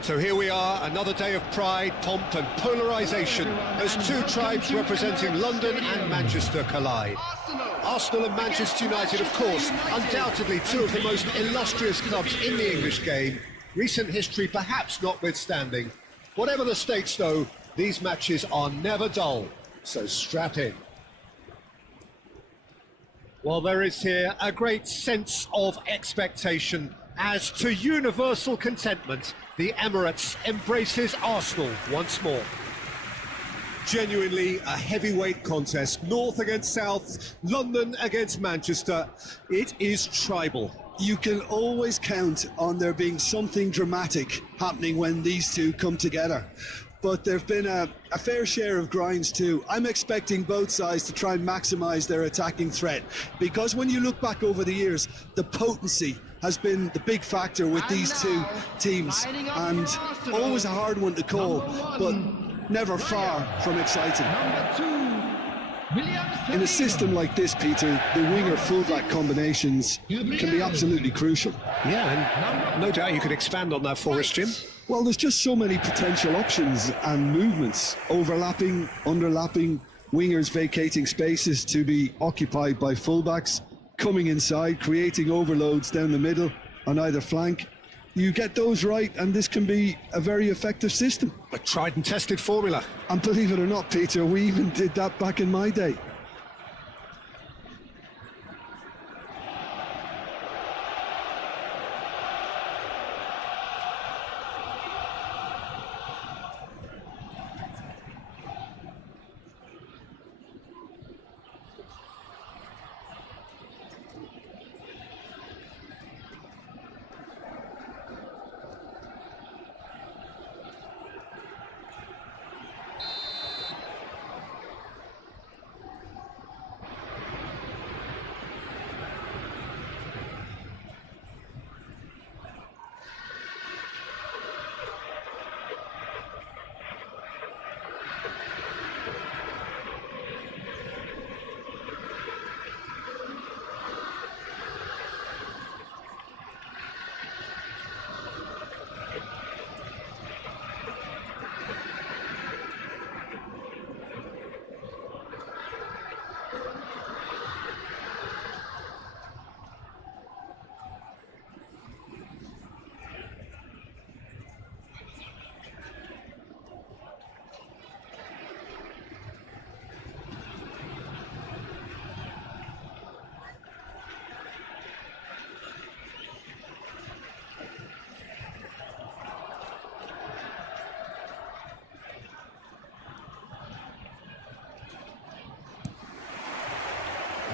So here we are, another day of pride, pomp and polarisation as two tribes representing London and Manchester collide. Arsenal and Manchester United, of course, undoubtedly two of the most illustrious clubs in the English game, recent history perhaps notwithstanding. Whatever the stakes though, these matches are never dull, so strap in. Well, there is here a great sense of expectation as to universal contentment, the Emirates embraces Arsenal once more. Genuinely a heavyweight contest, North against South, London against Manchester. It is tribal. You can always count on there being something dramatic happening when these two come together. But there have been a fair share of grinds too. I'm expecting both sides to try and maximise their attacking threat, because when you look back over the years, the potency has been the big factor with these two teams, and always a hard one to call, but never far from exciting. In a system like this, Peter, the winger-fullback combinations can be absolutely crucial. Yeah, and no doubt you could expand on that for us, Jim. Well, there's just so many potential options and movements, overlapping, underlapping, wingers vacating spaces to be occupied by fullbacks, coming inside, creating overloads down the middle on either flank. You get those right and this can be a very effective system. A tried and tested formula. And believe it or not, Peter, we even did that back in my day.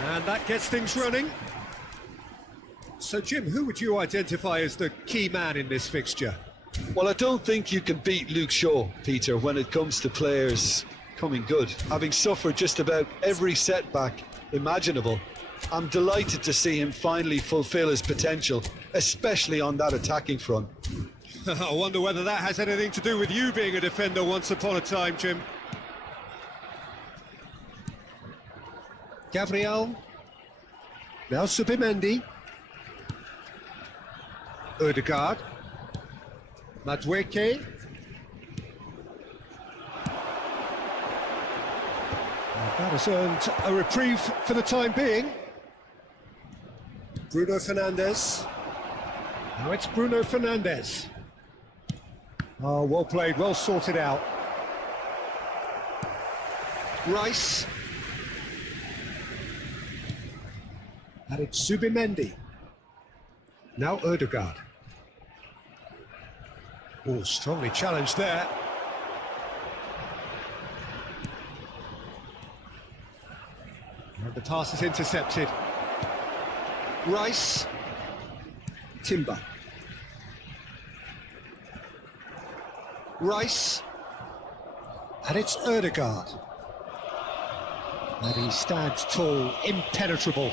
And that gets things running. So, Jim, who would you identify as the key man in this fixture? Well, I don't think you can beat Luke Shaw, Peter, when it comes to players coming good. Having suffered just about every setback imaginable, I'm delighted to see him finally fulfil his potential, especially on that attacking front. I wonder whether that has anything to do with you being a defender once upon a time, Jim. Gabriel. Now Subimendi. Odegaard. Madueke. That has earned a reprieve for the time being. Bruno Fernandes. Now it's Bruno Fernandes. Oh, well played, well sorted out. Rice. And it's Subimendi. Now Odegaard. Oh, strongly challenged there. And the pass is intercepted. Rice. Timber. Rice. And it's Odegaard. And he stands tall, impenetrable.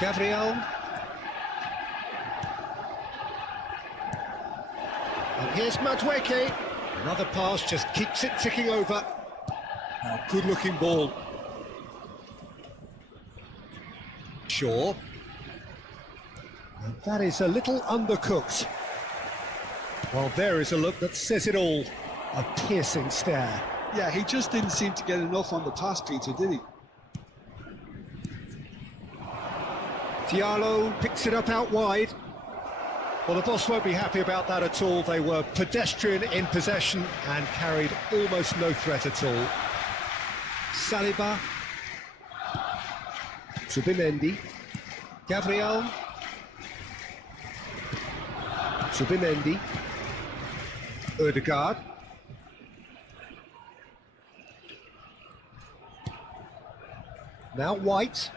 Gabriel. And here's Madueke. Another pass, just keeps it ticking over. Oh, good-looking ball. Shaw. And that is a little undercooked. Well, there is a look that says it all. A piercing stare. Yeah, he just didn't seem to get enough on the pass, Peter, did he? Diallo picks it up out wide. Well, the boss won't be happy about that at all. They were pedestrian in possession and carried almost no threat at all. Saliba. Subimendi. Gabriel. Subimendi. Ødegaard. Now White.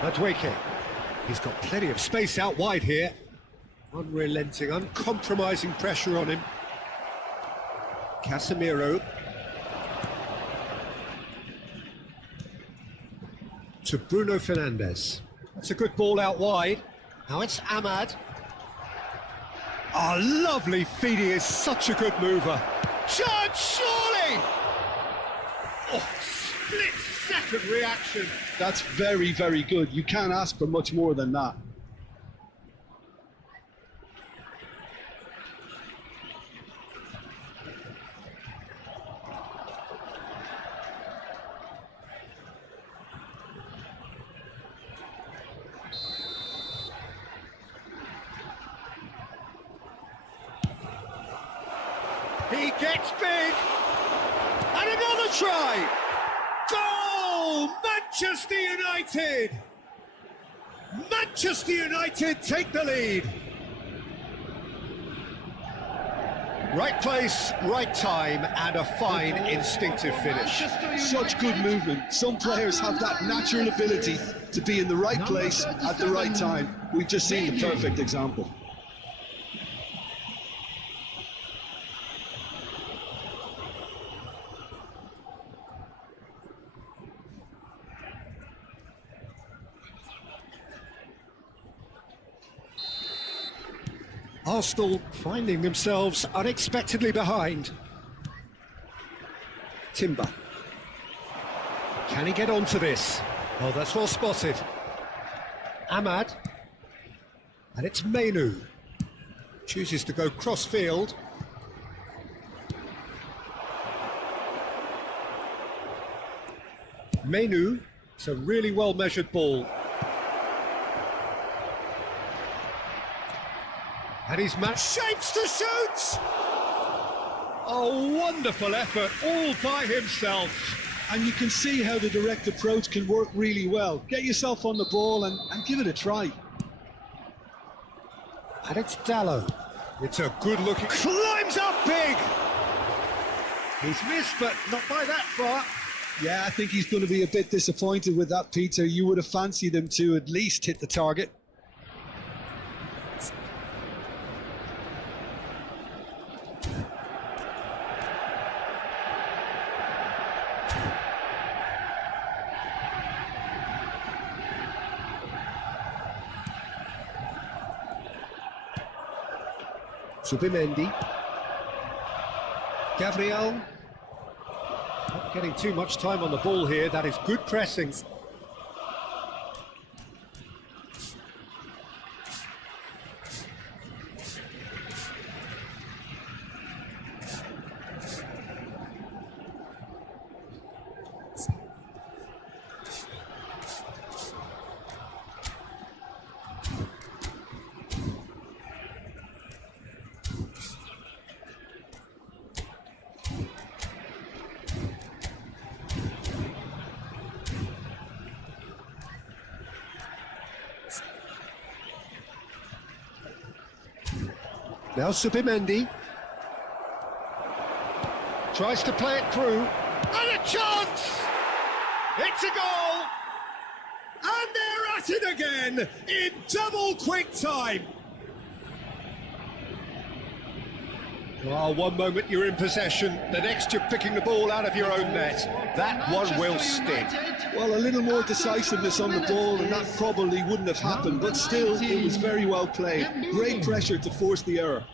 Madueke. He's got plenty of space out wide here. Unrelenting, uncompromising pressure on him. Casemiro. To Bruno Fernandes. That's a good ball out wide. Now it's Ahmad. Oh, lovely feed. He is such a good mover. Chance, surely! Oh, split-second reaction. That's very, very good. You can't ask for much more than that. He gets big. And another try. Goal! Manchester United! Manchester United take the lead. Right place, right time, and a fine instinctive finish. Such good movement. Some players have that natural ability to be in the right place at the right time. We've just seen the perfect example. Arsenal finding themselves unexpectedly behind. Timber. Can he get onto this? Oh, that's well spotted. Ahmad. And it's Mainu. Chooses to go cross-field. Mainu. It's a really well-measured ball. And he's shapes to shoot! Oh, wonderful effort, all by himself. And you can see how the direct approach can work really well. Get yourself on the ball and give it a try. And it's Dallo. It's a good-looking... Climbs up big! He's missed, but not by that far. Yeah, I think he's going to be a bit disappointed with that, Peter. You would have fancied him to at least hit the target. Subimendi. Gabriel. Not getting too much time on the ball here. That is good pressing. Now Subimendi tries to play it through, and a chance! It's a goal! And they're at it again in double quick time. Well, one moment you're in possession, the next you're picking the ball out of your own net. That one will sting. Well, a little more decisiveness on the ball and that probably wouldn't have happened, but still, it was very well played. Great pressure to force the error.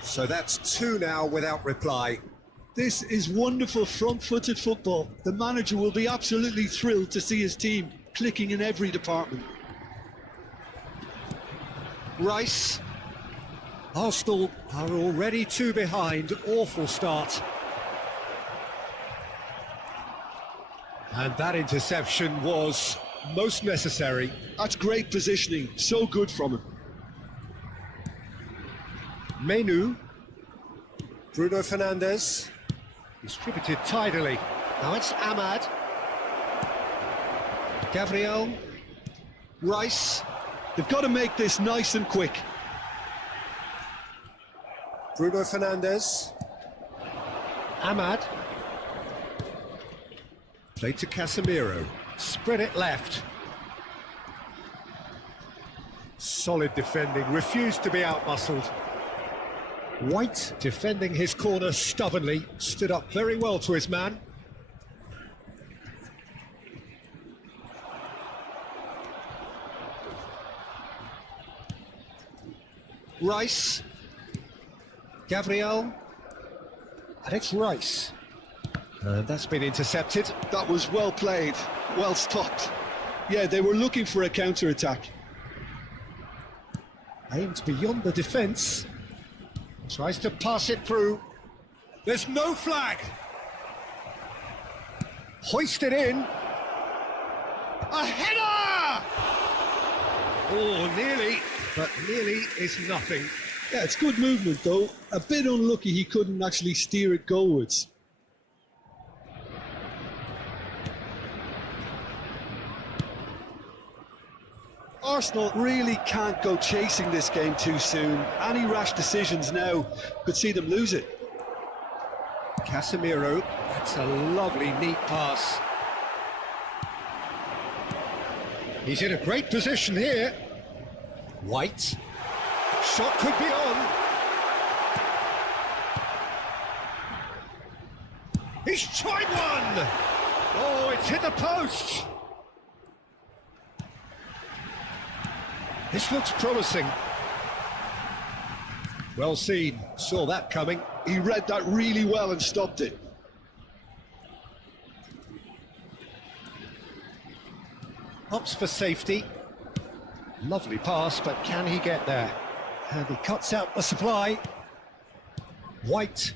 So that's two now without reply. This is wonderful front-footed football. The manager will be absolutely thrilled to see his team clicking in every department. Rice. Arsenal are already two behind. Awful start. And that interception was most necessary. That's great positioning. So good from him. Menu. Bruno Fernandes. Distributed tidily. Now it's Ahmad. Gabriel. Rice. They've got to make this nice and quick. Bruno Fernandes. Ahmad. Played to Casemiro. Spread it left. Solid defending. Refused to be outmuscled. White defending his corner stubbornly. Stood up very well to his man. Rice. Gabriel. And it's Rice. That's been intercepted. That was well played, well stopped. Yeah, they were looking for a counter-attack. Aims beyond the defence. Tries to pass it through. There's no flag. Hoisted in. A header! Oh, nearly, but nearly is nothing. Yeah, it's good movement though. A bit unlucky he couldn't actually steer it goalwards. Arsenal really can't go chasing this game too soon. Any rash decisions now could see them lose it. Casemiro, that's a lovely, neat pass. He's in a great position here. White. Shot could be on. He's tried one! Oh, it's hit the post! This looks promising. Well seen, saw that coming. He read that really well and stopped it. Opts for safety. Lovely pass, but can he get there? And he cuts out the supply. White.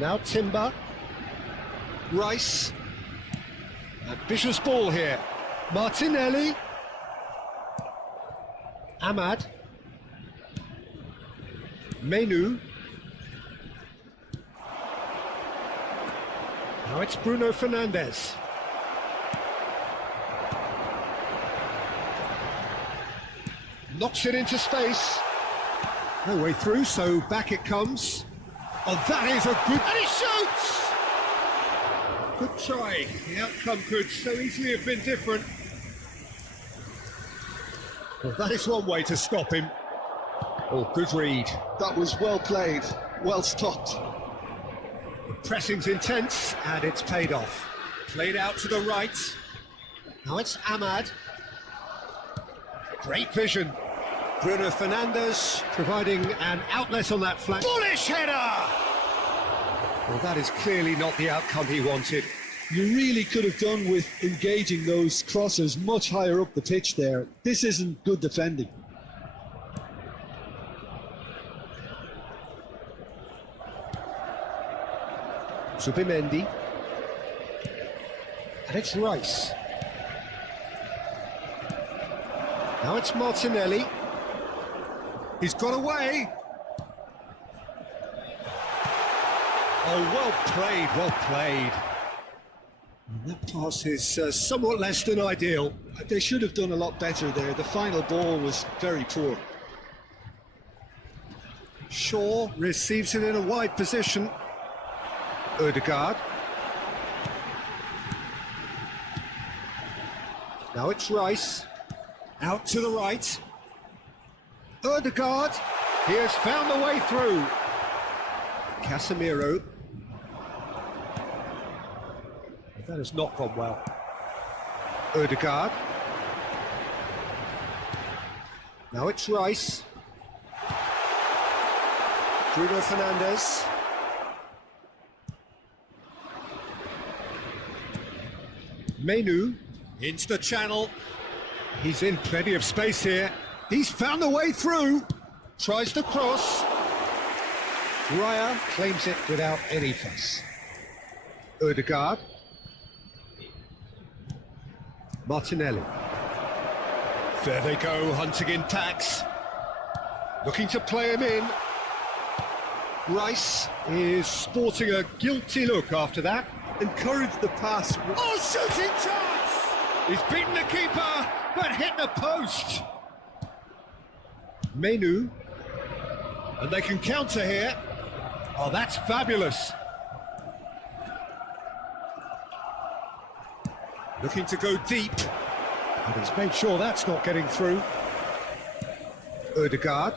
Now Timber. Rice. Ambitious ball here. Martinelli. Ahmad. Menu. Now it's Bruno Fernandes. Knocks it into space. No way through, so back it comes. Oh, that is a good... And he shoots! Good try. The outcome could so easily have been different. Well, that is one way to stop him. Oh, good read. That was well played, well stopped. The pressing's intense, and it's paid off. Played out to the right. Now it's Ahmad. Great vision. Bruno Fernandes providing an outlet on that flank. Bullish header! Well, that is clearly not the outcome he wanted. You really could have done with engaging those crosses much higher up the pitch there. This isn't good defending. Zubimendi. And it's Rice. Now it's Martinelli. He's got away. Oh, well played, well played. And that pass is somewhat less than ideal. They should have done a lot better there. The final ball was very poor. Shaw receives it in a wide position. Odegaard. Now it's Rice. Out to the right. Ødegaard, he has found the way through. Casemiro. That has not gone well. Ødegaard. Now it's Rice. Bruno Fernandes. Menu, Into the channel. he's in plenty of space here. He's found the way through. Tries to cross. Raya claims it without any fuss. Ødegaard. Martinelli. There they go, hunting in tacks. Looking to play him in. Rice is sporting a guilty look after that. Encourage the pass. Oh, shooting chance! He's beaten the keeper, but hit the post. Menu. And they can counter here. Oh, that's fabulous. Looking to go deep. And he's made sure that's not getting through. Ødegaard.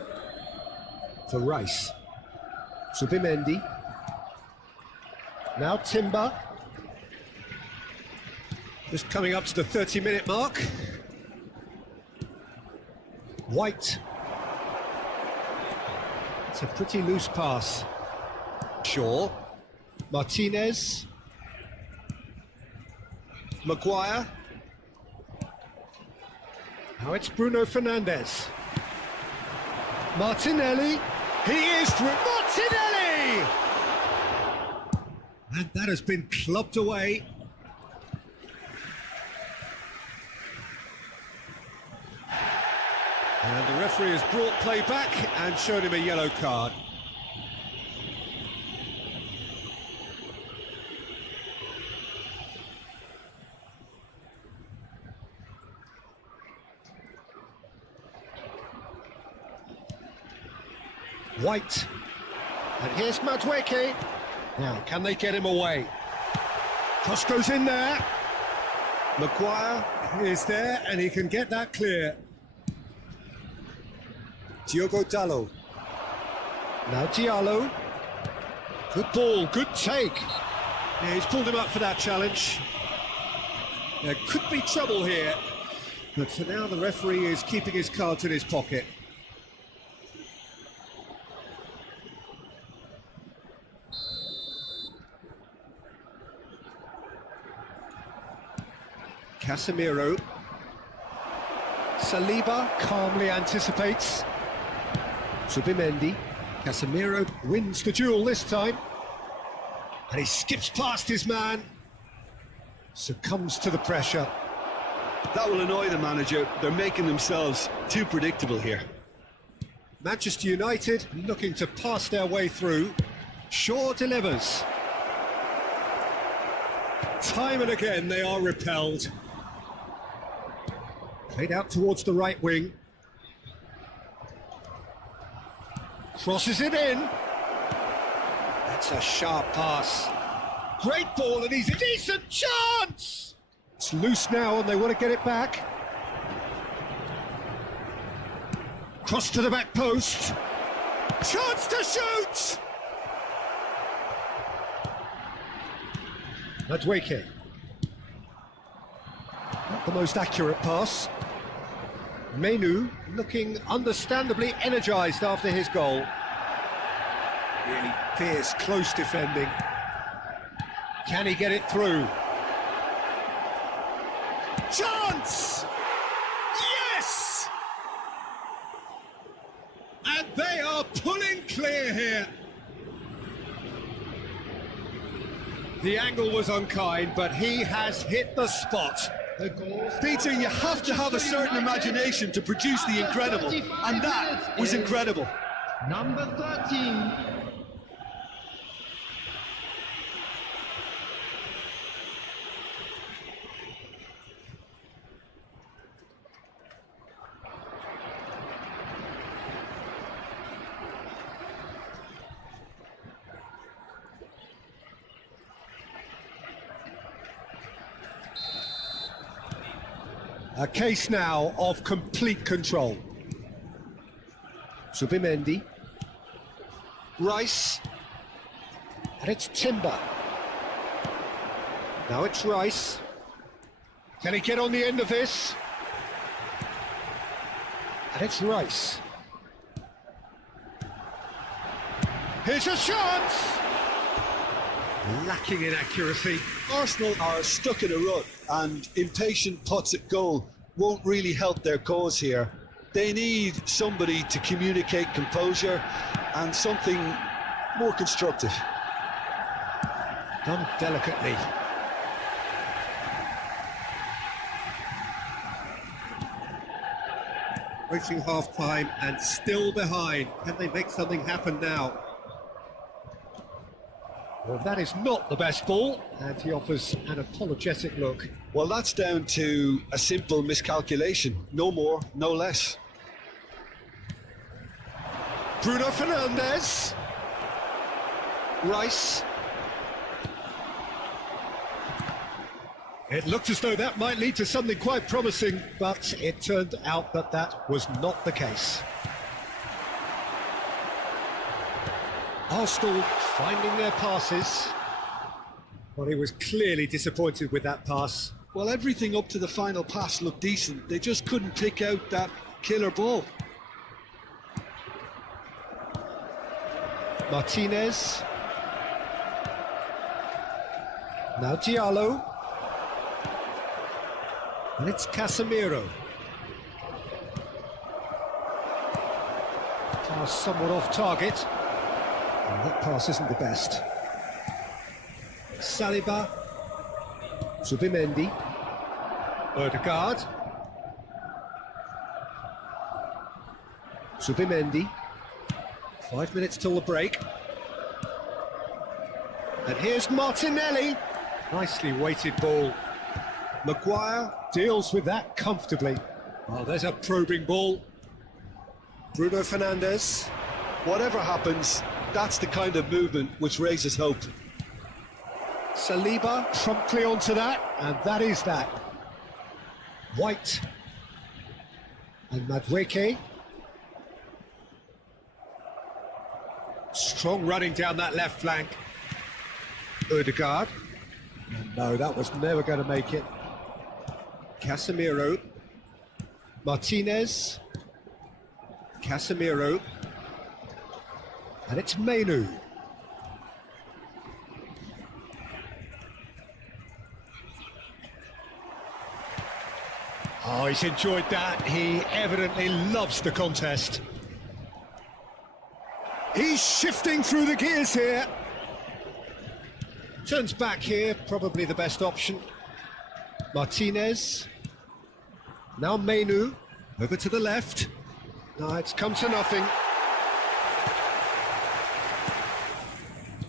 For Rice. Subimendi. Now Timber. Just coming up to the 30-minute mark. White. It's a pretty loose pass. Shaw. Martinez. Maguire. Now it's Bruno Fernandes. Martinelli. He is through. Martinelli! And that has been clubbed away. And the referee has brought play back and shown him a yellow card. White. And here's Madueke. Now, can they get him away? Cross goes in there. Maguire is there and he can get that clear. Diogo Dalot. Now Diallo. Good ball, good take. Yeah, he's pulled him up for that challenge. There could be trouble here, but for now the referee is keeping his cards in his pocket. Casemiro. Saliba calmly anticipates. Subimendi. Casemiro wins the duel this time. And he skips past his man. Succumbs to the pressure. That will annoy the manager. They're making themselves too predictable here. Manchester United looking to pass their way through. Shaw delivers. Time and again they are repelled. Played out towards the right wing. Crosses it in. That's a sharp pass. Great ball, and he's a decent chance! It's loose now and they want to get it back. Cross to the back post. Chance to shoot! Madueke. Not the most accurate pass. Menu looking understandably energised after his goal. Really fierce, close defending. Can he get it through? Chance! Yes! And they are pulling clear here. The angle was unkind, but he has hit the spot. Peter, you have to have a certain imagination to produce the incredible, and that was incredible. Number 13. A case now of complete control. Zubimendi. Rice. And it's Timber. Now it's Rice. Can he get on the end of this? And it's Rice. Here's a chance! Lacking in accuracy. Arsenal are stuck in a rut, and impatient putts at goal won't really help their cause here. They need somebody to communicate composure and something more constructive. Done delicately. Reaching half-time and still behind. Can they make something happen now? Well, that is not the best ball, and he offers an apologetic look. Well, that's down to a simple miscalculation. No more, no less. Bruno Fernandes. Rice. It looked as though that might lead to something quite promising, but it turned out that that was not the case. Arsenal finding their passes. Well, he was clearly disappointed with that pass. Well, everything up to the final pass looked decent. They just couldn't pick out that killer ball. Martinez. Now Diallo. And it's Casemiro. Pass somewhat off target. And that pass isn't the best. Saliba. Zubimendi. Odegaard. Zubimendi. 5 minutes till the break. And here's Martinelli. Nicely weighted ball. Maguire deals with that comfortably. Oh, there's a probing ball. Bruno Fernandes. Whatever happens, that's the kind of movement which raises hope. Saliba promptly onto that, and that is that. White. And Madueke. Strong running down that left flank. Odegaard. And no, that was never going to make it. Casemiro. Martinez. Casemiro. And it's Mainu. Oh, he's enjoyed that. He evidently loves the contest. He's shifting through the gears here. Turns back here, probably the best option. Martinez. Now Mainu. Over to the left. No, it's come to nothing.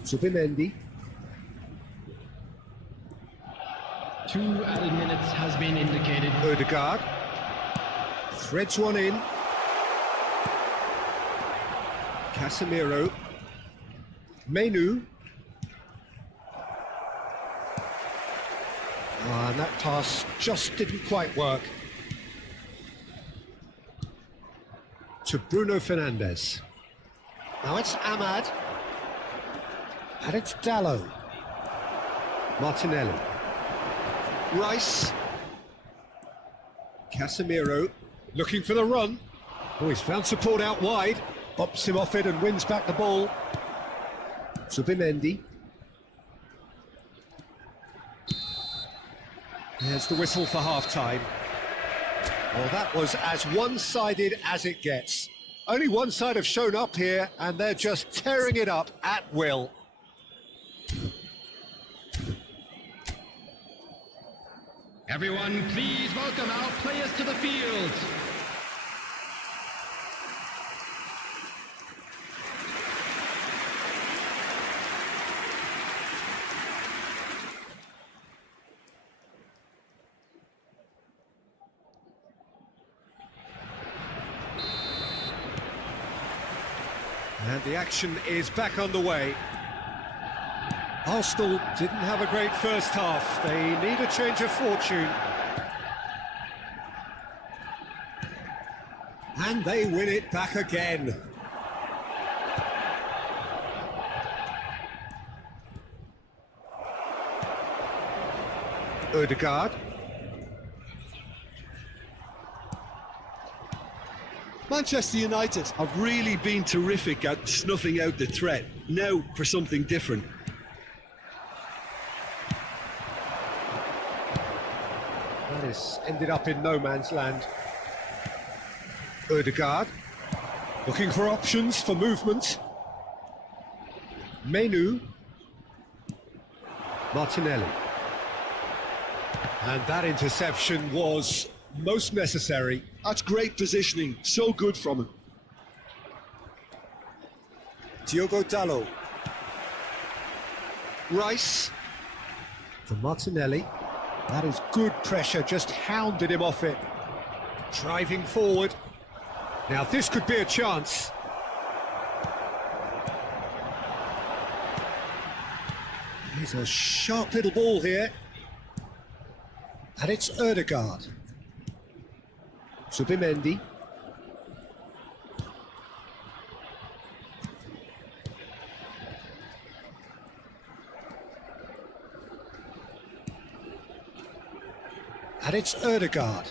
Zubimendi. 2 added minutes has been indicated. Odegaard. Threads one in. Casemiro. Mainu. And that pass just didn't quite work. To Bruno Fernandes. Now it's Ahmad. And it's Dallo. Martinelli. Rice. Casemiro. Looking for the run. Oh, he's found support out wide. Bops him off it and wins back the ball. Zubimendi. There's the whistle for half-time. Well, that was as one-sided as it gets. Only one side have shown up here, and they're just tearing it up at will. Everyone, please welcome our players to the field. And the action is back underway. Arsenal didn't have a great first half. They need a change of fortune. And they win it back again. Ødegaard. Manchester United have really been terrific at snuffing out the threat. Now for something different. That has ended up in no man's land. Ødegaard. Looking for options for movement. Menu. Martinelli. And that interception was most necessary. That's great positioning, so good from him. Diogo Dalot. Rice. For Martinelli. That is good pressure, just hounded him off it. Driving forward. Now this could be a chance. Here's a sharp little ball here. And it's Ødegaard. Zubimendi. And it's Ødegaard.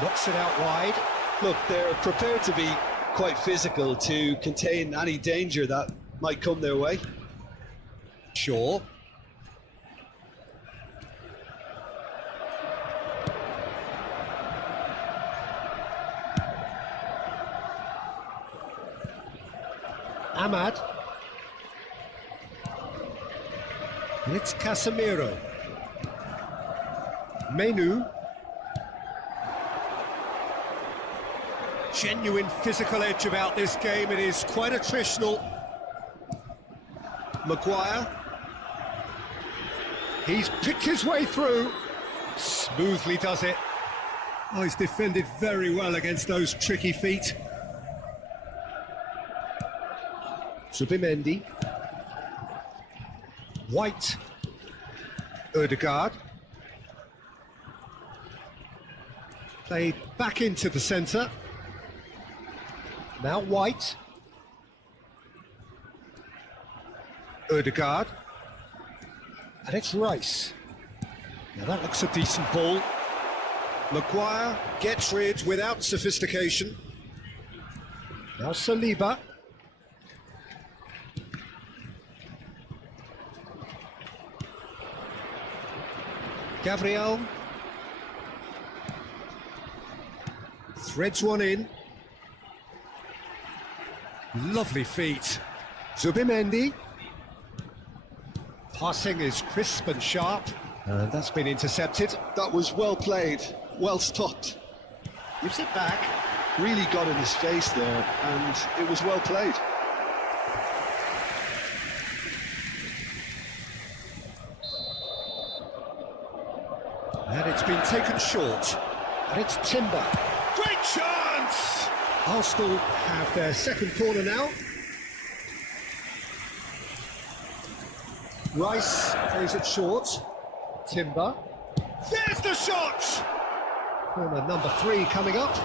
Knocks it out wide. Look, they're prepared to be quite physical to contain any danger that might come their way. Sure. Ahmad. And it's Casemiro. Menu. Genuine physical edge about this game. It is quite attritional. Maguire. He's picked his way through. Smoothly does it. Oh, he's defended very well against those tricky feet. Zubimendi. White. Ødegaard. Played back into the centre. Now White. Ødegaard. And it's Rice. Now that looks a decent ball. Maguire gets rid without sophistication. Now Saliba. Gabriel. Threads one in. Lovely feet. Zubimendi. Passing is crisp and sharp. And that's been intercepted. That was well played, well stopped. Gives it back. Really got in his face there, and it was well played. And it's been taken short. And it's Timber. Great chance! Arsenal have their second corner now. Rice plays it short. Timber. There's the shot! Corner number 3 coming up.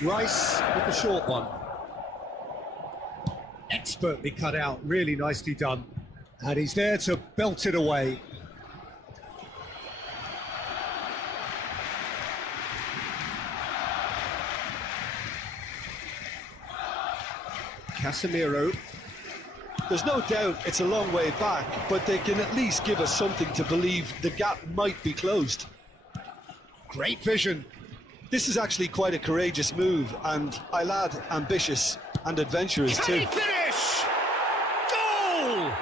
Rice with the short one. Expertly cut out, really nicely done. And he's there to belt it away. Casemiro. There's no doubt it's a long way back, but they can at least give us something to believe the gap might be closed. Great vision. This is actually quite a courageous move, and I'll add ambitious and adventurous Can he too. finish? Goal!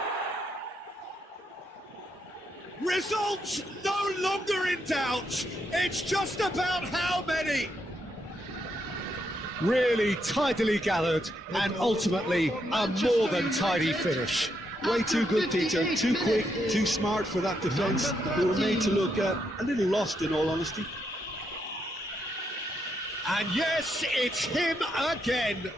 Results no longer in doubt. It's just about how many. Really tidily gathered, and ultimately a more than tidy finish. Way too good, Peter. Too quick, too smart for that defence. They were made to look a little lost, in all honesty. And yes, it's him again.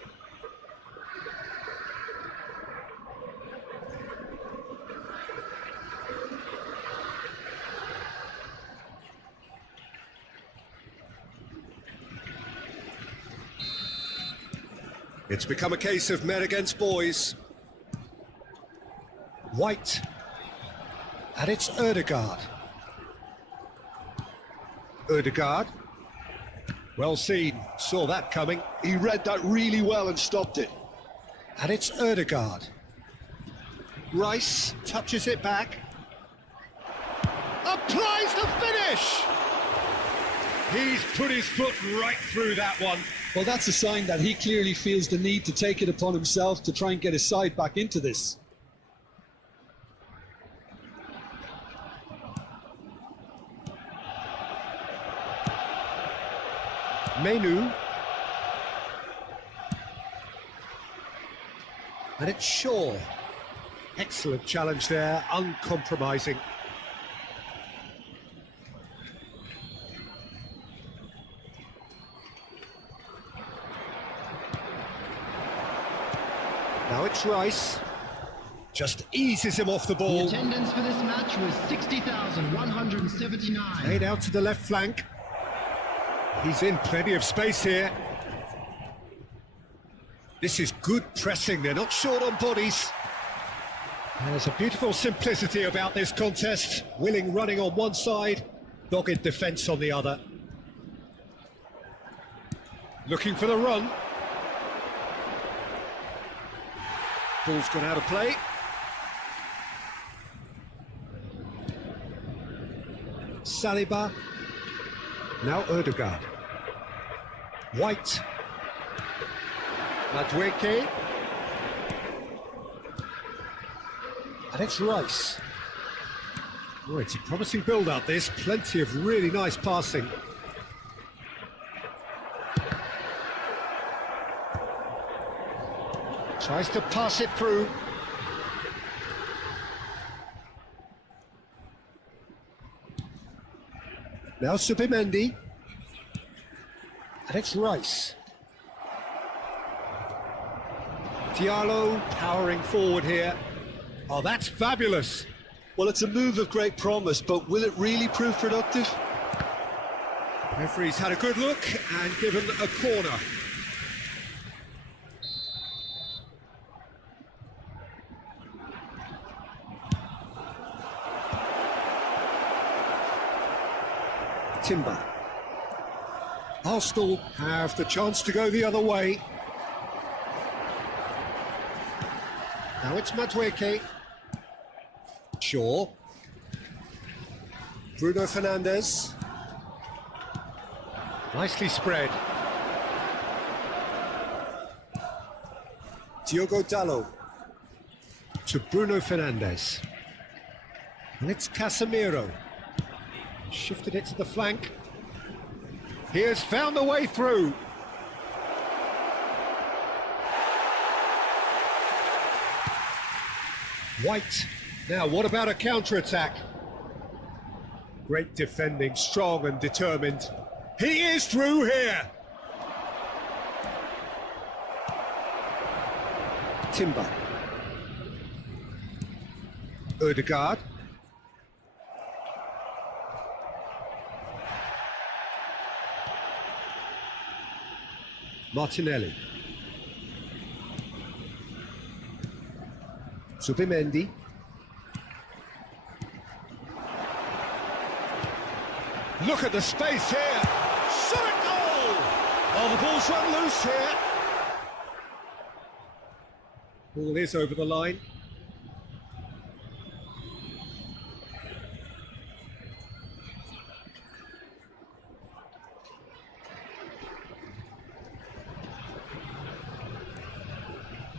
It's become a case of men against boys. White. And it's Ødegaard. Ødegaard. Well seen, saw that coming. He read that really well and stopped it. And it's Ødegaard. Rice touches it back. Applies the finish! He's put his foot right through that one. Well, that's a sign that he clearly feels the need to take it upon himself to try and get his side back into this. Menu. And it's Shaw. Excellent challenge there, uncompromising. Now it's Rice. Just eases him off the The ball. attendance for this match was 60,179. Played out to the left flank. He's in plenty of space here. This is good pressing, they're not short on bodies. There's a beautiful simplicity about this contest. Willing running on one side, dogged defence on the other. Looking for the run. Ball's gone out of play. Saliba. Now Ødegaard. White. Madueke. And it's Rice. Oh, it's a promising build-up, this. Plenty of really nice passing. Tries to pass it through. Now Subimendi. And it's Rice. Diallo powering forward here. Oh, that's fabulous. Well, it's a move of great promise, but will it really prove productive? Referee's had a good look and given a corner. Timber. Arsenal have the chance to go the other way. Now it's Madueke. Shaw. Bruno Fernandes. Nicely spread. Diogo Dalot. To Bruno Fernandes. And it's Casemiro. Shifted it to the flank. He has found a way through. White. Now, what about a counter-attack? Great defending, strong and determined. He is through here. Timber. Ødegaard. Martinelli. Subimendi. Look at the space here. Shot a goal! Oh, the ball's run loose here. Ball is over the line.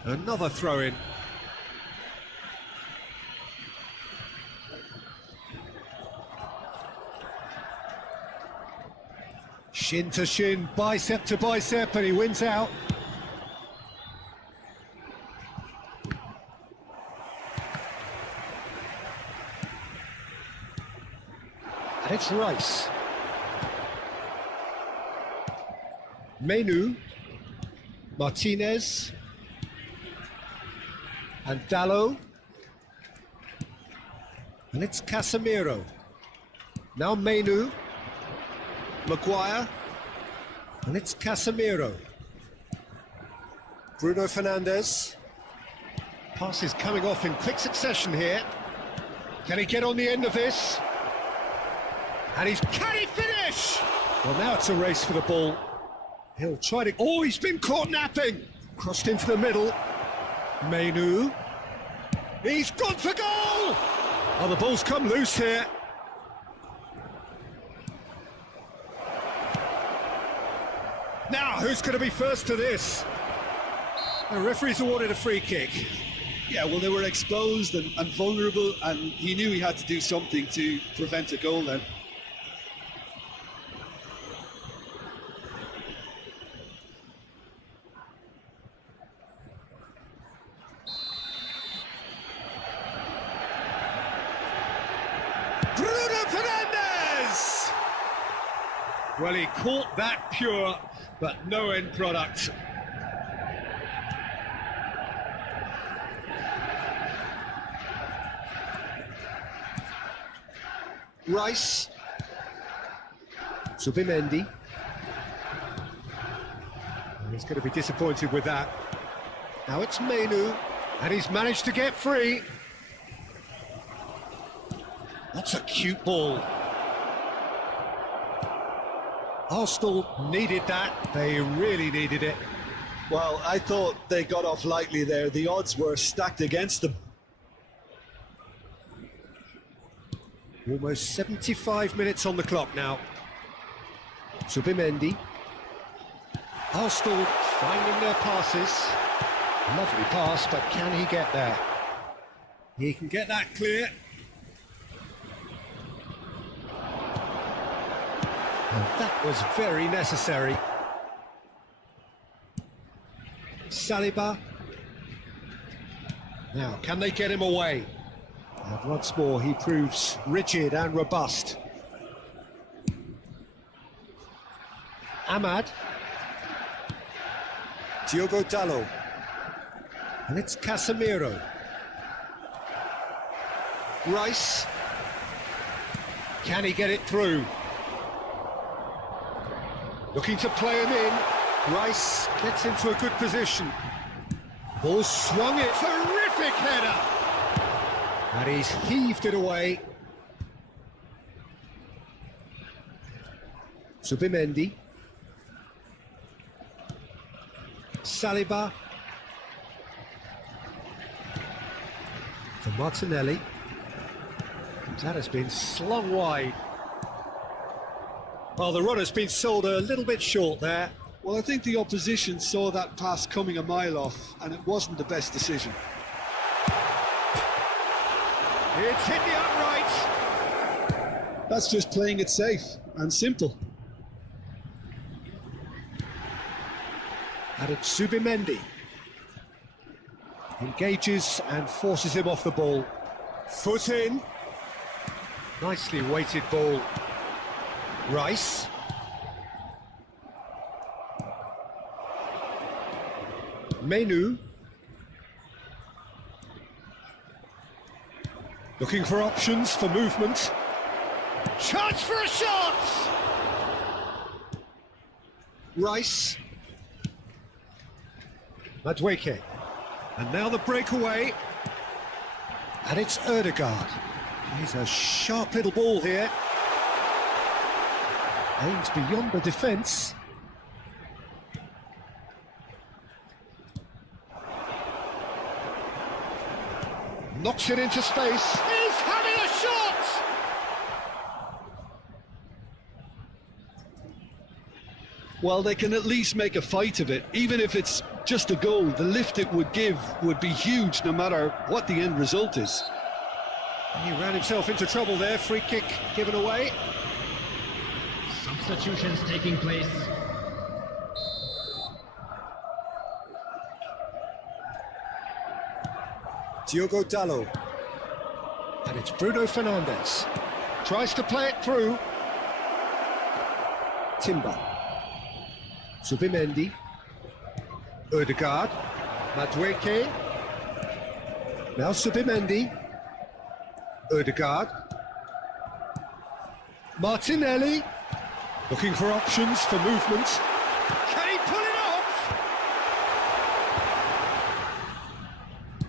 Another throw-in. Shin to shin, bicep to bicep, and he wins out. And it's Rice. Menu. Martinez. And Dalot. And it's Casemiro. Now Menu. Maguire. And it's Casemiro. Bruno Fernandes. Passes coming off in quick succession here. Can he get on the end of this? And can he finish? Well, now it's a race for the ball. He'll try to... Oh, he's been caught napping! Crossed into the middle. Menu. He's gone for goal! Oh, the ball's come loose here. Now, who's going to be first to this? The referee's awarded a free kick. Yeah, well, they were exposed and vulnerable, and he knew he had to do something to prevent a goal then. Bruno Fernandes! Well, he caught that pure, but no end product. Rice. Subimendi. He's going to be disappointed with that. Now it's Menu, and he's managed to get free. That's a cute ball. Arsenal needed that. They really needed it. Well, I thought they got off lightly there. The odds were stacked against them. Almost 75 minutes on the clock now. Subimendi. Arsenal finding their passes. Lovely pass, but can he get there? He can get that clear. And that was very necessary. Saliba. Now, can they get him away? And once more, he proves rigid and robust. Ahmad. Diogo Dalot. And it's Casemiro. Rice. Can he get it through? Looking to play him in. Rice gets into a good position. Ball swung it. Terrific header. And he's heaved it away. Subimendi. Saliba. For Martinelli. That has been slung wide. Well, the runner's been sold a little bit short there. Well, I think the opposition saw that pass coming a mile off, and it wasn't the best decision. It's hit the upright. That's just playing it safe and simple. And it's Subimendi. Engages and forces him off the ball. Foot in. Nicely weighted ball. Rice. Menu. Looking for options for movement. Chance for a shot! Rice. Madueke. And now the breakaway. And it's Ødegaard. He's a sharp little ball here. Aims beyond the defence. Knocks it into space. He's having a shot! Well, they can at least make a fight of it. Even if it's just a goal, the lift it would give would be huge no matter what the end result is. He ran himself into trouble there. Free kick given away. Substitutions taking place. Diogo Dalot. And it's Bruno Fernandes. Tries to play it through. Timber. Subimendi. Ødegaard. Madueke. Now Subimendi. Ødegaard. Martinelli. Looking for options for movement. Can he pull it off?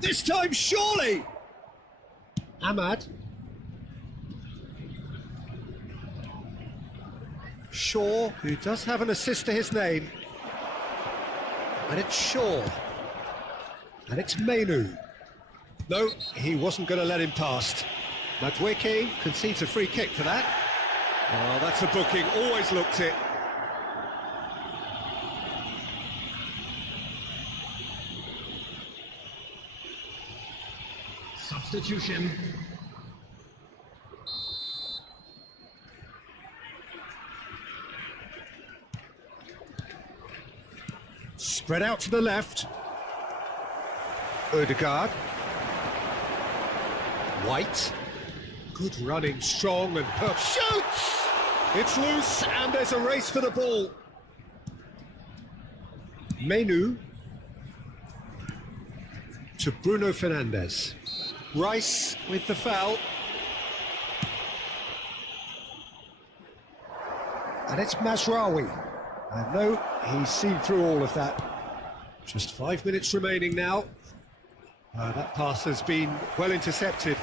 This time, surely! Ahmad. Shaw, who does have an assist to his name. And it's Shaw. And it's Mainu. No, he wasn't going to let him past. Madueke concedes a free kick for that. Oh, that's a booking, always looked it. Substitution. Spread out to the left. Odegaard. White. Good running, strong and shoots! It's loose and there's a race for the ball. Mainu. To Bruno Fernandes. Rice with the foul. And it's Mazraoui. And no, he's seen through all of that. Just 5 minutes remaining now. That pass has been well intercepted.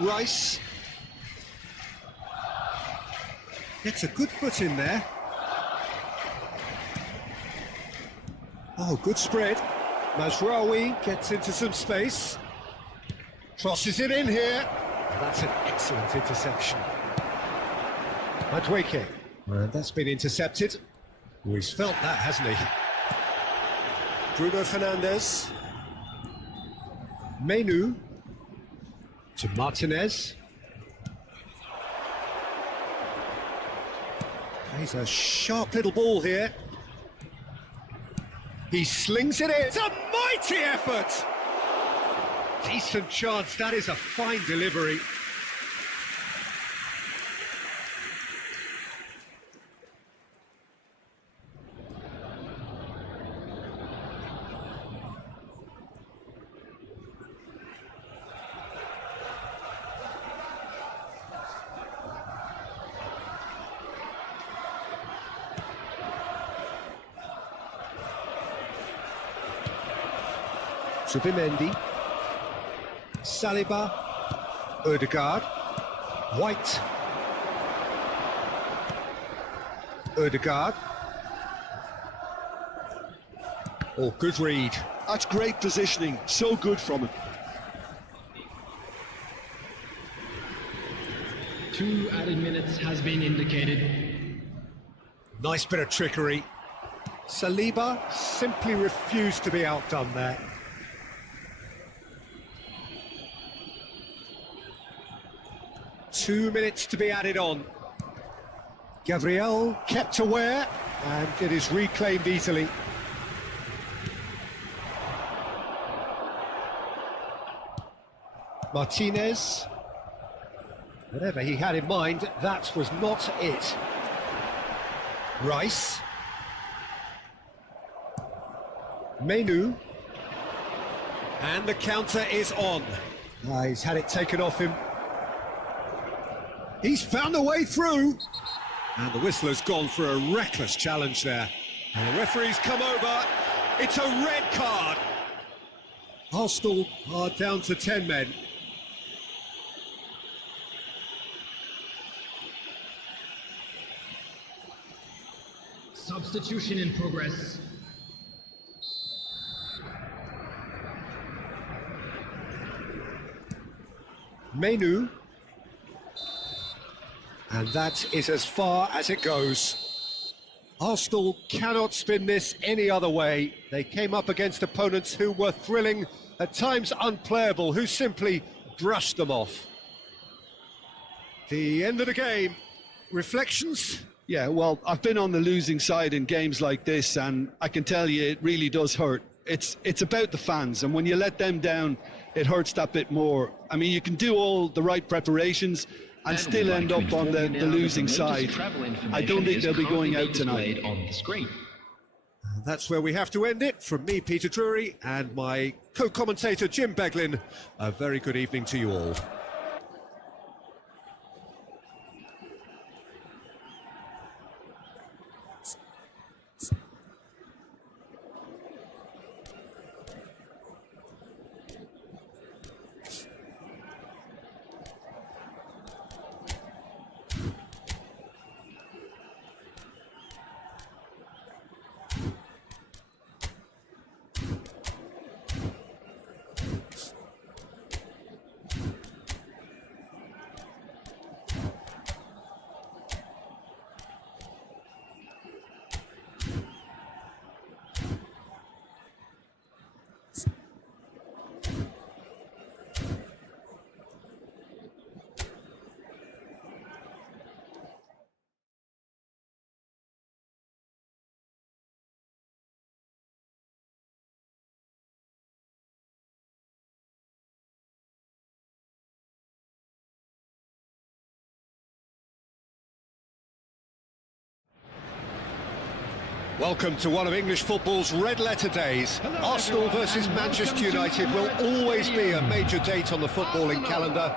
Rice. Gets a good foot in there. Oh, good spread. Mazraoui gets into some space. Crosses it in here. Oh, that's an excellent interception. Madueke. And that's been intercepted. Oh, he's felt that, hasn't he? Bruno Fernandes. Mainu. To Martinez. He's a sharp little ball here. He slings it in. It's a mighty effort! Decent chance. That is a fine delivery. Subimendi, Saliba, Odegaard, White, Odegaard. Oh, good read. That's great positioning, so good from him. 2 added minutes has been indicated. Nice bit of trickery. Saliba simply refused to be outdone there. Two minutes to be added on. Gabriel kept aware, and it is reclaimed easily. Martinez. Whatever he had in mind, that was not it. Rice. Mainu. And the counter is on. He's had it taken off him. He's found a way through. And the whistler's gone for a reckless challenge there. And the referee's come over. It's a red card. Arsenal are down to 10 men. Substitution in progress. Mainu. And that is as far as it goes. Arsenal cannot spin this any other way. They came up against opponents who were thrilling, at times unplayable, who simply brushed them off. The end of the game. Reflections? Yeah, well, I've been on the losing side in games like this, and I can tell you it really does hurt. It's about the fans, and when you let them down, it hurts that bit more. I mean, you can do all the right preparations and still end up on the losing side. I don't think they'll be going out tonight. On the screen. That's where we have to end it. From me, Peter Drury, and my co-commentator, Jim Beglin, a very good evening to you all. Welcome to one of English football's red-letter days. Arsenal versus Manchester United will always be a major date on the footballing calendar.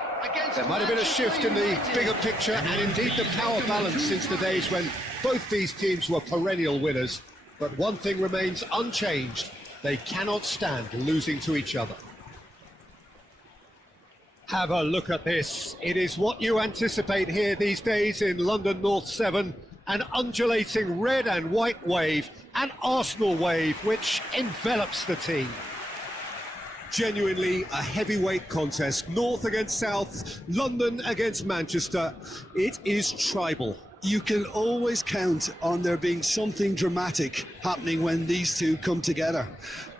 There might have been a shift in the bigger picture and indeed the power balance since the days when both these teams were perennial winners. But one thing remains unchanged: they cannot stand losing to each other. Have a look at this. It is what you anticipate here these days in London North 7. An undulating red and white wave, an Arsenal wave which envelops the team. Genuinely a heavyweight contest, North against South, London against Manchester. It is tribal. You can always count on there being something dramatic happening when these two come together.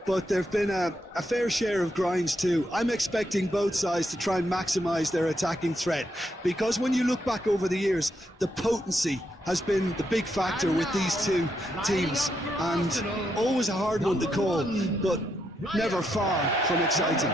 But there have been a fair share of grinds too. I'm expecting both sides to try and maximise their attacking threat, because when you look back over the years, the potency has been the big factor with these two teams, and always a hard one to call, but never far from exciting.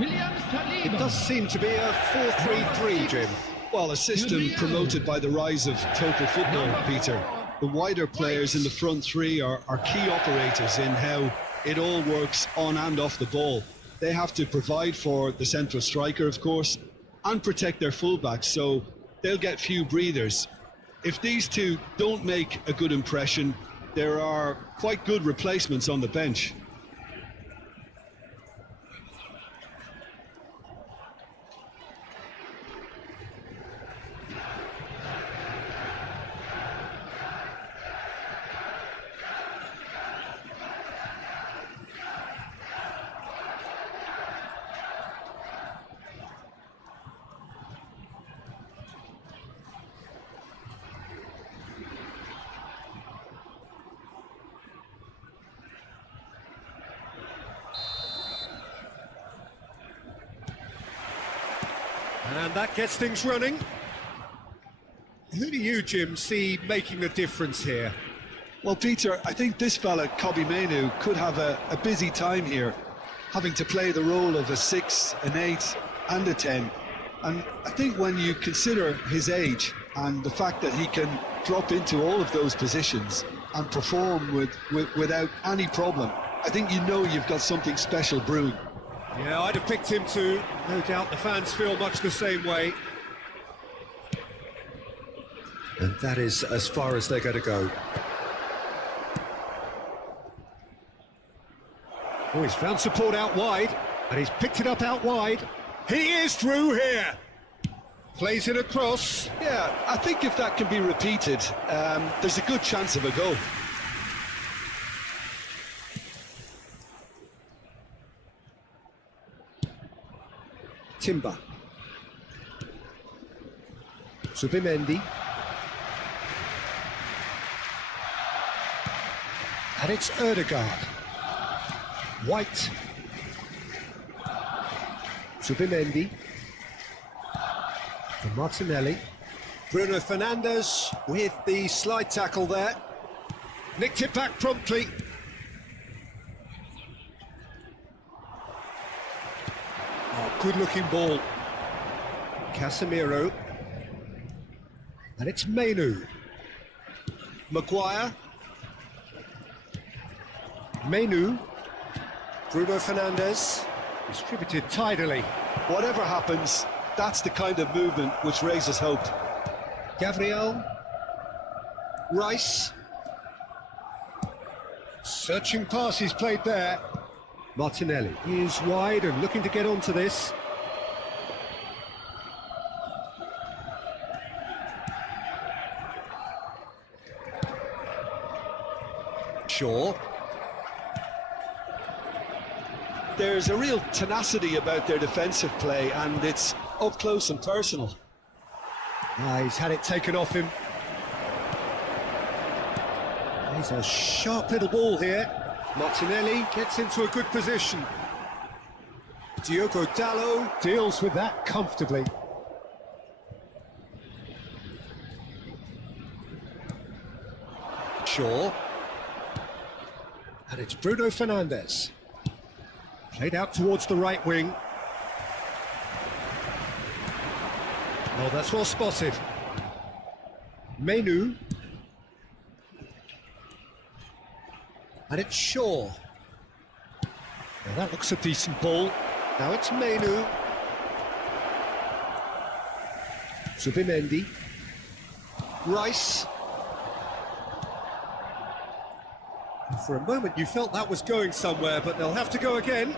It does seem to be a 4-3-3, Jim. Well, a system promoted by the rise of total football, Peter. The wider players in the front three are key operators in how it all works on and off the ball. They have to provide for the central striker, of course, and protect their fullbacks, so they'll get few breathers. If these two don't make a good impression, there are quite good replacements on the bench. And that gets things running. Who do you, Jim, see making the difference here? Well, Peter, I think this fella, Kobbie Mainoo, could have a busy time here, having to play the role of a 6, an 8 and a 10. And I think when you consider his age and the fact that he can drop into all of those positions and perform without any problem, I think you know you've got something special brewing. Yeah, I'd have picked him too. No doubt the fans feel much the same way. And that is as far as they're going to go. Oh, he's found support out wide, and he's picked it up out wide. He is through here. Plays it across. Yeah, I think if that can be repeated, there's a good chance of a goal. Timber. Zubimendi. And it's Ødegaard. White. Zubimendi. For Martinelli. Bruno Fernandes with the slide tackle there. Nicked it back promptly. Oh, good-looking ball. Casemiro. And it's Mainoo. Maguire. Mainoo. Bruno Fernandes. Distributed tidily. Whatever happens, that's the kind of movement which raises hope. Gabriel. Rice. Searching pass he's played there. Martinelli is wide and looking to get onto this. Shaw. There's a real tenacity about their defensive play, and it's up close and personal. He's had it taken off him. He's a sharp little ball here. Martinelli gets into a good position. Diogo Dalot deals with that comfortably. Shaw. And it's Bruno Fernandes. Played out towards the right wing. Oh, that's well spotted. Mainoo. And it's Shaw. Now that looks a decent ball. Now it's Menu. Zubimendi. Rice. And for a moment you felt that was going somewhere, but they'll have to go again.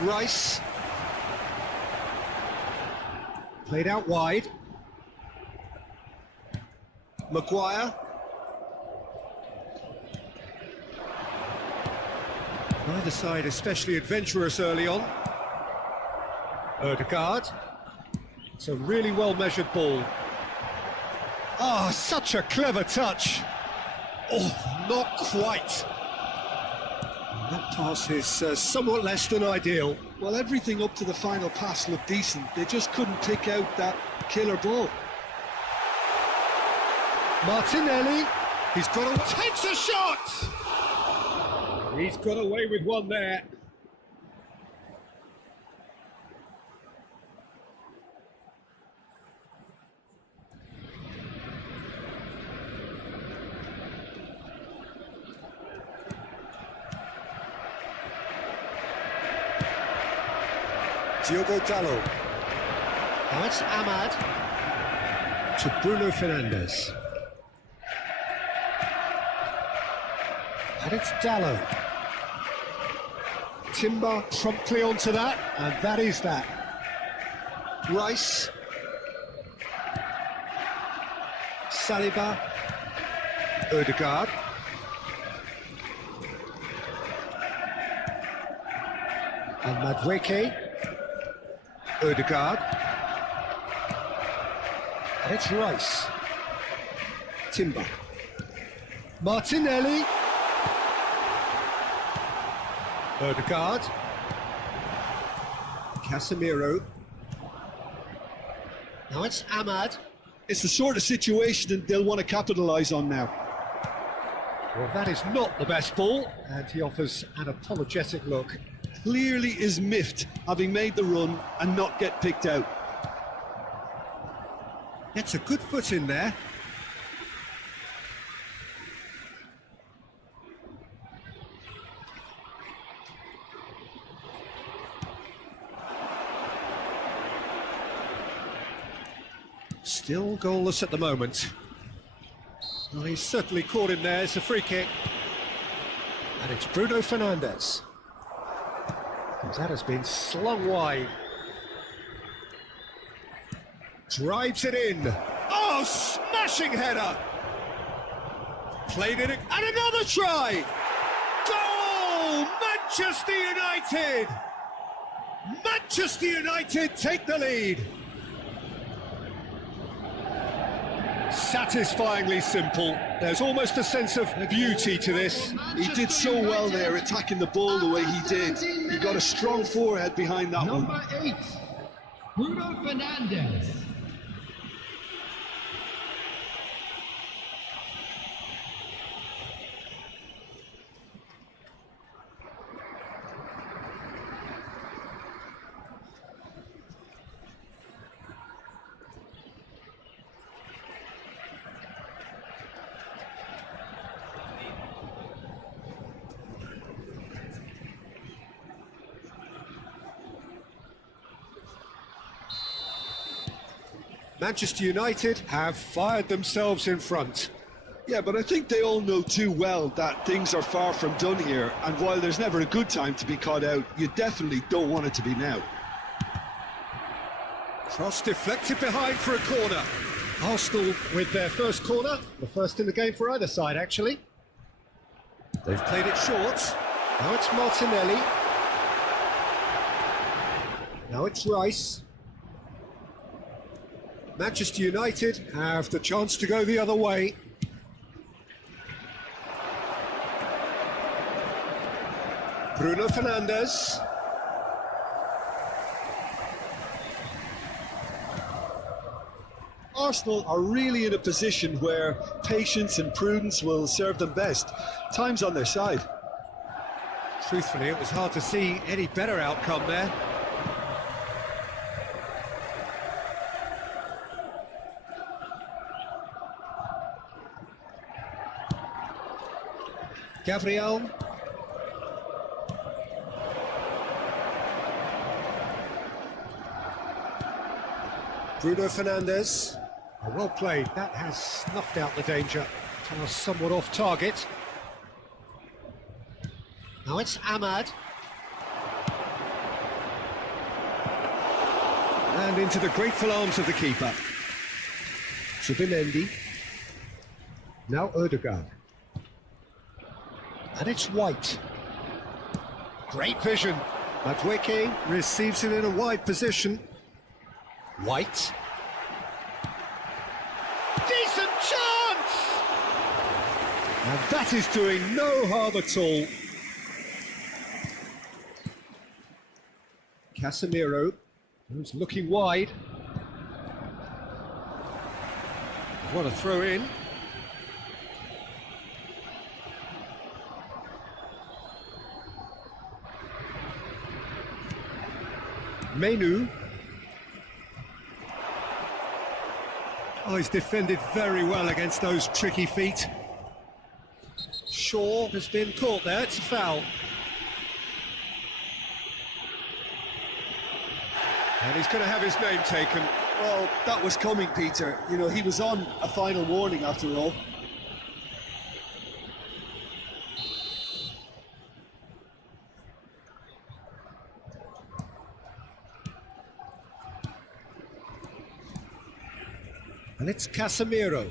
Rice. Played out wide. Maguire. Neither side especially adventurous early on. Ødegaard. It's a really well-measured ball. Ah, such a clever touch. Oh, not quite. And that pass is somewhat less than ideal. Well, everything up to the final pass looked decent. They just couldn't pick out that killer ball. Martinelli. He's got a... takes a shot! He's got away with one there. Diogo Dalot. Now it's Ahmad to Bruno Fernandes. And it's Dalot. Timber promptly onto that, and that is that. Rice. Saliba. Ødegaard. And Madueke. Ødegaard. And it's Rice. Timber. Martinelli. Ødegaard. Casemiro. Now it's Ahmad. It's the sort of situation they'll want to capitalise on now. Well, that is not the best ball, and he offers an apologetic look. Clearly is miffed, having made the run and not get picked out. Gets a good foot in there. Still goalless at the moment. Well, he's certainly caught him there. It's a free kick. And it's Bruno Fernandes. That has been slung wide. Drives it in. Oh, smashing header! Played it, and another try! Goal! Manchester United! Manchester United take the lead. Satisfyingly simple. There's almost a sense of beauty to this. He did so well there, attacking the ball the way he did. He got a strong forehead behind that one. Number 8, Bruno Fernandes. Manchester United have fired themselves in front. Yeah, but I think they all know too well that things are far from done here, and while there's never a good time to be caught out, you definitely don't want it to be now. Cross deflected behind for a corner. Arsenal with their first corner, the first in the game for either side actually. They've played it short. Now it's Martinelli. Now it's Rice. Manchester United have the chance to go the other way. Bruno Fernandes. Arsenal are really in a position where patience and prudence will serve them best. Time's on their side. Truthfully, it was hard to see any better outcome there. Gabriel. Bruno Fernandes. Well played. That has snuffed out the danger. Now somewhat off target. Now it's Ahmad. And into the grateful arms of the keeper. Zubimendi. Now Ødegaard. And it's White. Great vision. Madueke receives it in a wide position. White. Decent chance! And that is doing no harm at all. Casemiro, who's looking wide. What a throw in. Menu. Oh, he's defended very well against those tricky feet. Shaw has been caught there, it's a foul. And he's going to have his name taken. Well, that was coming, Peter. You know, he was on a final warning after all. And it's Casemiro.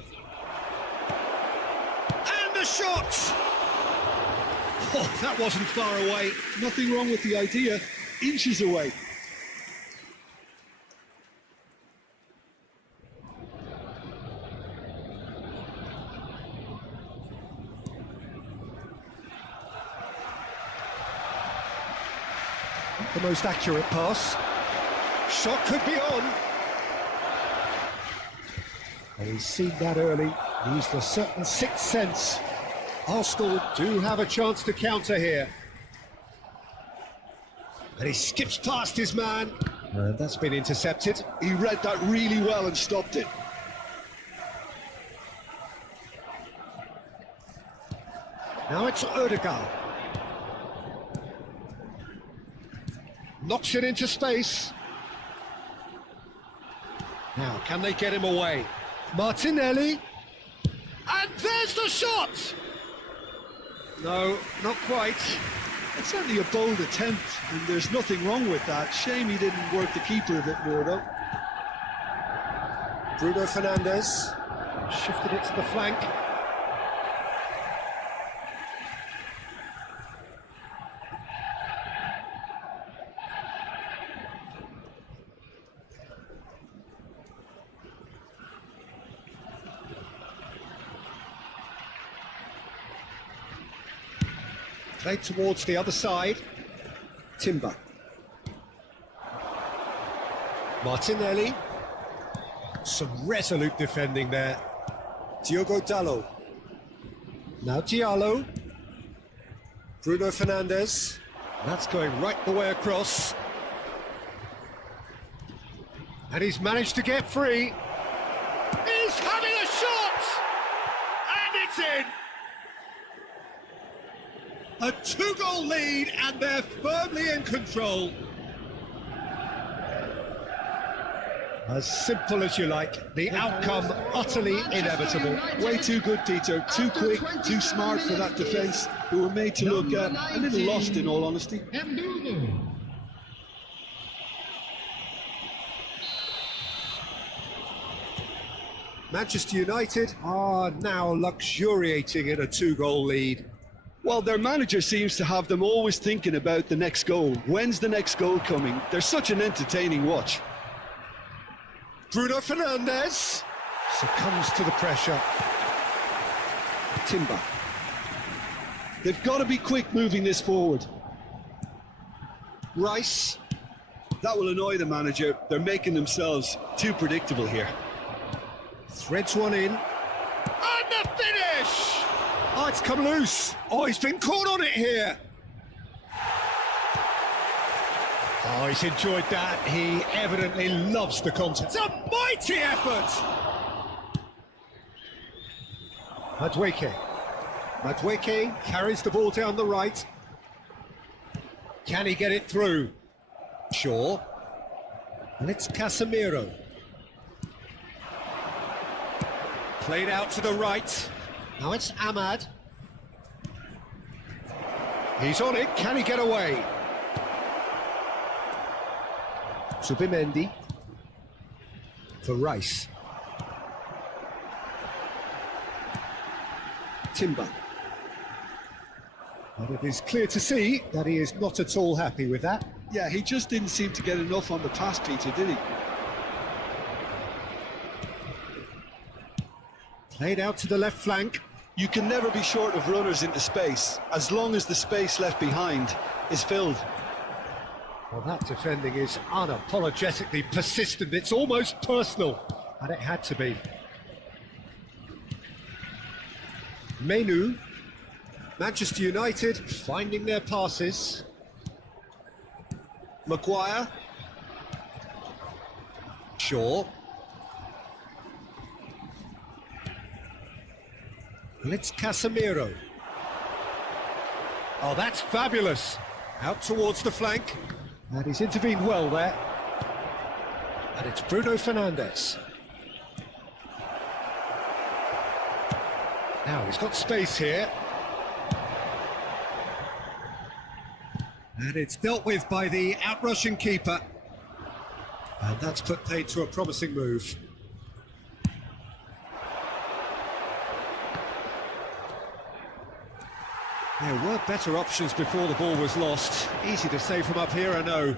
And the shot! Oh, that wasn't far away. Nothing wrong with the idea. Inches away. The most accurate pass. Shot could be on. And he's seen that early. Used a certain sixth sense. Arsenal do have a chance to counter here. And he skips past his man. And that's been intercepted. He read that really well and stopped it. Now it's Ødegaard. Knocks it into space. Now, can they get him away? Martinelli. And there's the shot! No, not quite. It's certainly a bold attempt, and there's nothing wrong with that. Shame he didn't work the keeper a bit more, though. Bruno Fernandes. Shifted it to the flank. Played towards the other side. Timber. Martinelli. Some resolute defending there. Diogo Dalot. Now Diallo. Bruno Fernandes. That's going right the way across. And he's managed to get free. He's having a shot! And it's in! A two-goal lead, and they're firmly in control. As simple as you like, the outcome utterly inevitable. Way too good, Peter. Too quick, too smart for that defence, who were made to look a little lost, in all honesty. Manchester United are now luxuriating in a two-goal lead. Well, their manager seems to have them always thinking about the next goal. When's the next goal coming? They're such an entertaining watch. Bruno Fernandes succumbs to the pressure. Timber. They've got to be quick moving this forward. Rice. That will annoy the manager. They're making themselves too predictable here. Threads one in. And the finish! Oh, it's come loose. Oh, he's been caught on it here. Oh, he's enjoyed that. He evidently loves the contest. It's a mighty effort. Madueke. Madueke carries the ball down the right. Can he get it through? Shaw. And it's Casemiro. Played out to the right. Now it's Ahmad. He's on it. Can he get away? Subimendi. For Rice. Timber. And it is clear to see that he is not at all happy with that. Yeah, he just didn't seem to get enough on the pass, Peter, did he? Played out to the left flank. You can never be short of runners into space, as long as the space left behind is filled. Well, that defending is unapologetically persistent. It's almost personal, and it had to be. Menu. Manchester United finding their passes. Maguire. Shaw. And it's Casemiro. Oh, that's fabulous. Out towards the flank. And he's intervened well there. And it's Bruno Fernandes. Now he's got space here. And it's dealt with by the out-rushing keeper. And that's put paid to a promising move. There were better options before the ball was lost. Easy to say from up here, I know.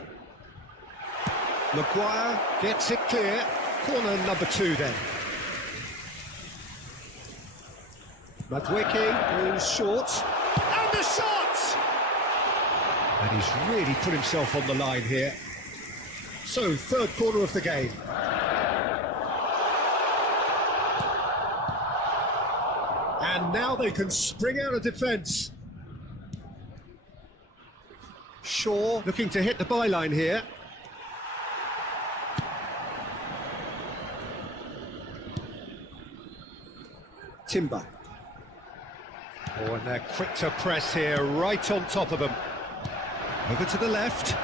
Maguire gets it clear. Corner number 2 then. Madueke goes short. And the shot! And he's really put himself on the line here. So, third corner of the game. And now they can spring out of defence. Shaw looking to hit the byline here. Timber. Oh, and they're quick to press here, right on top of them. Over to the left,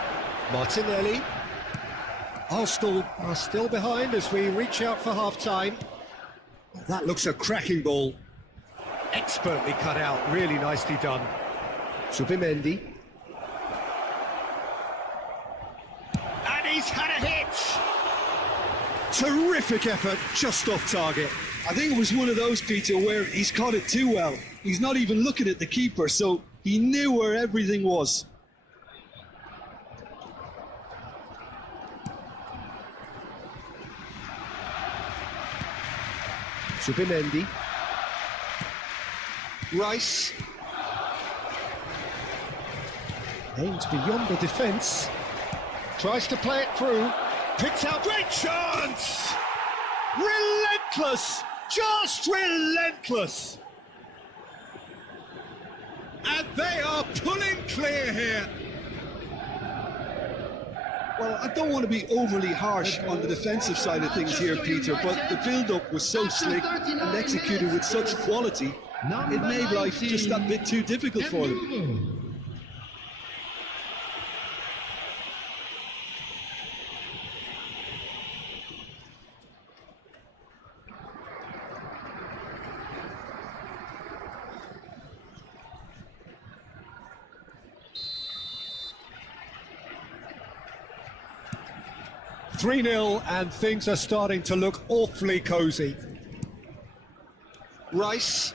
Martinelli. Arsenal are still behind as we reach out for half-time. That looks a cracking ball. Expertly cut out, really nicely done. Subimendi. And he's had a hit! Terrific effort, just off target. I think it was one of those, Peter, where he's caught it too well. He's not even looking at the keeper, so he knew where everything was. Subimendi. Rice. Aims beyond the defence. Tries to play it through. Picks out. Great chance! Relentless! Just relentless! And they are pulling clear here. Well, I don't want to be overly harsh on the defensive side of things here, Peter, but the build-up was so slick and executed with such quality, it made life just that bit too difficult for them. 3-0 and things are starting to look awfully cosy. Rice.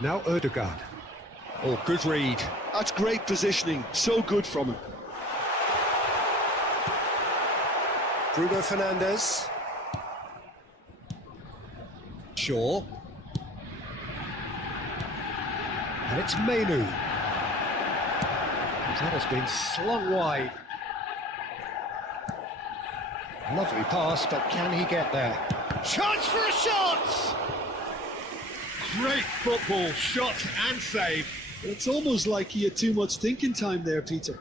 Now Ødegaard. Oh, good read. That's great positioning, so good from him. Bruno Fernandes. Shaw. And it's Menu. That has been slung wide. Lovely pass, but can he get there? Chance for a shot! Great football, shot and save. It's almost like he had too much thinking time there, Peter.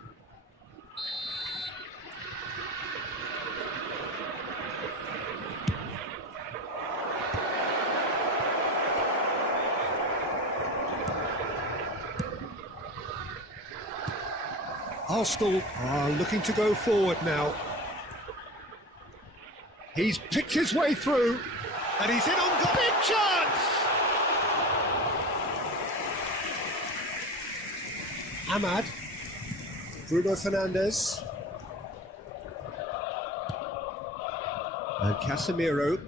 Arsenal are looking to go forward now. He's picked his way through, and he's in on goal. Big chance! Ahmad, Bruno Fernandes, and Casemiro,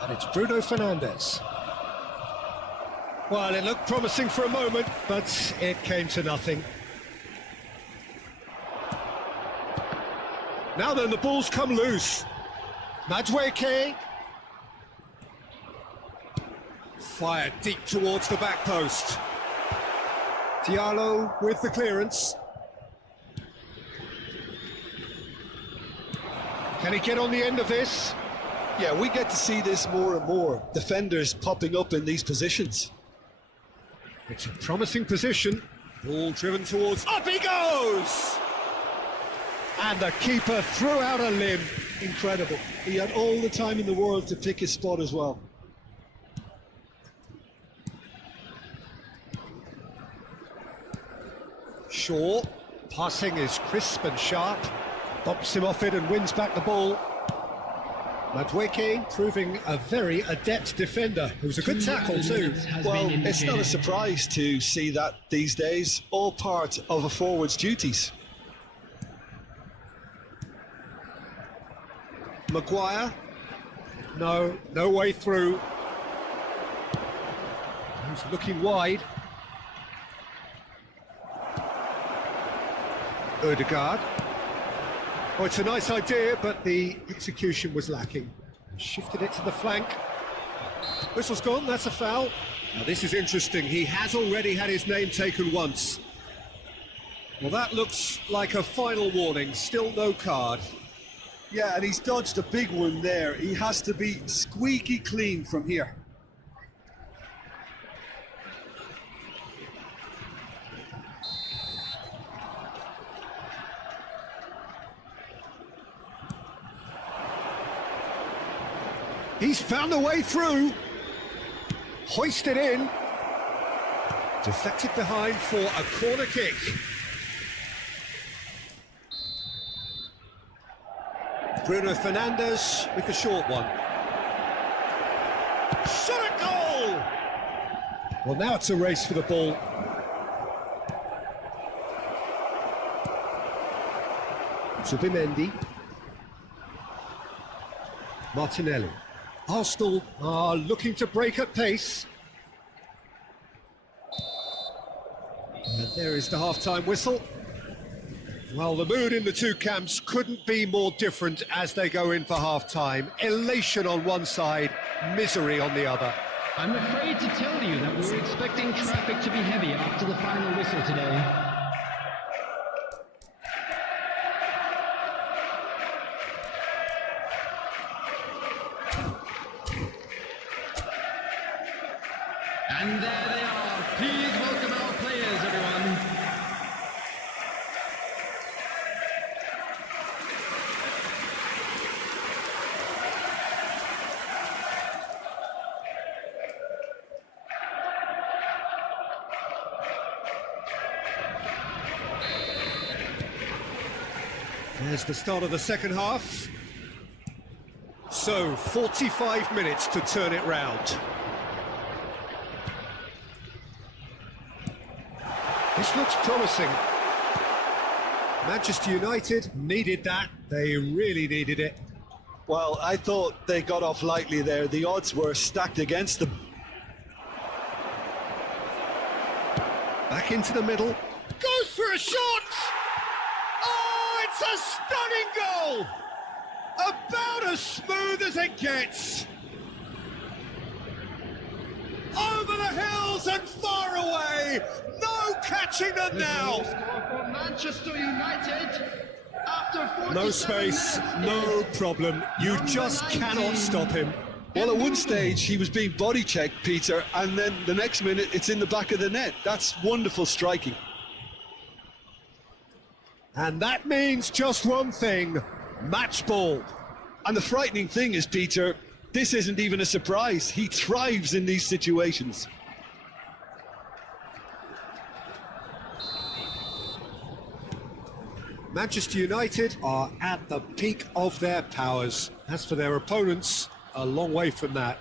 and it's Bruno Fernandes. Well, it looked promising for a moment, but it came to nothing. Now then, the ball's come loose. Madueke. Fired deep towards the back post. Diallo with the clearance. Can he get on the end of this? Yeah, we get to see this more and more. Defenders popping up in these positions. It's a promising position. Ball driven towards... Up he goes! And the keeper threw out a limb. Incredible. He had all the time in the world to pick his spot as well. Shaw, passing is crisp and sharp. Bumps him off it and wins back the ball. Madueke proving a very adept defender. It was a good tackle too. Well, it's not a surprise to see that these days. All part of a forward's duties. Maguire. No way through. He's looking wide. Odegaard. Oh, it's a nice idea, but the execution was lacking. Shifted it to the flank. Whistle's gone, that's a foul. Now this is interesting, he has already had his name taken once. Well, that looks like a final warning, still no card. Yeah, and he's dodged a big one there. He has to be squeaky clean from here. He's found a way through. Hoisted in. Deflected behind for a corner kick. Bruno Fernandes with the short one. Shot a goal! Well, now it's a race for the ball. Zubimendi. Martinelli. Arsenal are looking to break at pace. And there is the half-time whistle. Well, the mood in the two camps couldn't be more different as they go in for half-time. Elation on one side, misery on the other. I'm afraid to tell you that we were expecting traffic to be heavy after the final whistle today. And there they are. Please welcome our players, everyone. There's the start of the second half. So, 45 minutes to turn it round. This looks promising. Manchester United needed that. They really needed it. Well, I thought they got off lightly there. The odds were stacked against them. Back into the middle. Goes for a shot! Oh, it's a stunning goal! About as smooth as it gets. Over the hills and far away. No catching them now. For Manchester United after No space, no problem. You just cannot stop him. Well, at one stage he was being body checked, Peter, and then the next minute it's in the back of the net. That's wonderful striking. And that means just one thing, match ball. And the frightening thing is, Peter, this isn't even a surprise. He thrives in these situations. Manchester United are at the peak of their powers. As for their opponents, a long way from that.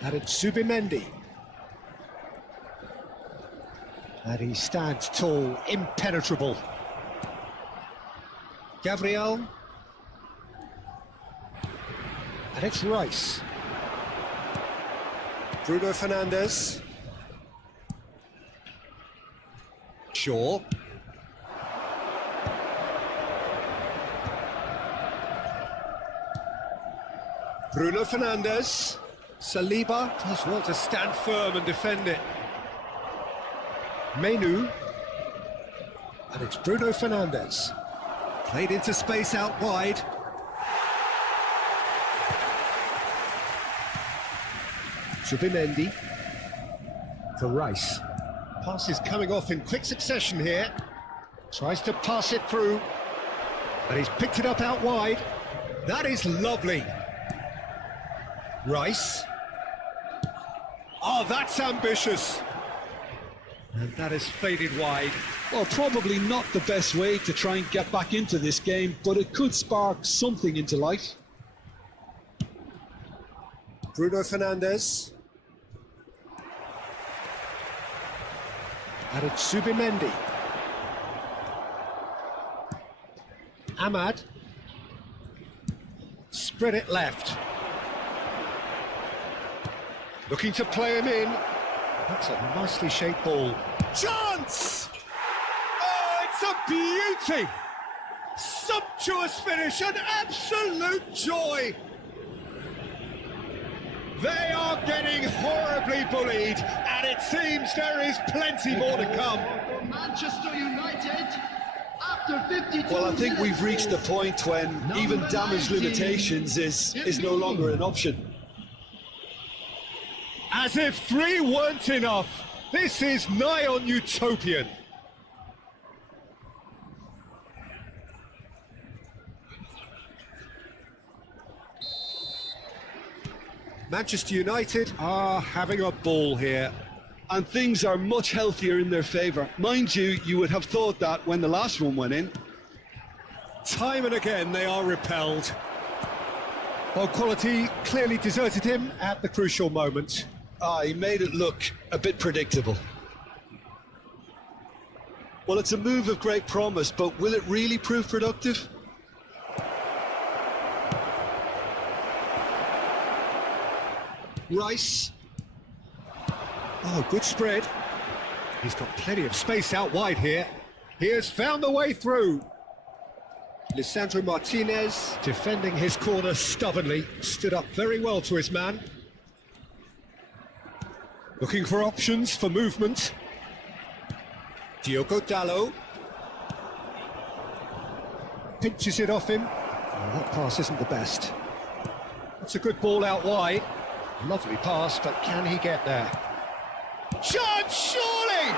And it's Zubimendi. And he stands tall, impenetrable. Gabriel. And it's Rice. Bruno Fernandes. Shaw. Bruno Fernandes. Saliba does well to stand firm and defend it. Menu. And it's Bruno Fernandes. Played into space out wide. Zubimendi. For Rice. Pass is coming off in quick succession here. Tries to pass it through. And he's picked it up out wide. That is lovely. Rice. Oh, that's ambitious. And that has faded wide. Well, probably not the best way to try and get back into this game, but it could spark something into life. Bruno Fernandes. And it's Zubimendi. Ahmad. Spread it left. Looking to play him in. That's a nicely shaped ball. Chance! Oh, it's a beauty! Sumptuous finish, an absolute joy! They are getting horribly bullied, and it seems there is plenty more to come. Manchester United, after 52 Well, I think we've minutes, reached the point when even number damage 19, limitations is no longer an option. As if 3 weren't enough, this is nigh on utopian. Manchester United are having a ball here. And things are much healthier in their favour. Mind you, you would have thought that when the last one went in. Time and again they are repelled. While quality clearly deserted him at the crucial moment. He made it look a bit predictable. Well, it's a move of great promise, but will it really prove productive? Rice. Oh, good spread. He's got plenty of space out wide here. He has found the way through. Lisandro Martinez, defending his corner stubbornly, stood up very well to his man. Looking for options for movement. Diogo Dalot. Pinches it off him. Oh, that pass isn't the best. That's a good ball out wide. Lovely pass, but can he get there? Chance, surely!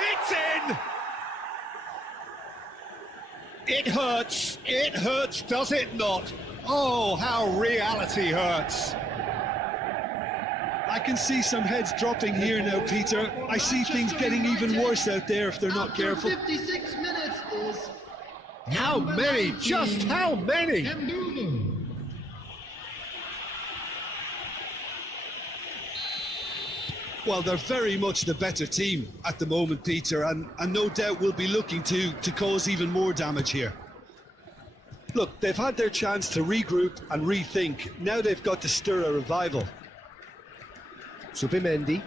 It's in! It hurts, does it not? Oh, how reality hurts. I can see some heads dropping here now, Peter. I see things getting even worse out there if they're not after careful. 56 minutes is How many? Just how many? Well, they're very much the better team at the moment, Peter, and no doubt will be looking to cause even more damage here. Look, they've had their chance to regroup and rethink. Now they've got to stir a revival. Zubimendi.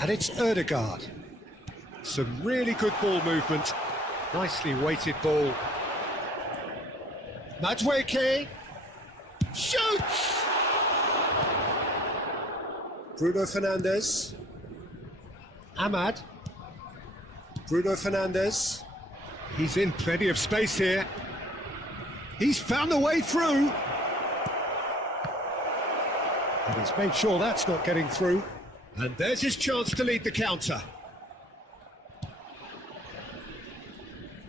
And it's Ødegaard. Some really good ball movement. Nicely weighted ball. Madueke. Shoots! Bruno Fernandes. Ahmad. Bruno Fernandes. He's in plenty of space here. He's found the way through. And he's made sure that's not getting through. And there's his chance to lead the counter.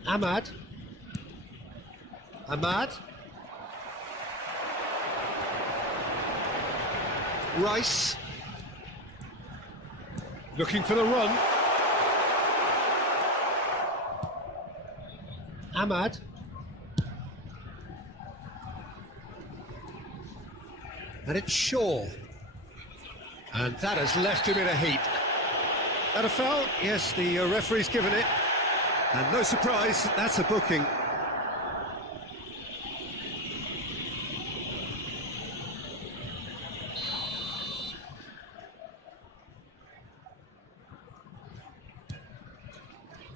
Ahmad. Rice. Looking for the run. Ahmad. And it's Shaw. And that has left him in a heap. That a foul? Yes, the referee's given it. And no surprise, that's a booking.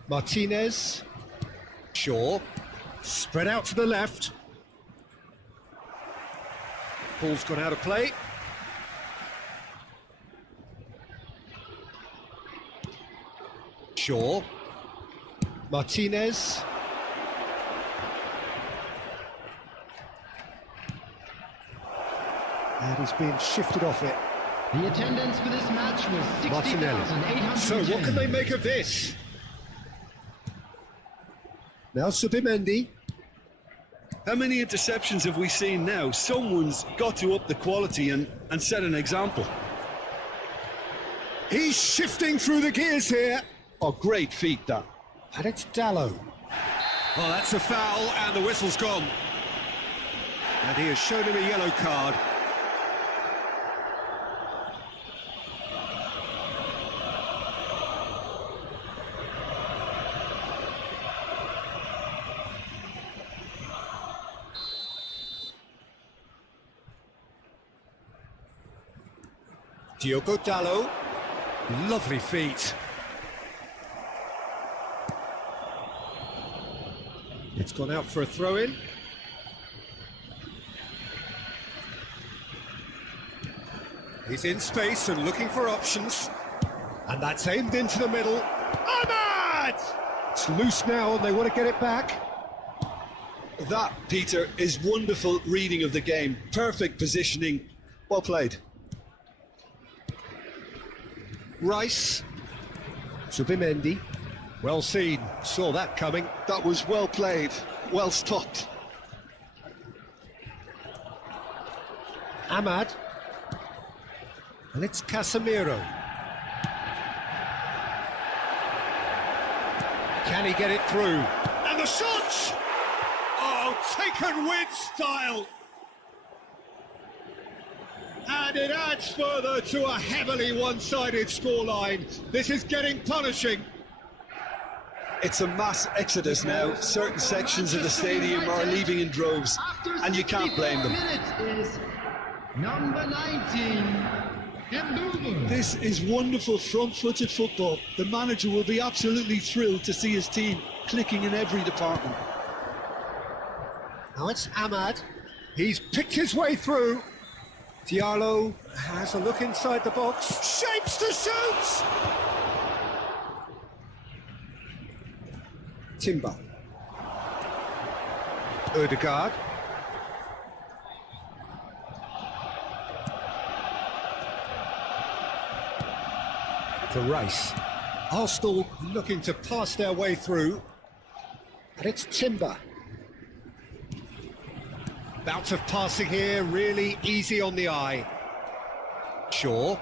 Martinez. Shaw. Spread out to the left. Ball's gone out of play. Shaw. Martinez. And he's being shifted off it. The attendance for this match was 60,810. So what can they make of this? Now Subimendi. How many interceptions have we seen now? Someone's got to up the quality and set an example. He's shifting through the gears here. Oh, great feat, that. And it's Dallo. Oh, that's a foul, and the whistle's gone. And he has shown him a yellow card. Diogo Dallo. Lovely feet. It's gone out for a throw-in. He's in space and looking for options. And that's aimed into the middle. Ahmad! It's loose now and they want to get it back. That, Peter, is wonderful reading of the game. Perfect positioning. Well played. Rice. Subimendi. Well seen. Saw that coming. That was well played. Well stopped. Ahmad. And it's Casemiro. Can he get it through? And the shot! Oh, taken with style! And it adds further to a heavily one-sided scoreline. This is getting punishing. It's a mass exodus now. Certain sections of the stadium are leaving in droves, and you can't blame them. Is number 19. This is wonderful front-footed football. The manager will be absolutely thrilled to see his team clicking in every department. Now it's Ahmad. He's picked his way through. Diallo has a look inside the box. Shapes to shoot! Timber. Ødegaard. For Rice. Arsenal looking to pass their way through. And it's Timber. Bout of passing here, really easy on the eye. Shaw.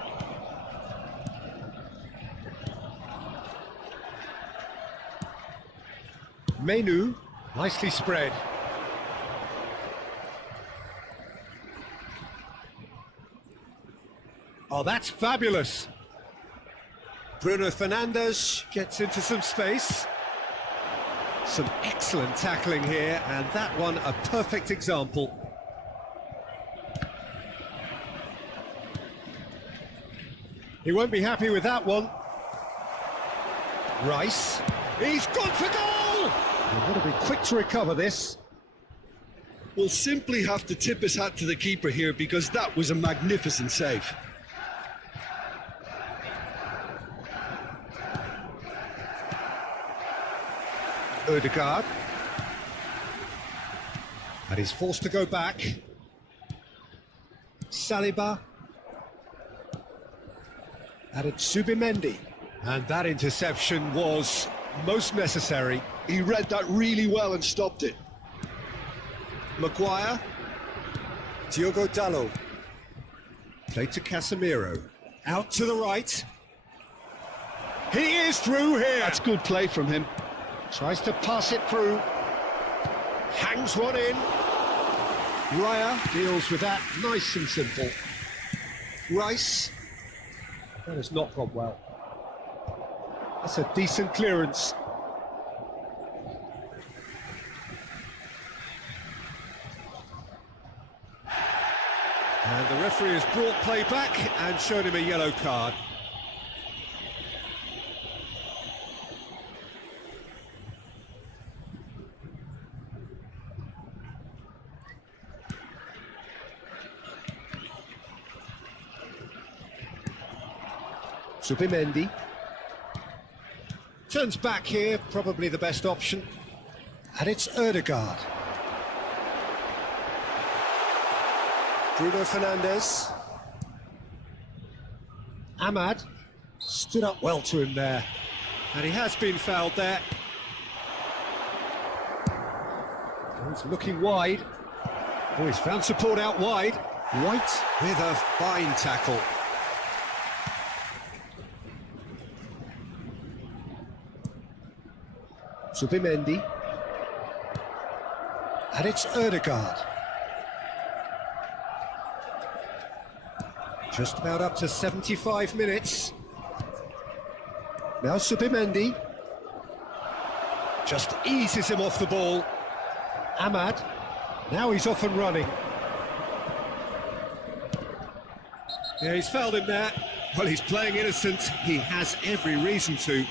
Menu, nicely spread. Oh, that's fabulous. Bruno Fernandes gets into some space. Some excellent tackling here, and that one a perfect example. He won't be happy with that one. Rice. He's gone for goal! We've got to be quick to recover this. We'll simply have to tip his hat to the keeper here because that was a magnificent save. Ødegaard. And he's forced to go back. Saliba. And it's Subimendi. And that interception was most necessary. He read that really well and stopped it. Maguire. Diogo Dallo. Played to Casemiro. Out to the right. He is through here. That's good play from him. Tries to pass it through. Hangs one in. Raya deals with that nice and simple. Rice. That has not gone well. That's a decent clearance. And the referee has brought play back and shown him a yellow card. Subimendi turns back here, probably the best option, and it's Ødegaard. Bruno Fernandes. Ahmad stood up well to him there, and he has been fouled there. He's looking wide. Oh, he's found support out wide. White with a fine tackle. Subimendi. And it's Ødegaard. Just about up to 75 minutes. Now Subimendi. Just eases him off the ball. Ahmad. Now he's off and running. Yeah, he's fouled him there. Well, he's playing innocent. He has every reason to.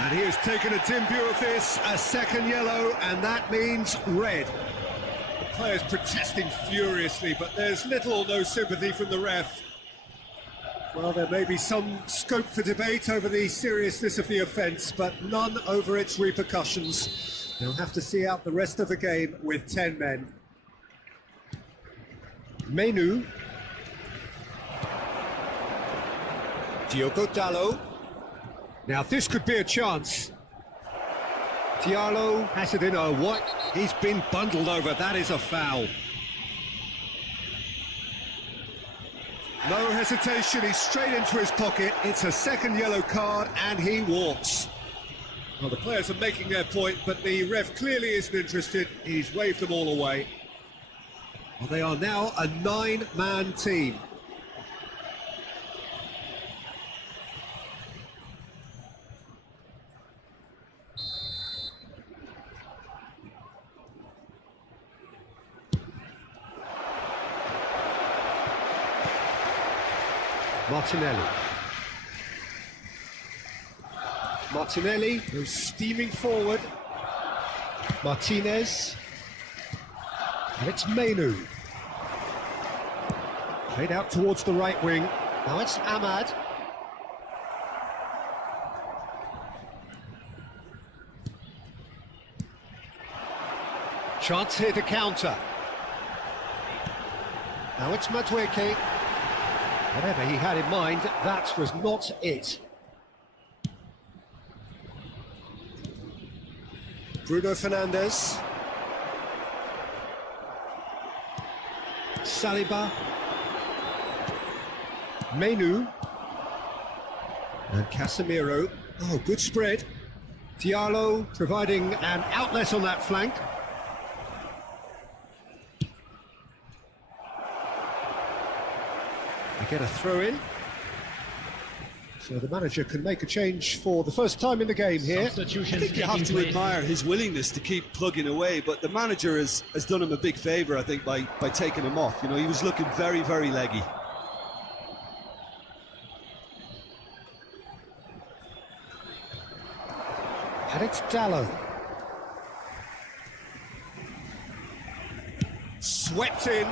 And he has taken a dim view of this, a second yellow, and that means red. The player's protesting furiously, but there's little or no sympathy from the ref. Well, there may be some scope for debate over the seriousness of the offence, but none over its repercussions. They'll have to see out the rest of the game with 10 men. Menu. Diogo Dalot. Now this could be a chance. Diallo has it in a what? He's been bundled over, that is a foul. No hesitation, he's straight into his pocket. It's a second yellow card and he walks. Well, the players are making their point, but the ref clearly isn't interested. He's waved them all away. Well, they are now a 9-man team. Martinelli goes steaming forward. Martinez. And it's Menu. Played out towards the right wing. Now it's Ahmad. Chance here to counter. Now it's Madueke. Whatever he had in mind, that was not it. Bruno Fernandes. Saliba. Menu. And Casemiro. Oh, good spread. Diallo providing an outlet on that flank. They get a throw in. So the manager can make a change for the first time in the game here. I think you have to admire his willingness to keep plugging away, but the manager has done him a big favour, I think, by taking him off. You know, he was looking very, very leggy. And it's Dalot. Swept in.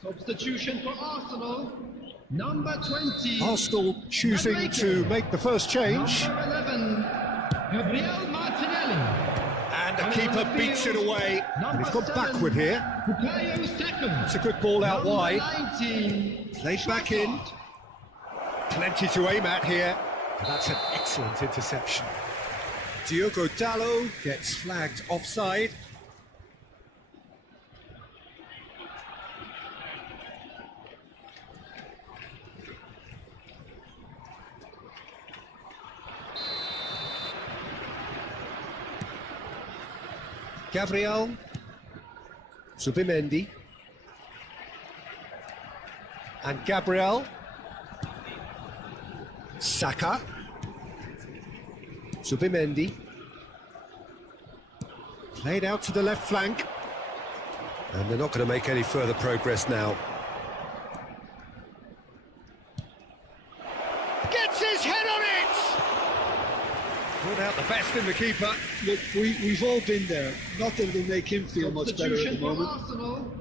Substitution for Arsenal, number 20. Arsenal choosing to make the first change. Number 11, Gabriel Martinelli. And the keeper beats it away. And he's gone backward here. It's a good ball out wide. 19, Played back in. Plenty to aim at here. And that's an excellent interception. Diogo Dalot gets flagged offside. Gabriel. Zubimendi. And Gabriel. Saka. Zubimendi. Played out to the left flank. And they're not going to make any further progress now. Gets his head on it! Brought out the best in the keeper. Look, we've all been there. Nothing will make him feel much better at the Substitution for moment. Arsenal.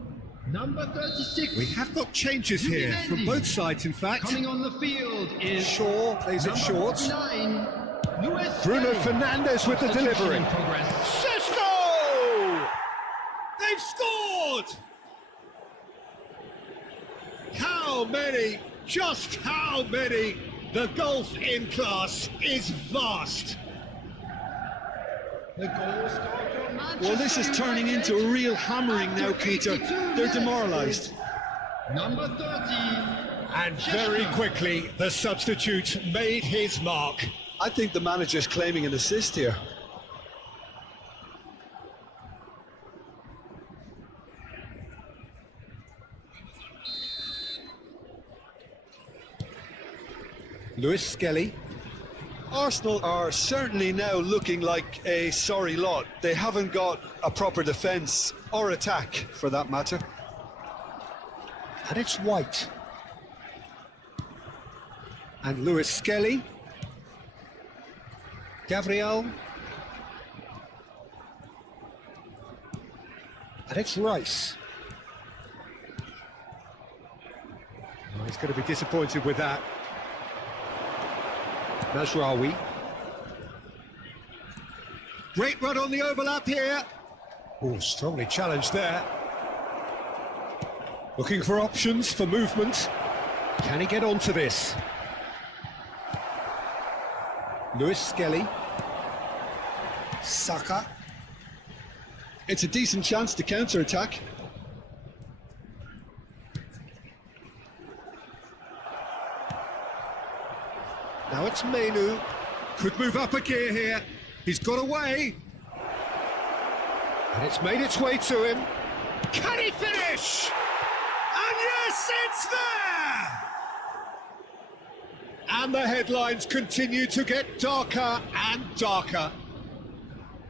Number 36. We have got changes here from both sides, in fact. Coming on the field is Shaw plays it short. 49, Luis Bruno Kelly. Fernandes with the Substitution delivery. in progress. Cisco! They've scored! How many? Just how many? The gulf in class is vast. The goal scored for Manchester Well, this is turning United into a real hammering now, after Peter. 82 They're minutes. demoralised. Number 30. And very quickly, the substitute made his mark. I think the manager's claiming an assist here. Luis Skelly. Arsenal are certainly now looking like a sorry lot. They haven't got a proper defence or attack, for that matter. And it's White. And Luis Skelly. Gabriel. And it's Rice. Oh, he's going to be disappointed with that. Mazraoui. Great run on the overlap here. Oh, strongly challenged there. Looking for options for movement. Can he get onto this? Luis Skelly. Saka. It's a decent chance to counter-attack. Now it's Menu. Could move up a gear here. He's got away. And it's made its way to him. Can he finish? And yes, it's there! And the headlines continue to get darker and darker.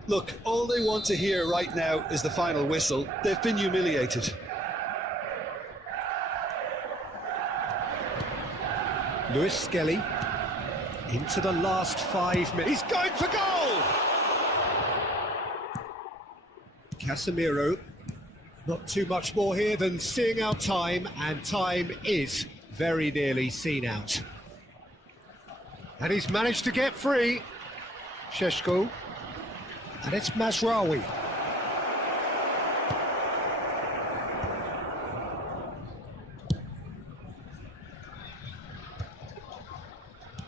Look, all they want to hear right now is the final whistle. They've been humiliated. Luis Skelly into the last 5 minutes. He's going for goal! Casemiro, not too much more here than seeing out time, and time is very nearly seen out. And he's managed to get free. Šeško. And it's Mazraoui.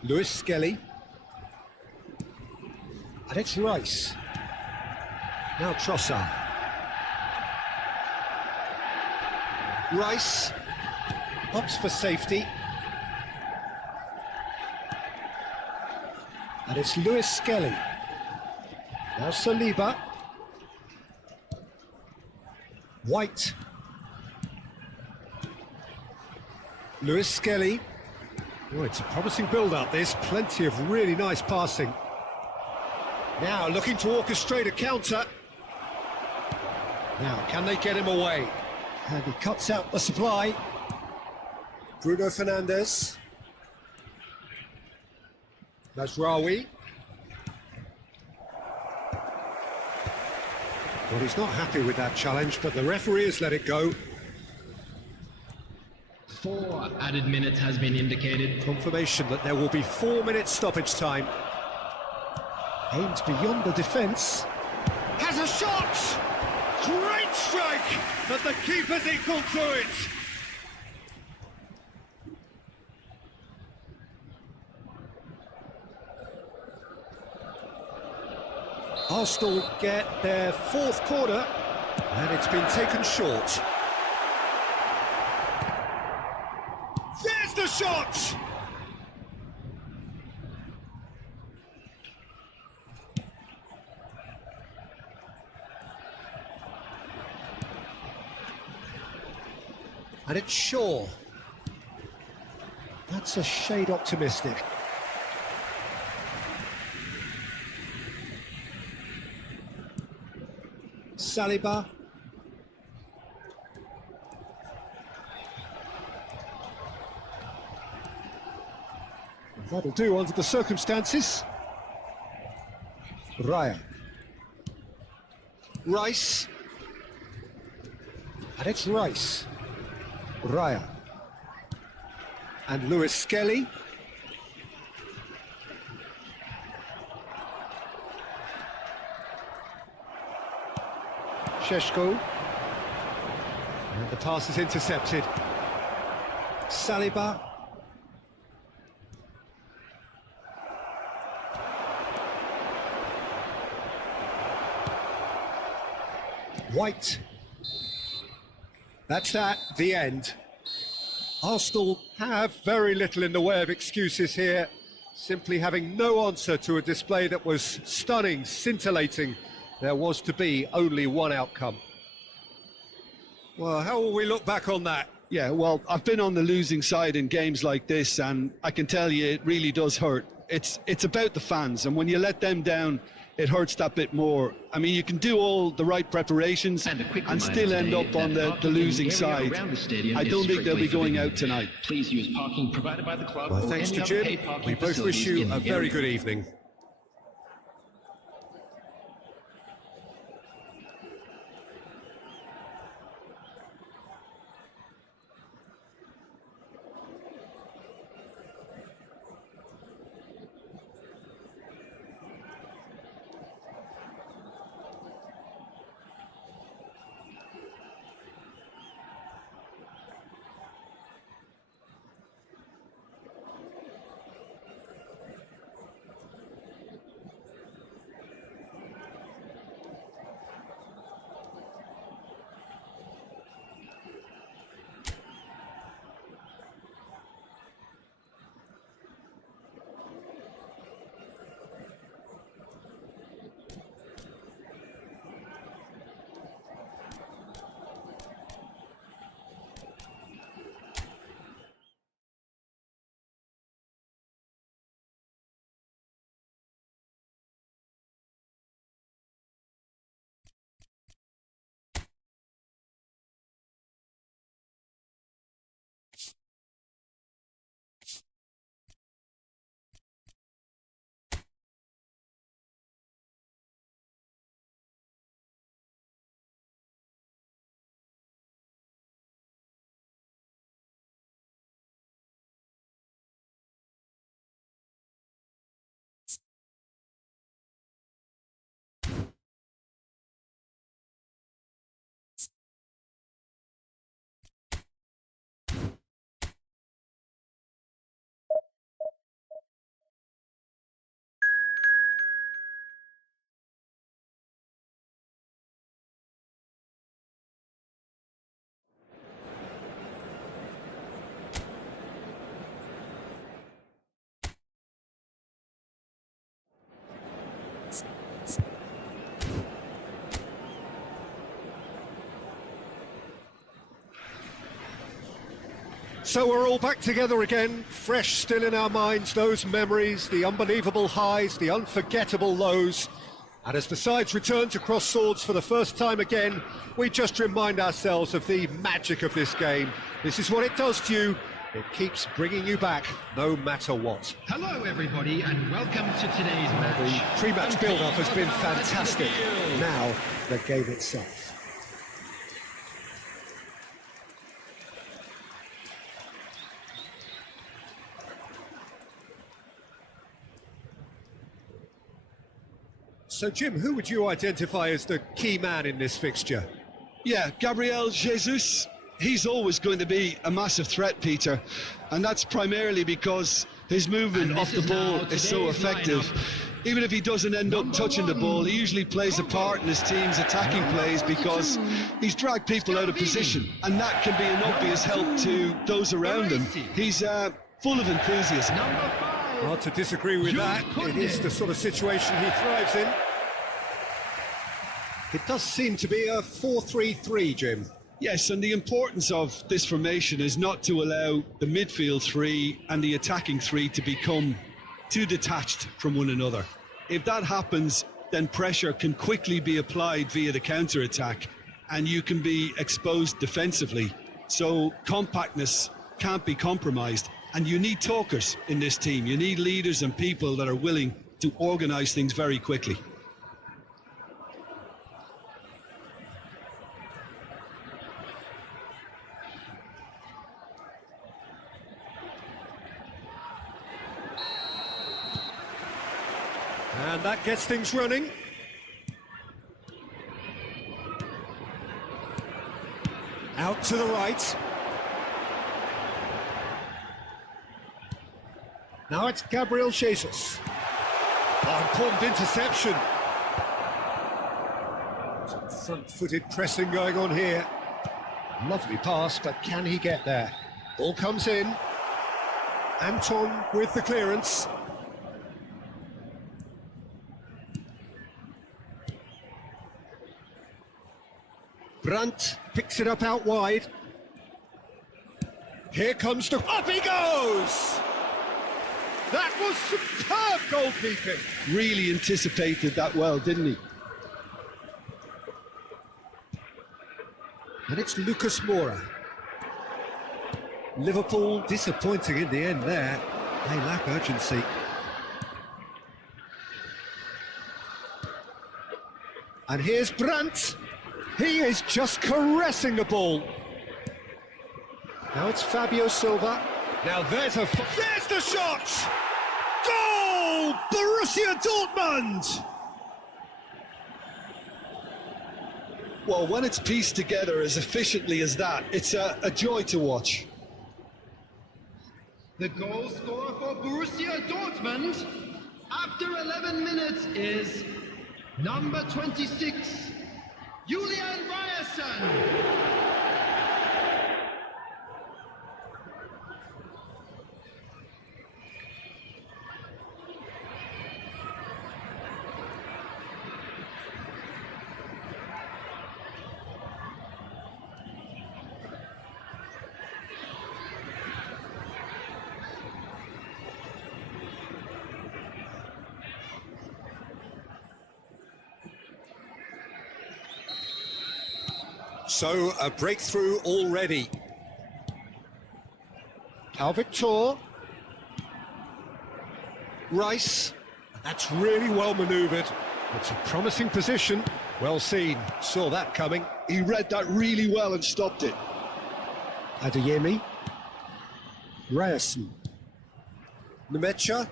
Luis Skelly. And it's Rice. Now Trossard. Rice opts for safety. And it's Luis Skelly. Now Saliba. White. Luis Skelly. Oh, it's a promising build-up, this. Plenty of really nice passing. Now looking to orchestrate a counter. Now, can they get him away? And he cuts out the supply. Bruno Fernandes. Mazraoui. Well, he's not happy with that challenge, but the referee has let it go. 4 added minutes has been indicated. Confirmation that there will be 4 minutes stoppage time. Aims beyond the defence. Has a shot! Great strike! But the keeper's equal to it. Arsenal get their 4th corner, and it's been taken short. There's the shot! And it's Shaw. That's a shade optimistic. Saliba. That'll do under the circumstances. Raya. Rice. And it's Rice. Raya. And Lewis Skelly. Šeško. And the pass is intercepted. Saliba. White. That's that, the end. Arsenal have very little in the way of excuses here, simply having no answer to a display that was stunning, scintillating. There was to be only one outcome. Well, how will we look back on that? Yeah, well, I've been on the losing side in games like this, and I can tell you it really does hurt. It's about the fans, and when you let them down, it hurts that bit more. I mean, you can do all the right preparations and still end up on the losing side. I don't think they'll be going out tonight. Please use parking provided by the club. Well, thanks to Jim. We both wish you a very good evening. So we're all back together again, fresh still in our minds, those memories, the unbelievable highs, the unforgettable lows. And as the sides return to cross swords for the first time again, we just remind ourselves of the magic of this game. This is what it does to you. It keeps bringing you back, no matter what. Hello, everybody, and welcome to today's match. The pre-match build-up has been fantastic. Now, the game itself. So, Jim, who would you identify as the key man in this fixture? Yeah, Gabriel Jesus. He's always going to be a massive threat, Peter, and that's primarily because his movement off the ball is so effective. Even if he doesn't end up touching the ball, he usually plays a part in his team's attacking plays because he's dragged people out of position, and that can be an obvious help to those around him. He's full of enthusiasm. Hard to disagree with that. It is the sort of situation he thrives in. It does seem to be a 4-3-3, Jim. Yes, and the importance of this formation is not to allow the midfield three and the attacking three to become too detached from one another. If that happens, then pressure can quickly be applied via the counter-attack and you can be exposed defensively. So compactness can't be compromised, and you need talkers in this team. You need leaders and people that are willing to organise things very quickly. And that gets things running. Out to the right. Now it's Gabriel Jesus. Oh, important interception. Some front-footed pressing going on here. Lovely pass, but can he get there? Ball comes in. Anton with the clearance. Brandt picks it up out wide. Here comes the... Up he goes! That was superb goalkeeping. Really anticipated that well, didn't he? And it's Lucas Moura. Liverpool disappointing in the end there. They lack urgency. And here's Brandt. He is just caressing the ball. Now it's Fabio Silva. Now there's the shot! Goal! Borussia Dortmund! Well, when it's pieced together as efficiently as that, it's a joy to watch. The goal scorer for Borussia Dortmund after 11 minutes is number 26, Julian Ryerson. So, a breakthrough already. Pau Victor. Rice. That's really well manoeuvred. It's a promising position. Well seen. Saw that coming. He read that really well and stopped it. Adeyemi. Ryerson. Nemecha.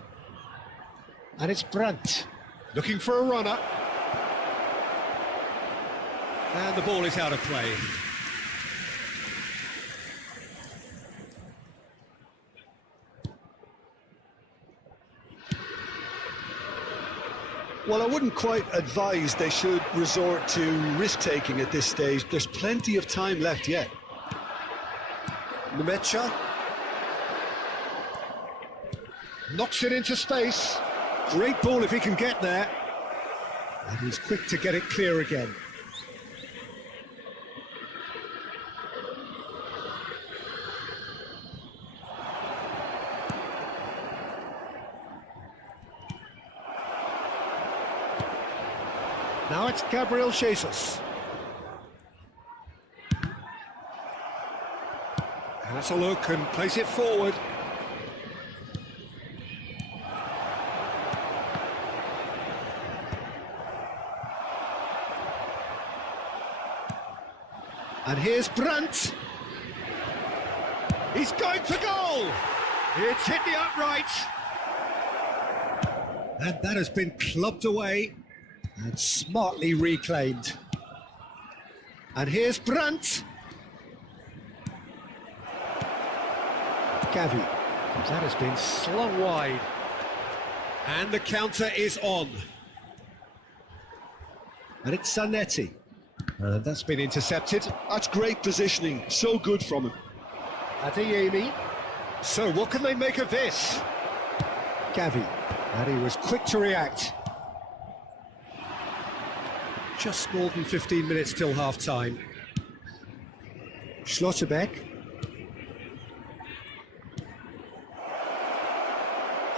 And it's Brandt. Looking for a runner. And the ball is out of play. Well, I wouldn't quite advise they should resort to risk-taking at this stage. There's plenty of time left yet. Nemecha. Knocks it into space. Great ball if he can get there. And he's quick to get it clear again. Now it's Gabriel Jesus. Has a look and plays it forward. And here's Brandt. He's going for goal. It's hit the upright. And that has been clubbed away. And smartly reclaimed. And here's Brandt. Gavi. That has been slung wide. And the counter is on. And it's Zanetti. And that's been intercepted. That's great positioning. So good from him. Adeyemi. So what can they make of this? Gavi. And he was quick to react. Just more than 15 minutes till half-time. Schlotterbeck.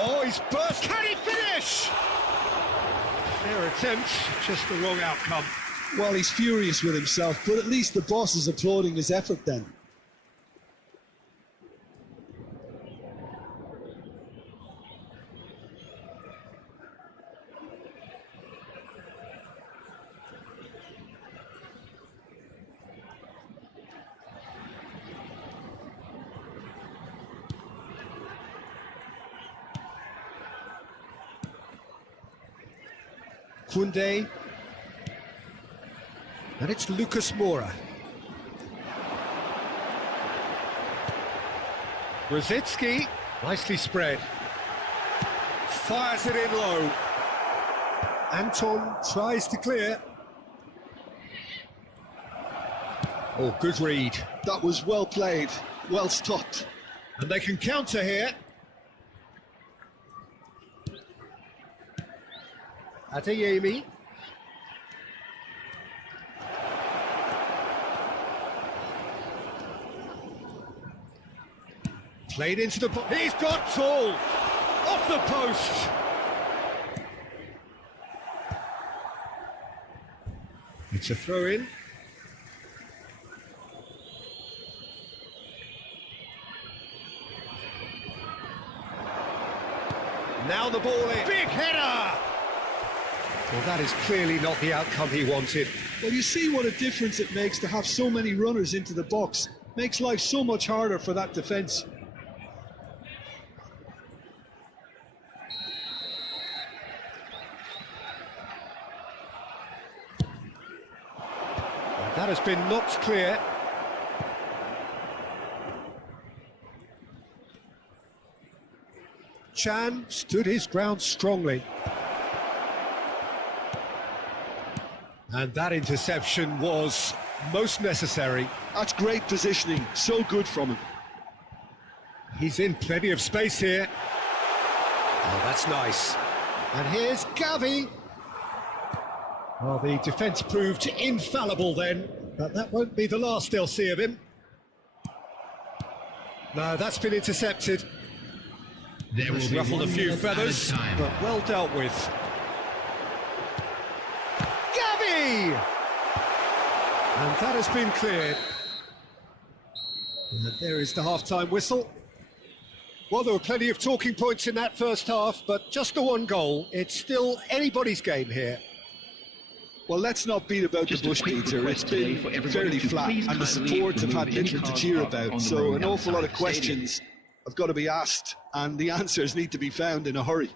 Oh, he's burst. Can he finish? Fair attempt, just the wrong outcome. Well, he's furious with himself, but at least the boss is applauding his effort then. Koundé. And it's Lucas Moura. Rosicki, nicely spread. Fires it in low. Anton tries to clear. Oh, good read. That was well played, well stopped. And they can counter here. Adeyemi. Played into the... He's got tall! Off the post! It's a throw-in. Now the ball in. Big header! Well, that is clearly not the outcome he wanted. Well, you see what a difference it makes to have so many runners into the box. Makes life so much harder for that defence. That has been knocked clear. Chan stood his ground strongly. And that interception was most necessary. That's great positioning, so good from him. He's in plenty of space here. Oh, that's nice. And here's Gavi. Well, the defence proved infallible then, but that won't be the last they'll see of him. No, that's been intercepted. There will be Ruffled a few feathers, but well dealt with. Gavi! And that has been cleared. And there is the half-time whistle. Well, there were plenty of talking points in that first half, but just the one goal. It's still anybody's game here. Well, let's not beat about the bush, Peter. It's been fairly flat, and the supports have had little to cheer about, so an awful lot of questions have got to be asked, and the answers need to be found in a hurry.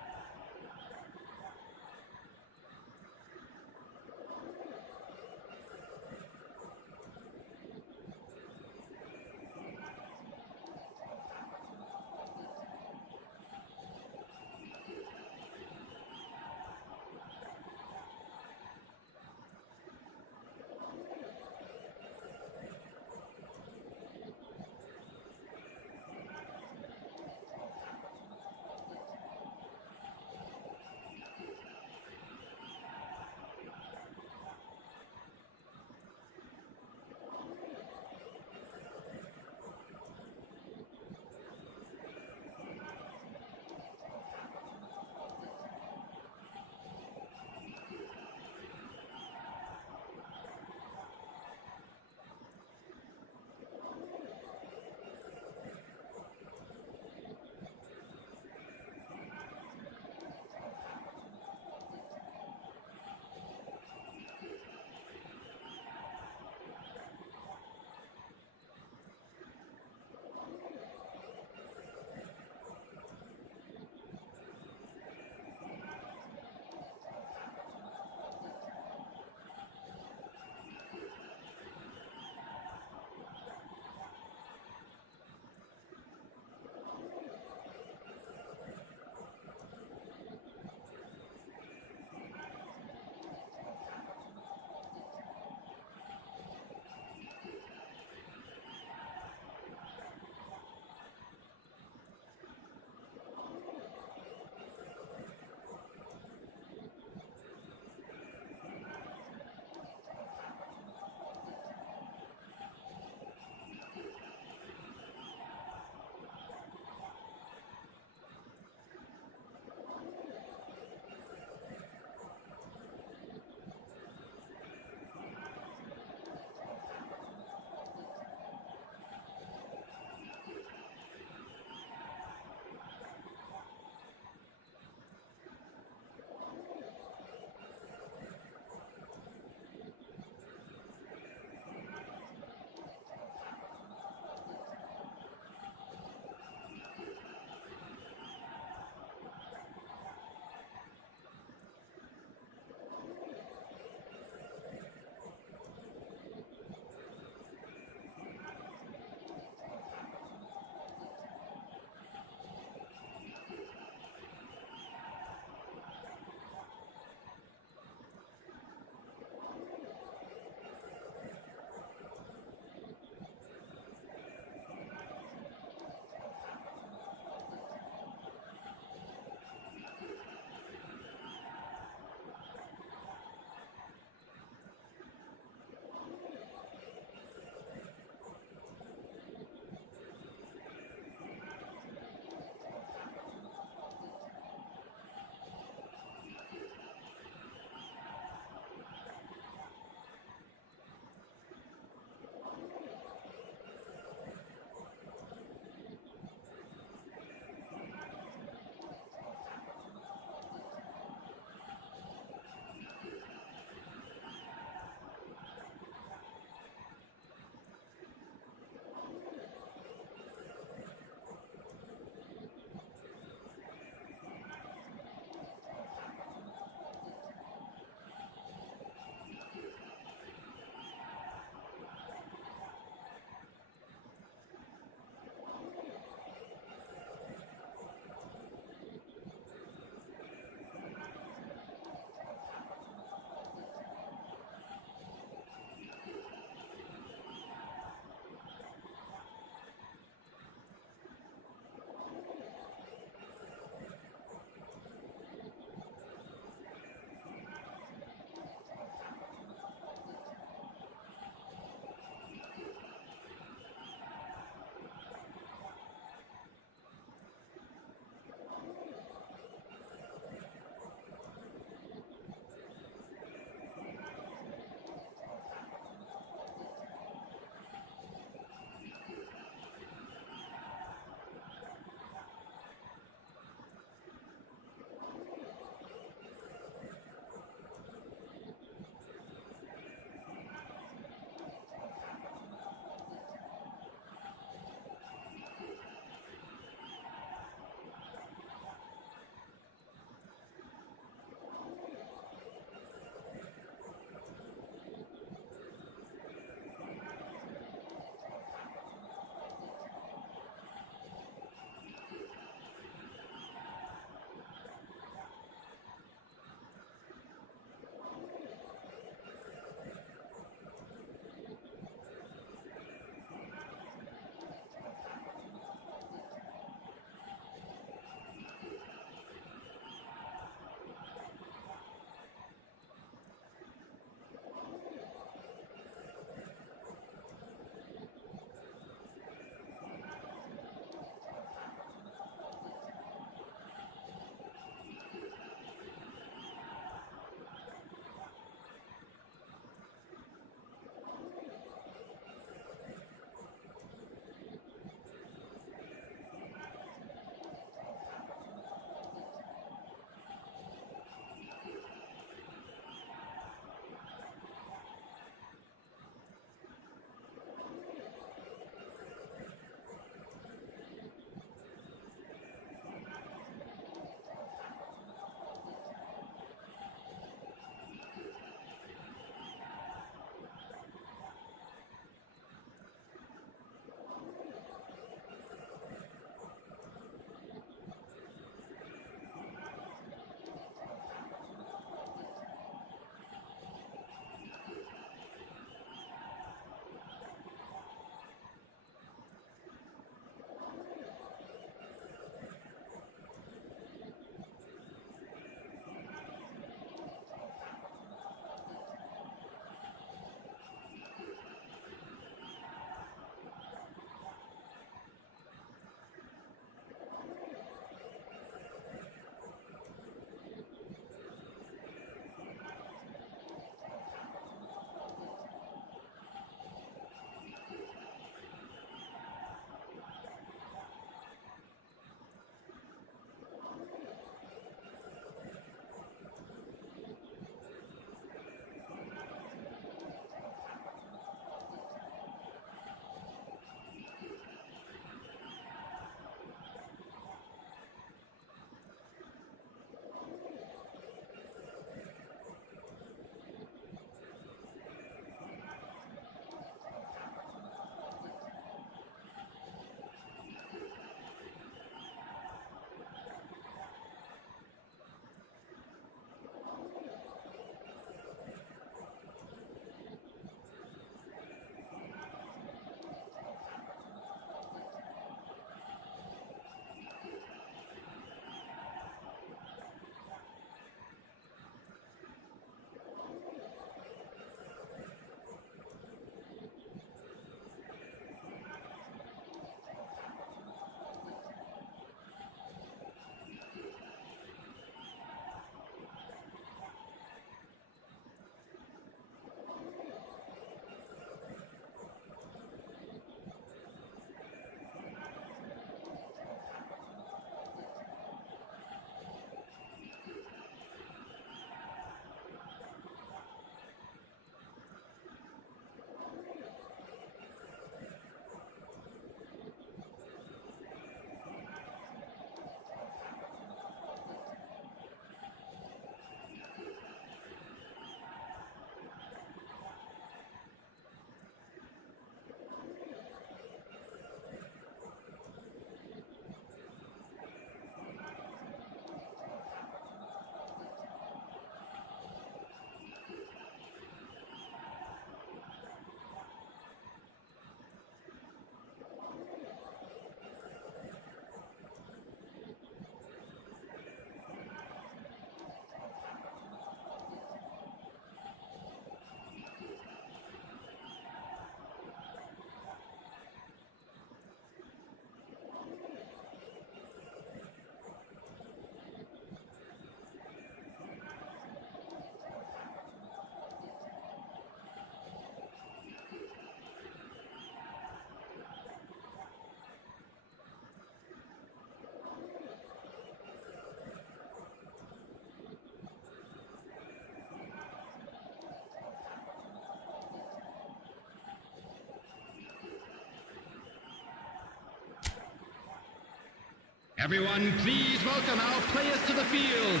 Everyone, please welcome our players to the field.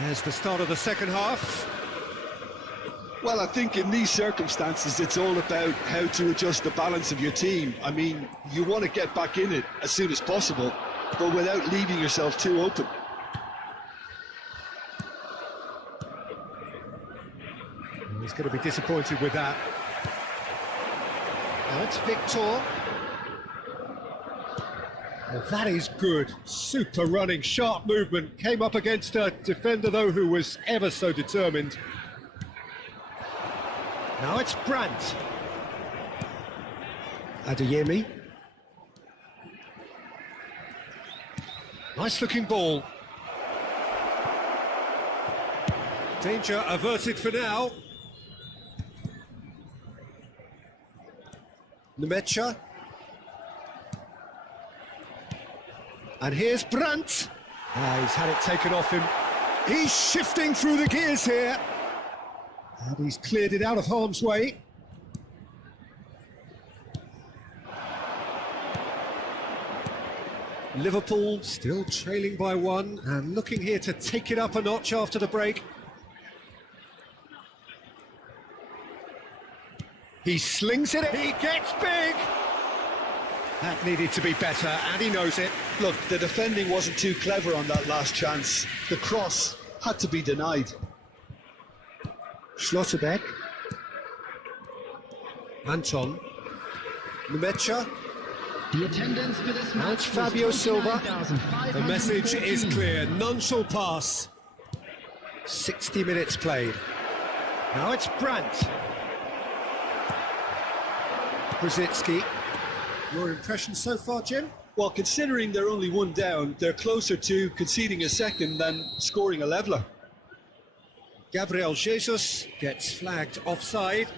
There's the start of the second half. Well, I think in these circumstances, it's all about how to adjust the balance of your team. I mean, you want to get back in it as soon as possible, but without leaving yourself too open. He's going to be disappointed with that. Now it's Victor. Well, that is good. Super running, sharp movement. Came up against a defender, though, who was ever so determined. Now it's Brandt. Adeyemi. Nice looking ball. Danger averted for now. Nemecha. And here's Brandt. He's had it taken off him. He's shifting through the gears here. And he's cleared it out of harm's way. Liverpool still trailing by one and looking here to take it up a notch after the break. He slings it, he gets big! That needed to be better, and he knows it. Look, the defending wasn't too clever on that last chance. The cross had to be denied. Schlotterbeck. Anton. Nemecha. The attendance for this Now match it's Fabio Silva. The message is 29,514. clear, none shall pass. 60 minutes played. Now it's Brandt. Brzezinski. Your impression so far, Jim? Well, considering they're only one down, they're closer to conceding a second than scoring a leveller. Gabriel Jesus gets flagged offside.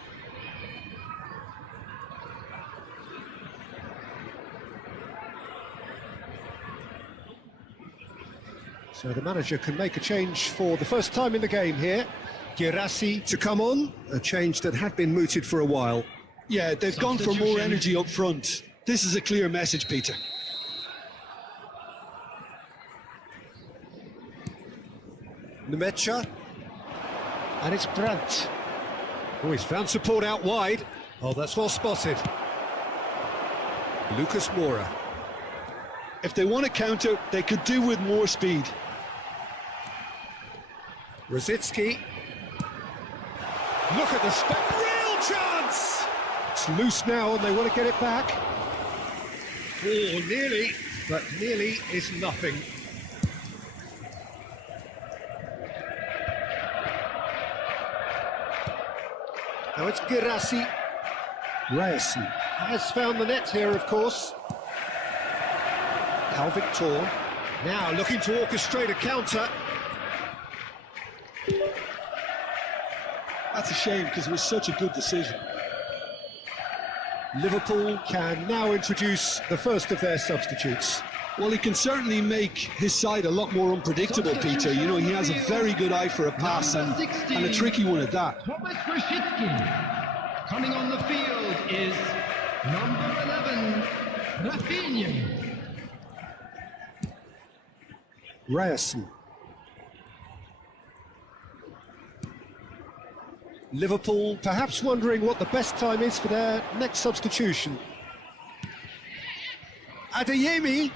So the manager can make a change for the first time in the game here. Girassi to come on, a change that had been mooted for a while. Yeah, they've gone for more energy up front. This is a clear message, Peter. Nemecha. And it's Brandt. Oh, he's found support out wide. Oh, that's well spotted. Lucas Moura. If they want to counter, they could do with more speed. Rosicki. Look at the real chance! It's loose now and they want to get it back. Oh, nearly, but nearly is nothing. Now it's Girassi. Ryerson has found the net here, of course. Cal Victor now looking to orchestrate a counter. That's a shame because it was such a good decision. Liverpool can now introduce the first of their substitutes. Well, he can certainly make his side a lot more unpredictable, Peter. You know, he has a very good eye for a pass and a tricky one at that. Thomas Brzezinski. Coming on the field is number 11, Rafinha. Ryerson. Liverpool perhaps wondering what the best time is for their next substitution. Adeyemi.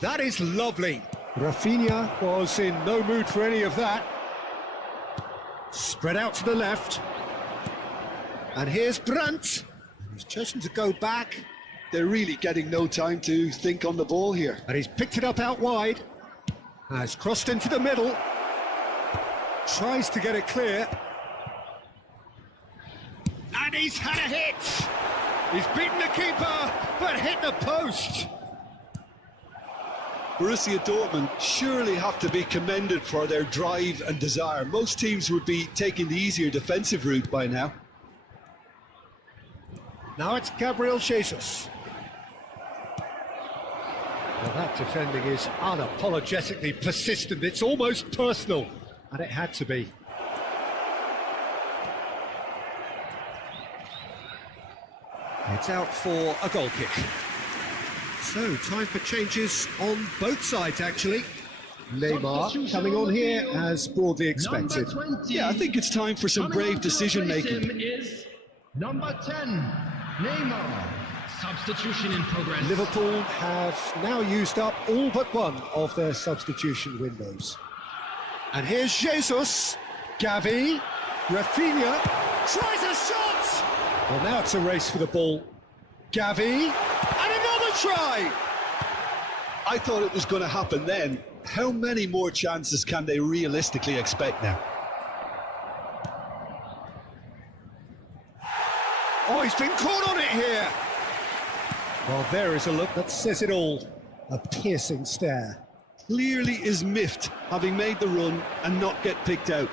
That is lovely. Rafinha was in no mood for any of that. Spread out to the left. And here's Brandt. He's chosen to go back. They're really getting no time to think on the ball here. And he's picked it up out wide. Has crossed into the middle. Tries to get it clear. And he's had a hit. He's beaten the keeper, but hit the post. Borussia Dortmund surely have to be commended for their drive and desire. Most teams would be taking the easier defensive route by now. Now it's Gabriel Jesus. Well, that defending is unapologetically persistent. It's almost personal, and it had to be. It's out for a goal kick. So, time for changes on both sides, actually. Neymar coming on here as broadly expected. Yeah, I think it's time for some brave decision-making. Is number 10, Neymar. Substitution in progress. Liverpool have now used up all but one of their substitution windows. And here's Jesus, Gavi, Rafinha, tries a shot! Well, now it's a race for the ball. Gavi, and another try! I thought it was going to happen then. How many more chances can they realistically expect now? Oh, he's been caught on it here! Well, there is a look that says it all. A piercing stare. Clearly is miffed, having made the run and not get picked out.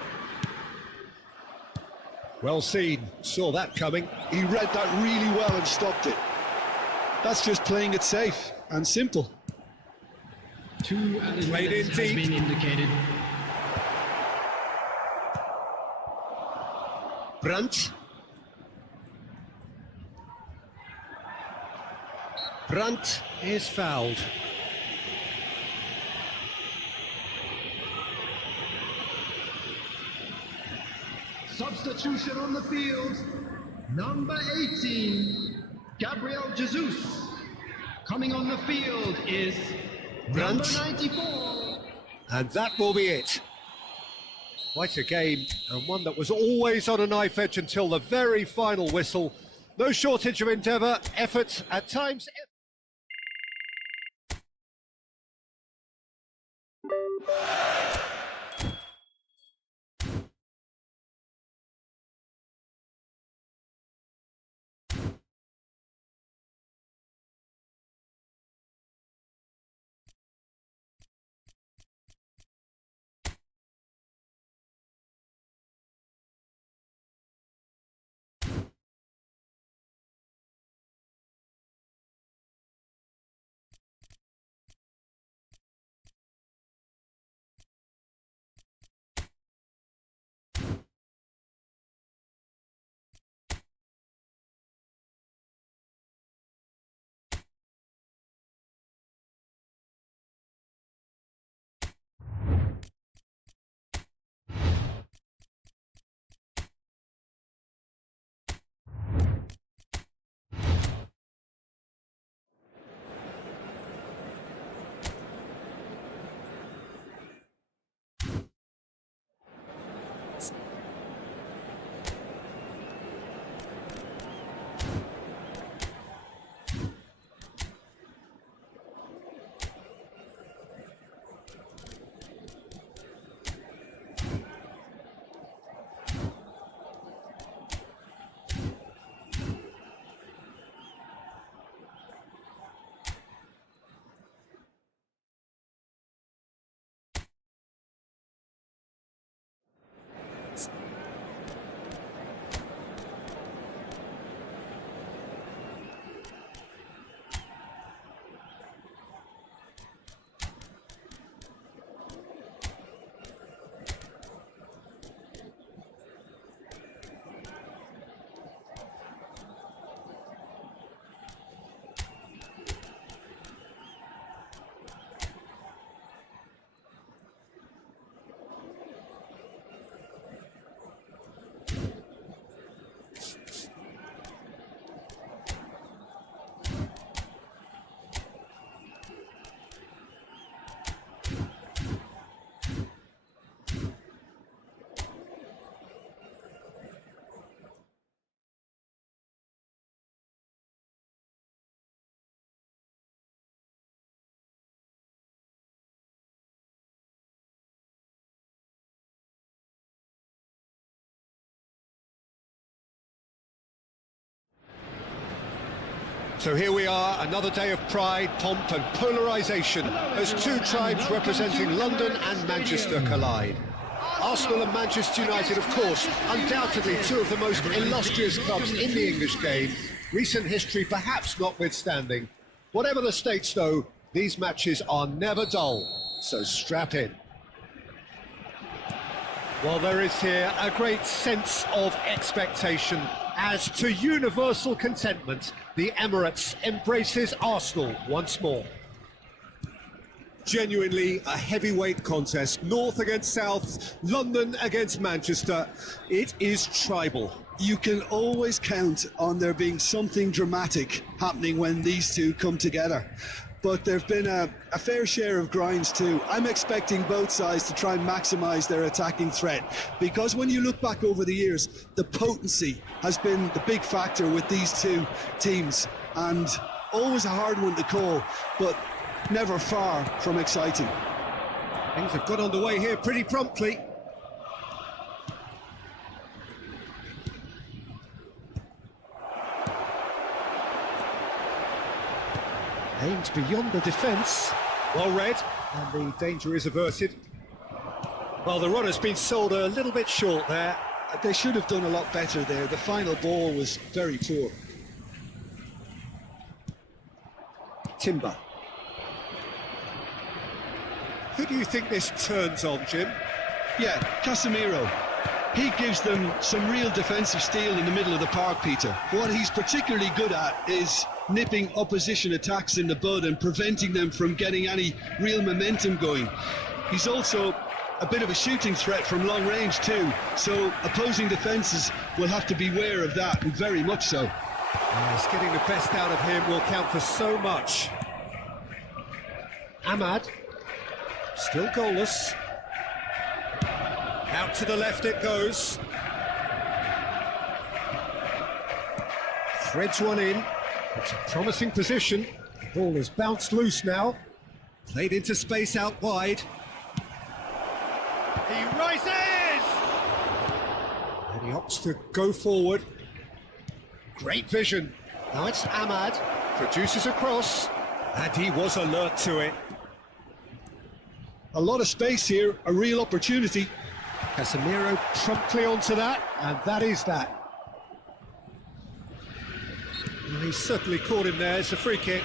Well seen, saw that coming. He read that really well and stopped it. That's just playing it safe and simple. 2 added Played in minutes has deep. been indicated. Brandt. Brandt is fouled. Substitution on the field. Number 18, Gabriel Jesus. Coming on the field is Brandt. number 94. And that will be it. Quite a game, and one that was always on a knife edge until the very final whistle. No shortage of endeavour, effort, at times... So here we are, another day of pride, pomp and polarisation as two tribes representing London and Manchester collide. Arsenal and Manchester United, of course, undoubtedly two of the most illustrious clubs in the English game, recent history perhaps notwithstanding. Whatever the stakes, though, These matches are never dull, so strap in. Well, there is here a great sense of expectation. As to universal contentment, the Emirates embraces Arsenal once more. Genuinely a heavyweight contest, North against South, London against Manchester. It is tribal. You can always count on there being something dramatic happening when these two come together. But there have been a fair share of grinds too. I'm expecting both sides to try and maximise their attacking threat, because when you look back over the years, the potency has been the big factor with these two teams, and always a hard one to call, but never far from exciting. Things have got underway here pretty promptly. Aimed beyond the defence. Well read, and the danger is averted. Well, the run has been sold a little bit short there. They should have done a lot better there. The final ball was very poor. Timber. Who do you think this turns on, Jim? Yeah, Casemiro. He gives them some real defensive steel in the middle of the park, Peter. What he's particularly good at is nipping opposition attacks in the bud and preventing them from getting any real momentum going. He's also a bit of a shooting threat from long range too, so opposing defences will have to beware of that, and very much so. Yes, getting the best out of him will count for so much. Ahmad, still goalless. Out to the left it goes. Threads one in. It's a promising position. The ball has bounced loose now. Played into space out wide. He rises! And he opts to go forward. Great vision. Now it's Ahmad. Produces a cross. And he was alert to it. A lot of space here, a real opportunity. Casemiro promptly onto that, and that is that. Well, he's certainly caught him there. It's a free kick.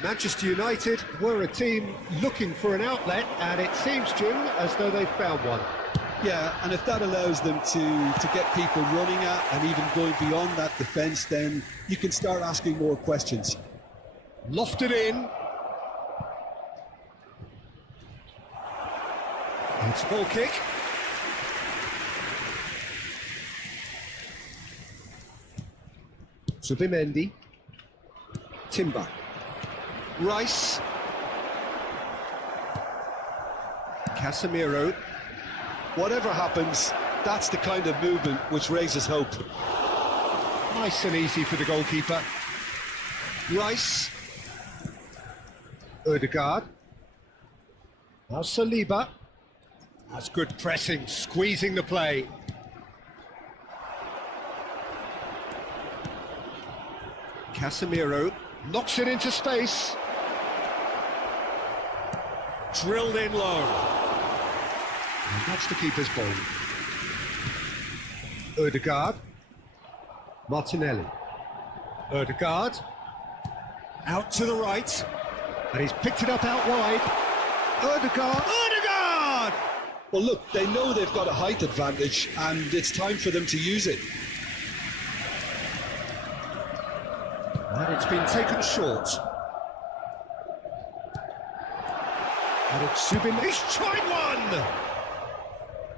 Manchester United were a team looking for an outlet, and it seems, Jim, as though they've found one. Yeah, and if that allows them to get people running at and even going beyond that defence, then you can start asking more questions. Lofted in. It's a ball kick. Zubimendi. Timber. Rice. Casemiro. Whatever happens, that's the kind of movement which raises hope. Nice and easy for the goalkeeper. Rice. Odegaard. Now Saliba. That's good pressing, squeezing the play. Casemiro knocks it into space. Drilled in low. And that's the keeper's ball. Odegaard. Martinelli. Odegaard. Out to the right. And he's picked it up out wide. Odegaard. Odegaard! Well, look, they know they've got a height advantage, and it's time for them to use it. And it's been taken short. And it's Zubin. He's tried one!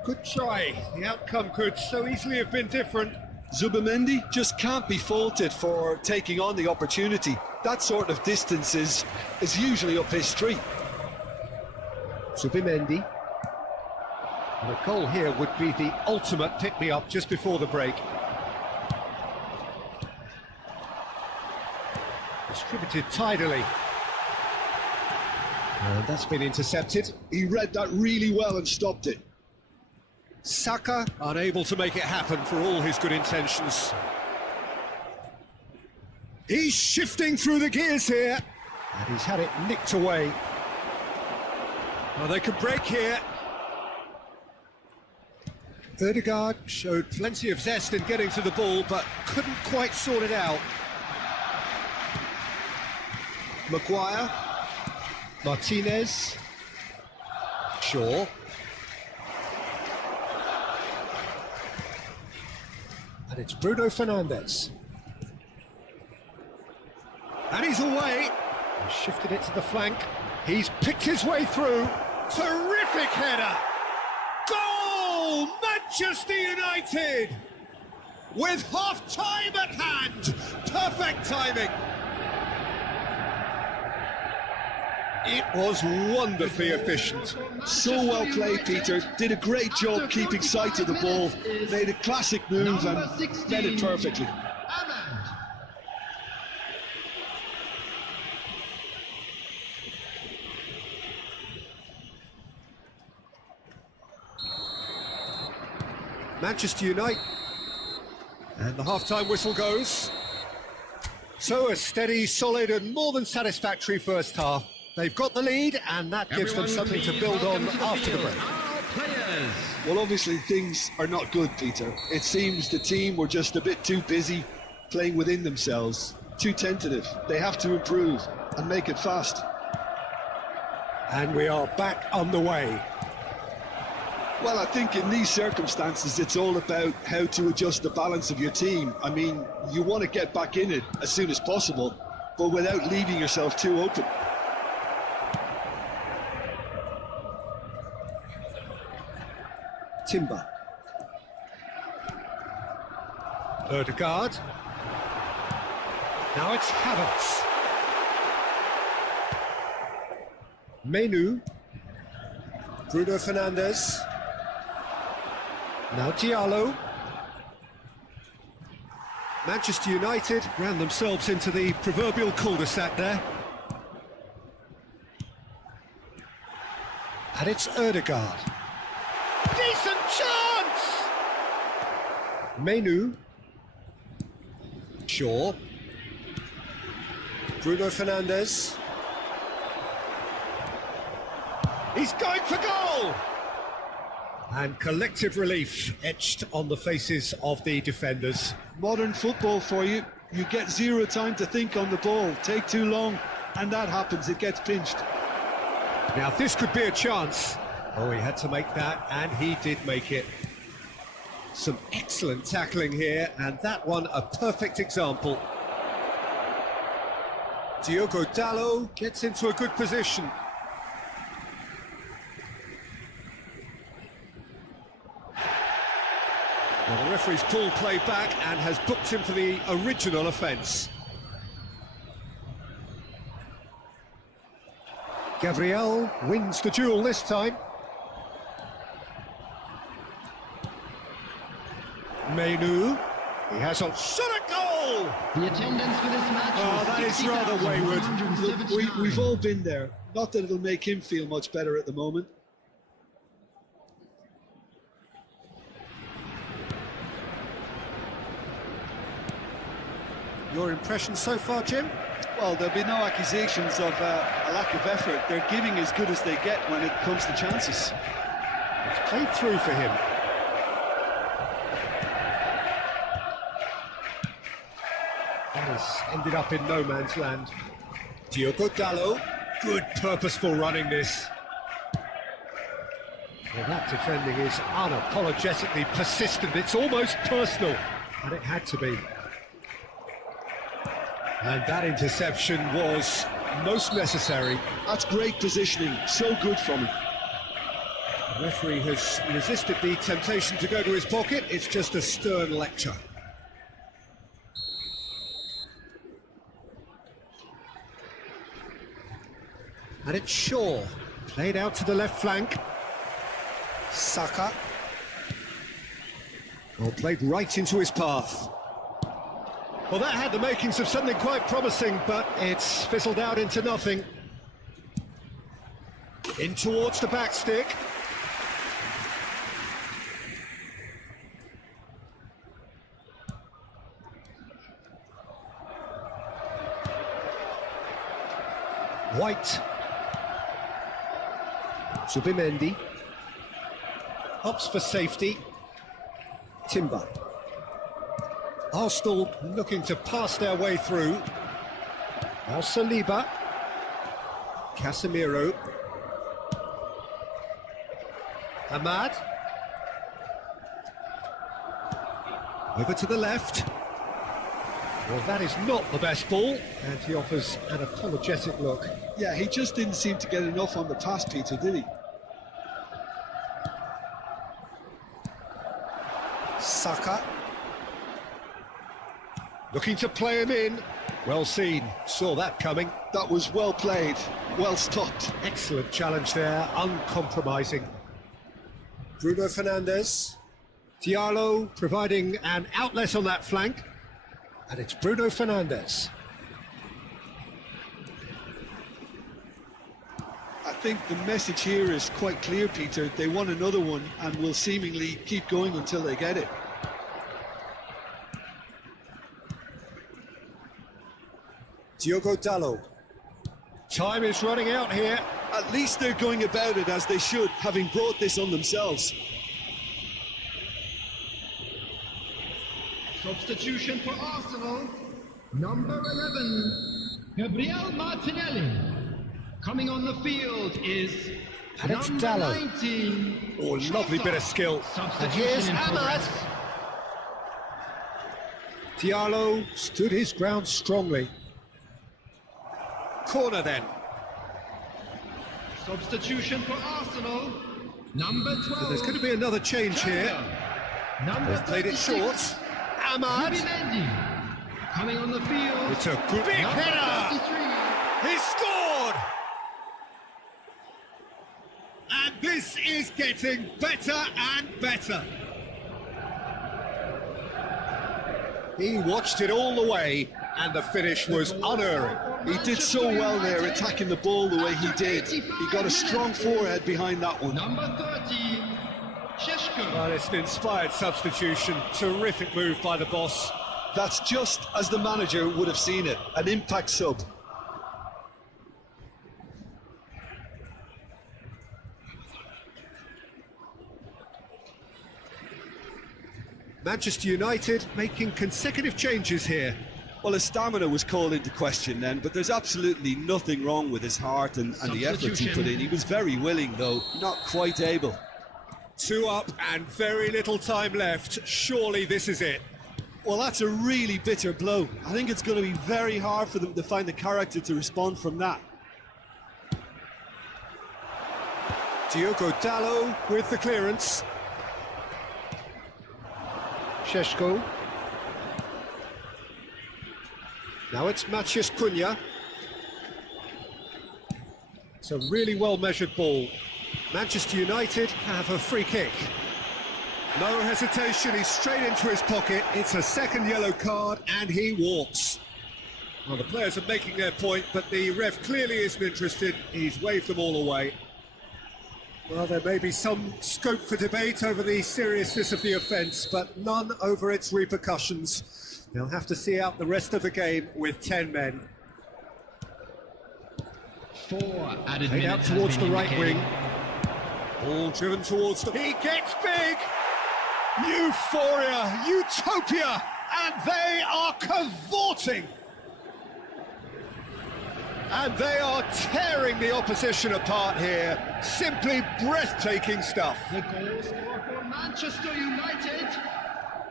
Good try. The outcome could so easily have been different. Zubimendi just can't be faulted for taking on the opportunity. That sort of distance is usually up his street. Zubimendi. And a goal here would be the ultimate pick-me-up just before the break. Distributed tidily. And that's been intercepted. He read that really well and stopped it. Saka unable to make it happen for all his good intentions. He's shifting through the gears here. And he's had it nicked away. Well, they could break here. Ødegaard showed plenty of zest in getting to the ball, but couldn't quite sort it out. Maguire. Martinez. Shaw. And it's Bruno Fernandes. And he's away. He shifted it to the flank. He's picked his way through. Terrific header! Goal! Manchester United! With half-time at hand! Perfect timing! It was wonderfully efficient. So well played, Peter. Did a great job keeping sight of the ball. Made a classic move and led it perfectly. Manchester United. And the half-time whistle goes. So a steady, solid and more than satisfactory first half. They've got the lead and that gives them something to build on after the break. Well, obviously things are not good, Peter. It seems the team were just a bit too busy playing within themselves, too tentative. They have to improve and make it fast. And we are back on the way. Well, I think in these circumstances, it's all about how to adjust the balance of your team. I mean, you want to get back in it as soon as possible, but without leaving yourself too open. Timber. Ødegaard. Now it's Havertz. Menu. Bruno Fernandes. Now Diallo. Manchester United ran themselves into the proverbial cul-de-sac there. And it's Ødegaard. Decent chance! Menu. Shaw. Bruno Fernandes. He's going for goal! And collective relief etched on the faces of the defenders. Modern football for you. You get zero time to think on the ball. Take too long, and that happens. It gets pinched. Now this could be a chance. Oh, he had to make that, and he did make it. Some excellent tackling here, and that one a perfect example. Diogo Dalot gets into a good position. Well, the referee's pulled play back and has booked him for the original offence. Gabriel wins the duel this time. Menu, he has a shot at goal! The attendance for this match Oh, that is rather wayward. Look, we've all been there. Not that it'll make him feel much better at the moment. Your impression so far, Jim? Well, there'll be no accusations of a lack of effort. They're giving as good as they get when it comes to chances. It's played through for him. That has ended up in no man's land. Diogo Dalot, good purposeful running this. Well, that defending is unapologetically persistent. It's almost personal, and it had to be. And that interception was most necessary. That's great positioning, so good from him. The referee has resisted the temptation to go to his pocket. It's just a stern lecture. And it's Shaw, played out to the left flank. Saka. Well, played right into his path. Well, that had the makings of something quite promising, but it's fizzled out into nothing. In towards the back stick. White. Zubimendi. Opts for safety. Timber. Arsenal looking to pass their way through. Now Saliba. Casemiro. Ahmad. Over to the left. Well, that is not the best ball, and he offers an apologetic look. Yeah, he just didn't seem to get enough on the pass, Peter, did he? Saka. Looking to play him in. Well seen, saw that coming. That was well played, well stopped. Excellent challenge there, uncompromising. Bruno Fernandes. Diallo providing an outlet on that flank. And it's Bruno Fernandes. I think the message here is quite clear, Peter. They want another one and will seemingly keep going until they get it. Diogo Dalot. Time is running out here. At least they're going about it as they should, having brought this on themselves. Substitution for Arsenal, number 11, Gabriel Martinelli. Coming on the field is And it's number Dalot. 19. Oh, lovely bit of skill. And here's Substitution in Ahmad. progress. Diallo stood his ground strongly. Corner then. Substitution for Arsenal, number 12. So there's going to be another change here. Number They've played it 36, short. Ahmad. Zubimendi. Coming on the field, It's a good big number header. 33. He scored! And this is getting better and better. He watched it all the way, and the finish was unerring. He did so well there, attacking the ball the way he did. He got a strong forehead behind that one. Number 30, Sheshko. Well, it's an inspired substitution. Terrific move by the boss. That's just as the manager would have seen it, an impact sub. Manchester United making consecutive changes here. Well, his stamina was called into question then, but there's absolutely nothing wrong with his heart and the efforts he put in. He was very willing, though, not quite able. 2 up and very little time left. Surely this is it. Well, that's a really bitter blow. I think it's going to be very hard for them to find the character to respond from that. Diogo Dalot with the clearance. Sheshko. Now it's Matheus Cunha. It's a really well-measured ball. Manchester United have a free kick. No hesitation, he's straight into his pocket. It's a second yellow card and he walks. Well, the players are making their point, but the ref clearly isn't interested. He's waved them all away. Well, there may be some scope for debate over the seriousness of the offence, but none over its repercussions. They'll have to see out the rest of the game with 10 men. 4 added Played out minutes has towards been the right indicated. wing. Ball driven towards the... He gets big! Euphoria, utopia, and they are cavorting! And they are tearing the opposition apart here. Simply breathtaking stuff. The goal scorer for Manchester United,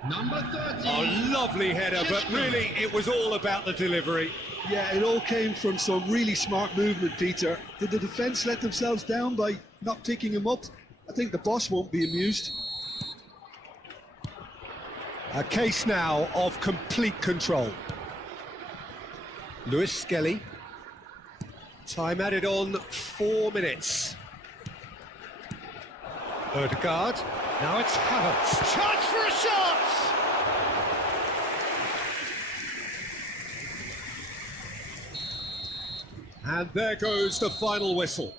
number 30. A lovely header, but really it was all about the delivery. Yeah, it all came from some really smart movement, Peter. Did the defence let themselves down by not picking him up? I think the boss won't be amused. A case now of complete control. Lewis Skelly. Time added on 4 minutes. Ødegaard. Now it's Havertz. Chance for a shot! And there goes the final whistle.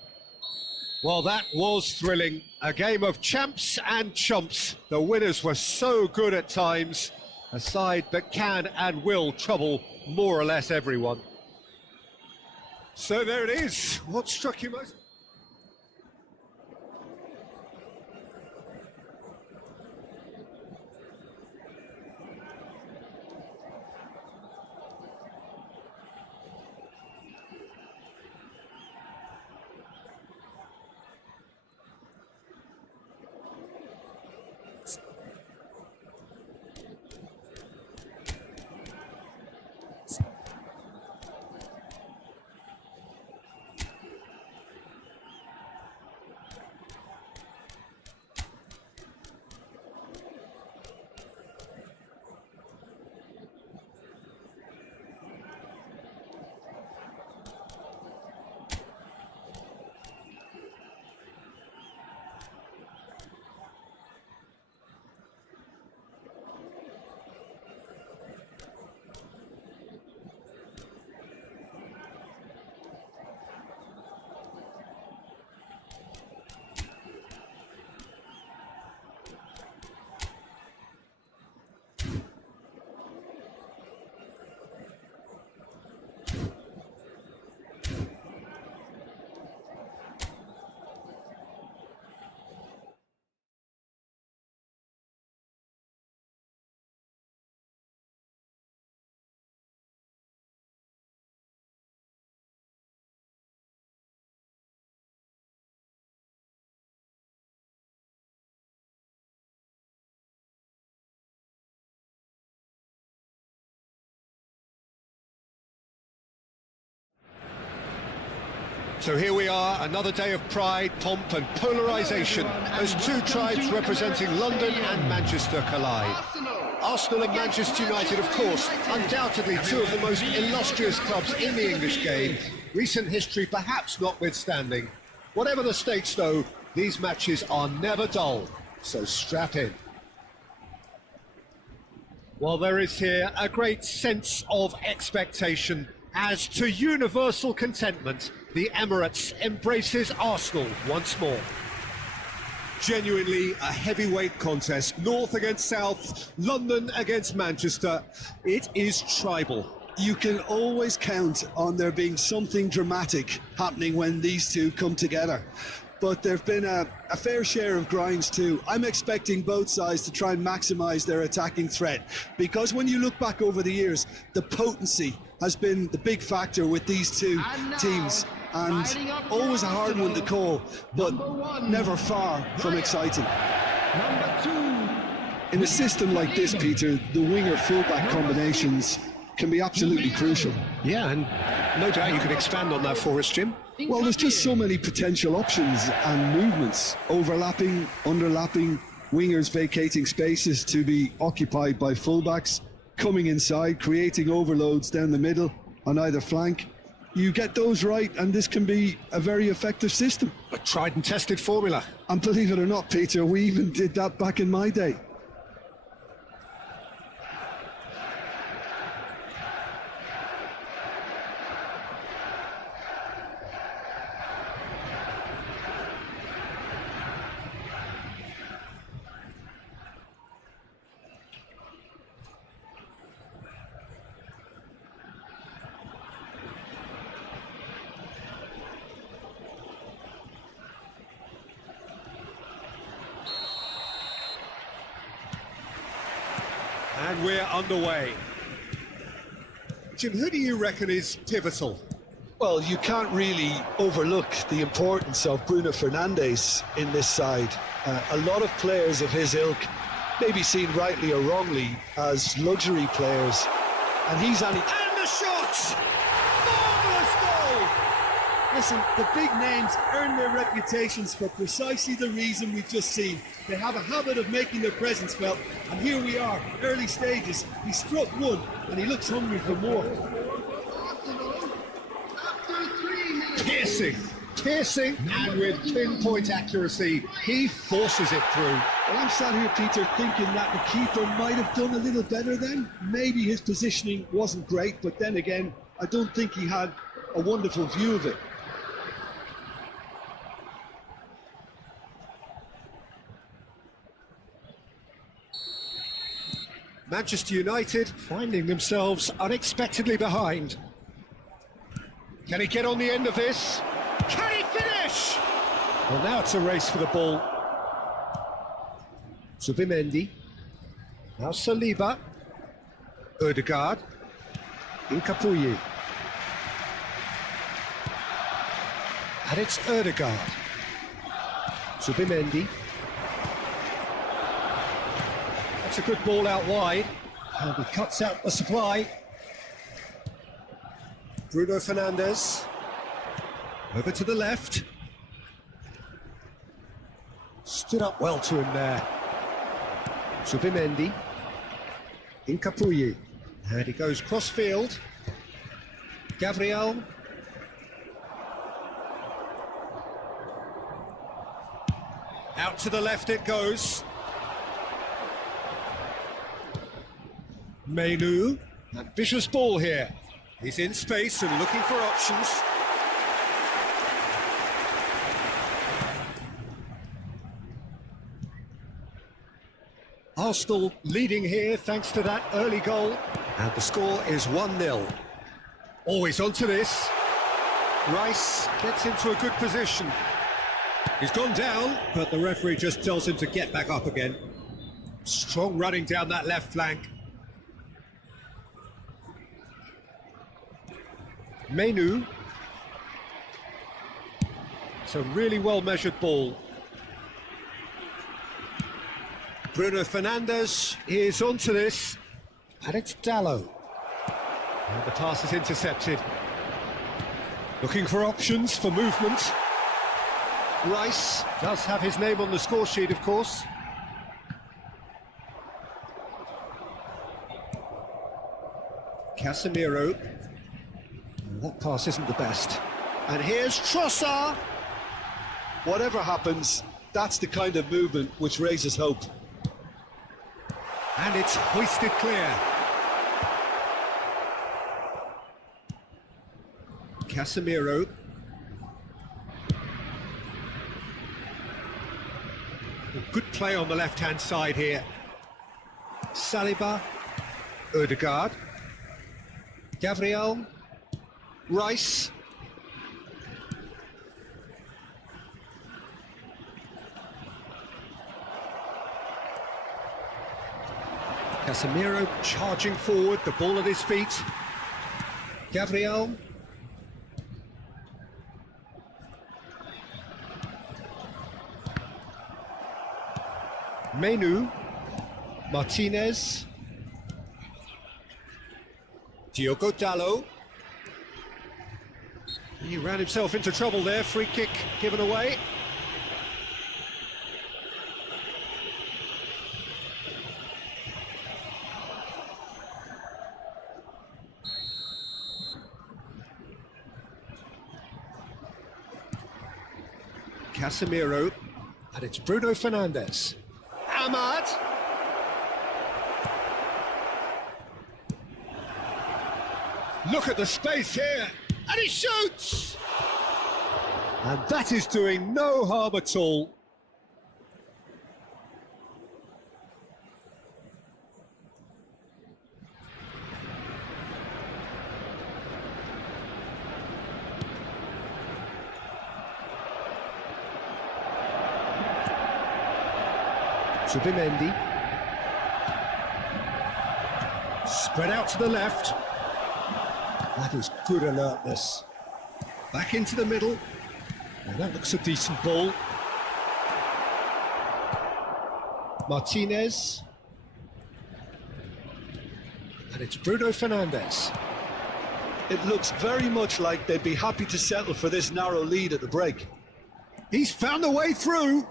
Well, that was thrilling. A game of champs and chumps. The winners were so good at times. A side that can and will trouble more or less everyone. So there it is. What struck you most? So here we are, another day of pride, pomp and polarisation as two tribes representing London and Manchester collide. Arsenal and Manchester United, of course, undoubtedly two of the most illustrious clubs in the English game, recent history perhaps notwithstanding. Whatever the stakes though, these matches are never dull, so strap in. Well, there is here a great sense of expectation as to universal contentment, the Emirates embraces Arsenal once more. Genuinely a heavyweight contest, North against South, London against Manchester. It is tribal. You can always count on there being something dramatic happening when these two come together. But there have been a fair share of grinds too. I'm expecting both sides to try and maximise their attacking threat, because when you look back over the years, the potency has been the big factor with these two teams, and always a hard one to call, but never far from exciting. In a system like this, Peter, the winger-fullback combinations can be absolutely crucial. Yeah, and no doubt you can expand on that for us, Jim. Well, there's just so many potential options and movements, overlapping, underlapping, wingers vacating spaces to be occupied by fullbacks, coming inside, creating overloads down the middle on either flank. You get those right and this can be a very effective system. A tried and tested formula. And believe it or not, Peter, we even did that back in my day. And we're underway. Jim, who do you reckon is pivotal? Well, you can't really overlook the importance of Bruno Fernandes in this side. A lot of players of his ilk may be seen rightly or wrongly as luxury players, and he's only... And the shot! Marvellous goal! Listen, the big names earn their reputations for precisely the reason we've just seen. They have a habit of making their presence felt, and here we are, early stages. He struck one, and he looks hungry for more. Piercing, and with pinpoint accuracy, he forces it through. Well, I'm sat here, Peter, thinking that the keeper might have done a little better then. Maybe his positioning wasn't great, but then again, I don't think he had a wonderful view of it. Manchester United finding themselves unexpectedly behind. Can he get on the end of this? Can he finish? Well, now it's a race for the ball. Zubimendi. Now Saliba. Ødegaard. Incapuyi. And it's Ødegaard. Zubimendi. That's a good ball out wide. And he cuts out the supply. Bruno Fernandes. Over to the left. Stood up well to him there. Zubimendi. Incapuyi. And he goes cross-field. Gabriel. Out to the left it goes. Menu. Ambitious ball here. He's in space and looking for options. Arsenal leading here thanks to that early goal. And the score is 1-0. Always onto this. Rice gets into a good position. He's gone down, but the referee just tells him to get back up again. Strong running down that left flank. Menu. It's a really well-measured ball. Bruno Fernandes is onto this, and it's Dalot. And the pass is intercepted. Looking for options for movement. Rice does have his name on the score sheet, of course. Casemiro. That pass isn't the best. And here's Trossard. Whatever happens, that's the kind of movement which raises hope. And it's hoisted clear. Casemiro. Good play on the left-hand side here. Saliba. Ødegaard. Gabriel. Rice. Casemiro charging forward, the ball at his feet. Gabriel. Menu. Martinez. Diogo Dalot. He ran himself into trouble there, free kick given away. Casemiro, and it's Bruno Fernandes. Ahmad. Look at the space here, and he shoots! And that is doing no harm at all. Zubimendi. Spread out to the left. That is good alertness. Back into the middle. And that looks a decent ball. Martinez. And it's Bruno Fernandes. It looks very much like they'd be happy to settle for this narrow lead at the break. He's found a way through.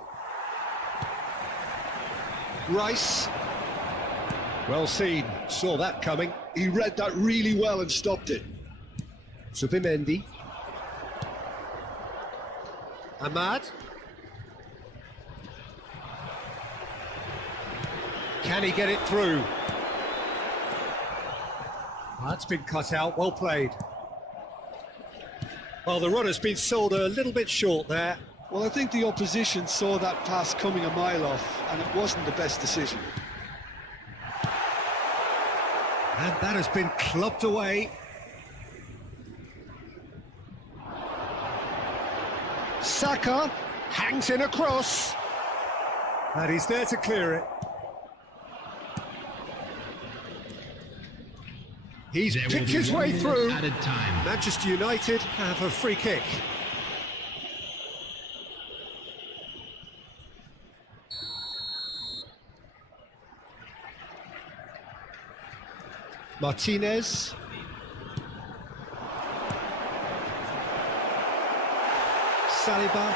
Rice. Well seen, saw that coming. He read that really well and stopped it. Zubimendi. Ahmad. Can he get it through? That's been cut out, well played. Well, the run has been sold a little bit short there. Well, I think the opposition saw that pass coming a mile off, and it wasn't the best decision. And that has been clubbed away. Saka hangs in a cross. And he's there to clear it. He's There will picked be his 1 way minute through. added time. Manchester United have a free kick. Martinez. Saliba.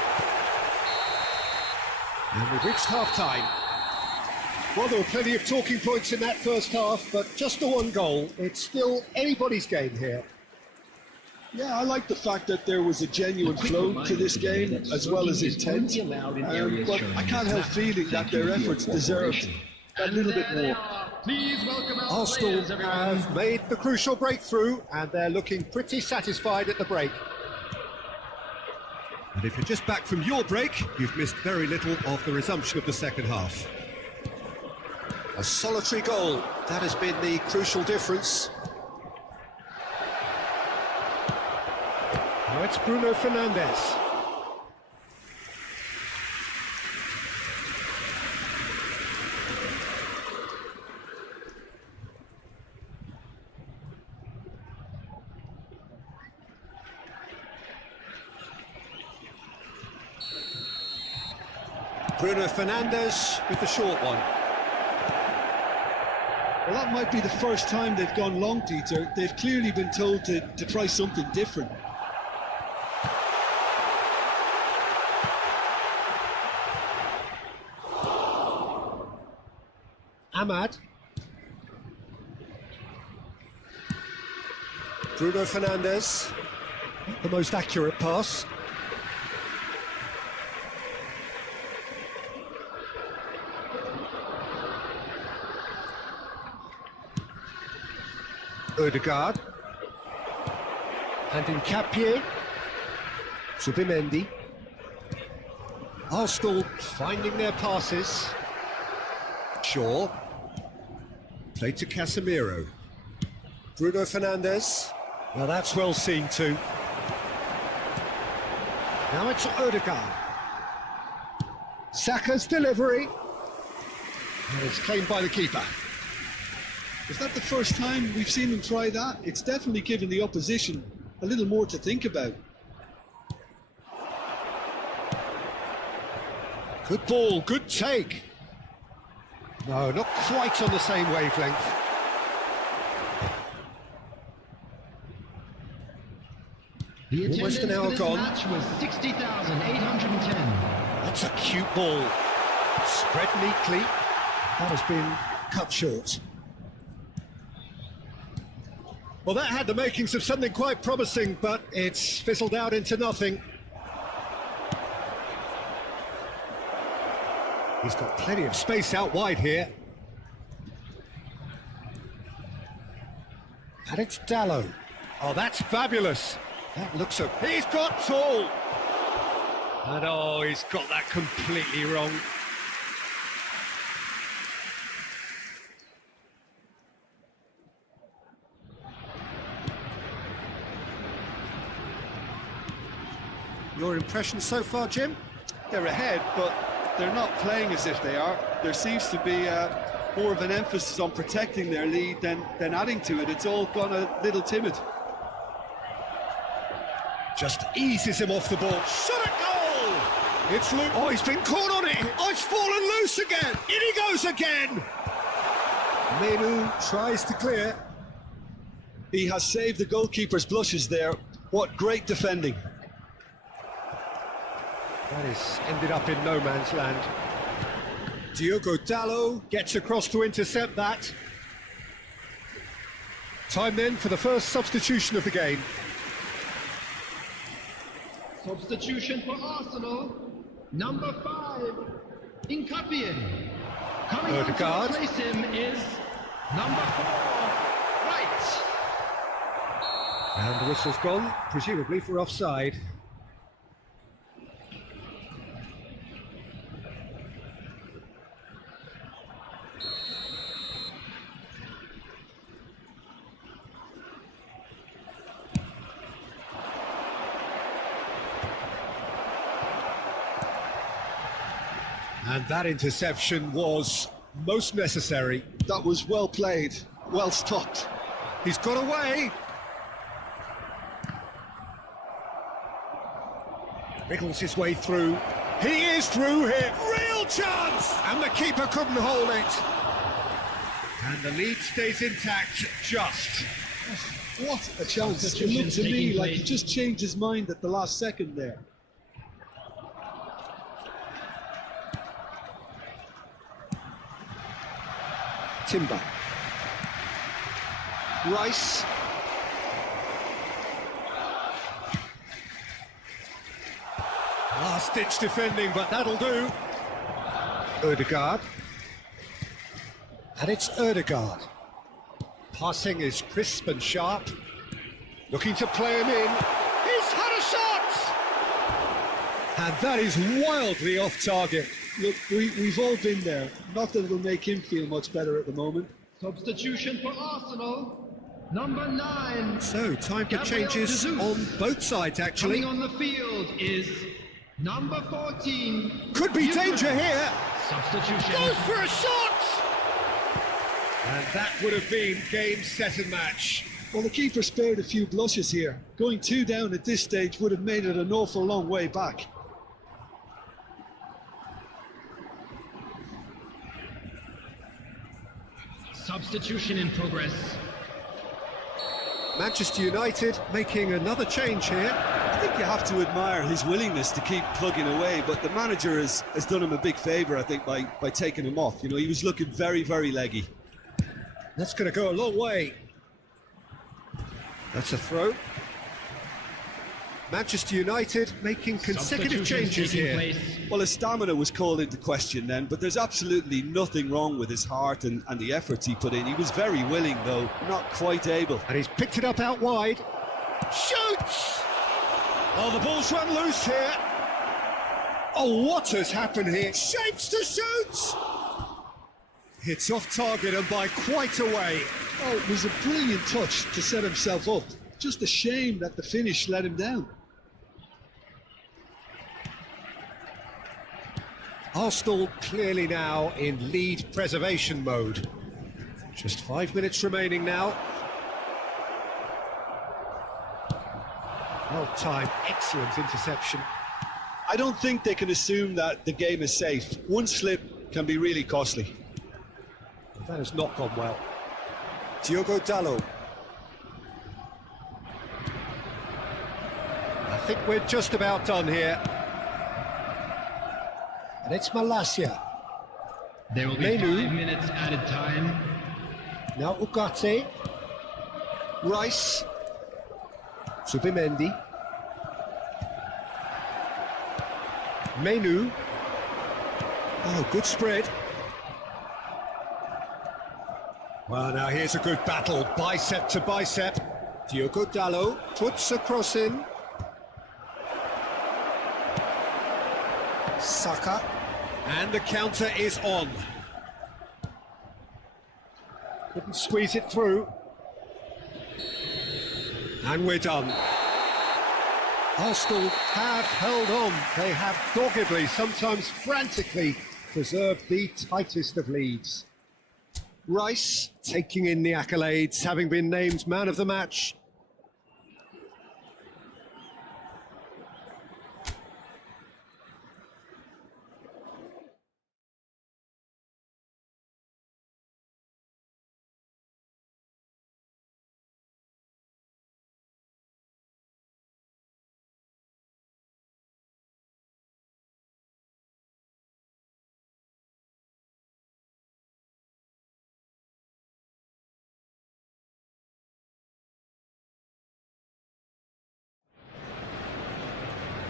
And we've reached half-time. Well, there were plenty of talking points in that first half, but just the one goal. It's still anybody's game here. Yeah, I like the fact that there was a genuine flow to this game as well as intent. But I can't help feeling that their efforts deserved a little bit more. Please welcome our Arsenal players, everyone. have made the crucial breakthrough, and they're looking pretty satisfied at the break. And if you're just back from your break, you've missed very little of the resumption of the second half. A solitary goal, that has been the crucial difference. Now it's Bruno Fernandes. Bruno Fernandes with the short one. Well, that might be the first time they've gone long, Peter. They've clearly been told to try something different. Ahmad. Bruno Fernandes. The most accurate pass. Odegaard. And in Capier. Subimendi. Arsenal finding their passes. Shaw. Played to Casemiro. Bruno Fernandes. Well, that's well seen too. Now it's Odegaard. Saka's delivery. And it's claimed by the keeper. Is that the first time we've seen them try that? It's definitely given the opposition a little more to think about. Good ball, good take. No, not quite on the same wavelength. The Almost an attendance hour for this gone. match was 60,810. That's a cute ball. Spread neatly. That has been cut short. Well, that had the makings of something quite promising, but it's fizzled out into nothing. He's got plenty of space out wide here. And it's Dallo. Oh, that's fabulous. That looks a... He's got tall. And oh, he's got that completely wrong. Your impression so far, Jim? They're ahead, but they're not playing as if they are. There seems to be more of an emphasis on protecting their lead than adding to it. It's all gone a little timid. Just eases him off the ball. Shot at goal! It's Luke. Oh, he's been caught on it. Oh, it's fallen loose again. In he goes again. Menu tries to clear. He has saved the goalkeeper's blushes there. What great defending. That is ended up in no man's land. Diogo Dallo gets across to intercept that. Time then for the first substitution of the game. Substitution for Arsenal, number 5, Incapié. Coming on to Odegaard. replace him is number 4, Wright. And the whistle's gone, presumably for offside. And that interception was most necessary. That was well played, well stopped. He's got away. Wriggles his way through. He is through here. Real chance! And the keeper couldn't hold it. And the lead stays intact, just. What a chance. It looked to me like he just changed his mind at the last second there. Timber. Rice. Last-ditch defending, but that'll do. Ødegaard. And it's Ødegaard. Passing is crisp and sharp. Looking to play him in. He's had a shot! And that is wildly off target. Look, we've all been there. Not that it'll make him feel much better at the moment. Substitution for Arsenal. Number 9. So, time for Gabriel changes Jesus. on both sides, actually. Coming on the field is number 14. Could be danger here. Substitution. Goes for a shot! And that would have been game, set and match. Well, the keeper spared a few blushes here. Going 2 down at this stage would have made it an awful long way back. Substitution in progress. Manchester United making another change here. I think you have to admire his willingness to keep plugging away, but the manager has done him a big favour, I think, by taking him off. You know, he was looking very, very leggy. That's going to go a long way. That's a throw. Manchester United making consecutive changes here. Well, his stamina was called into question then, but there's absolutely nothing wrong with his heart and the efforts he put in. He was very willing, though, not quite able. And he's picked it up out wide. Shoots! Oh, the ball's run loose here. Oh, what has happened here? Shapes to shoot! It's off target and by quite a way. Oh, it was a brilliant touch to set himself up. Just a shame that the finish let him down. Arsenal clearly now in lead preservation mode. Just 5 minutes remaining now. Well timed, excellent interception. I don't think they can assume that the game is safe. One slip can be really costly. That has not gone well. Diogo Dalot. I think we're just about done here. And it's Malacia. There will be Menu. 5 minutes added time. Now Ugarte. Rice. Subimendi. Menu. Oh, good spread. Well, now here's a good battle, bicep to bicep. Diogo Dalot puts a cross in. Saka. And the counter is on. Couldn't squeeze it through. And we're done. Arsenal have held on. They have doggedly, sometimes frantically, preserved the tightest of leads. Rice taking in the accolades, having been named man of the match.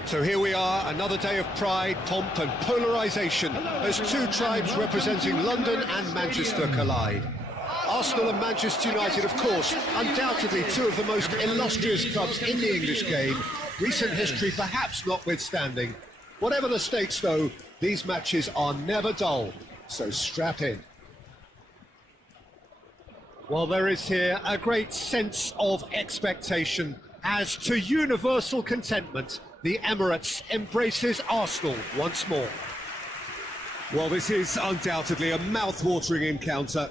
So here we are, another day of pride, pomp and polarisation as two tribes representing London and Manchester collide. Arsenal and Manchester United, of course, undoubtedly two of the most illustrious clubs in the English game, recent history perhaps notwithstanding. Whatever the stakes though, these matches are never dull, so strap in. Well, there is here a great sense of expectation as to universal contentment. The Emirates embraces Arsenal once more. Well, this is undoubtedly a mouth-watering encounter.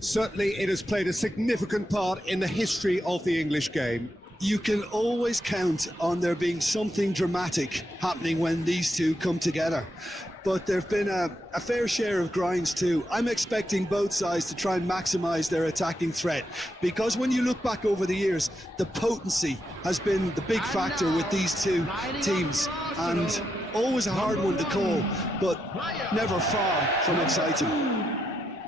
Certainly it has played a significant part in the history of the English game. You can always count on there being something dramatic happening when these two come together. But there have been a fair share of grinds too. I'm expecting both sides to try and maximise their attacking threat, because when you look back over the years, the potency has been the big factor with these two teams, and always a hard one to call, but never far from exciting.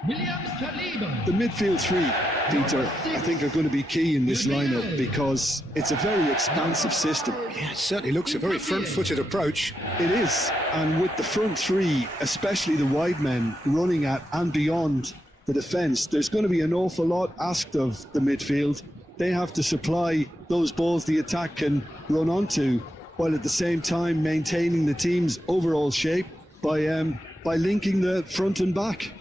The midfield three, Peter, I think are going to be key in this lineup because it's a very expansive system. Yeah, it certainly looks a very front-footed approach. It is, and with the front three, especially the wide men running at and beyond the defence, there's going to be an awful lot asked of the midfield. They have to supply those balls the attack can run onto, while at the same time maintaining the team's overall shape by linking the front and back.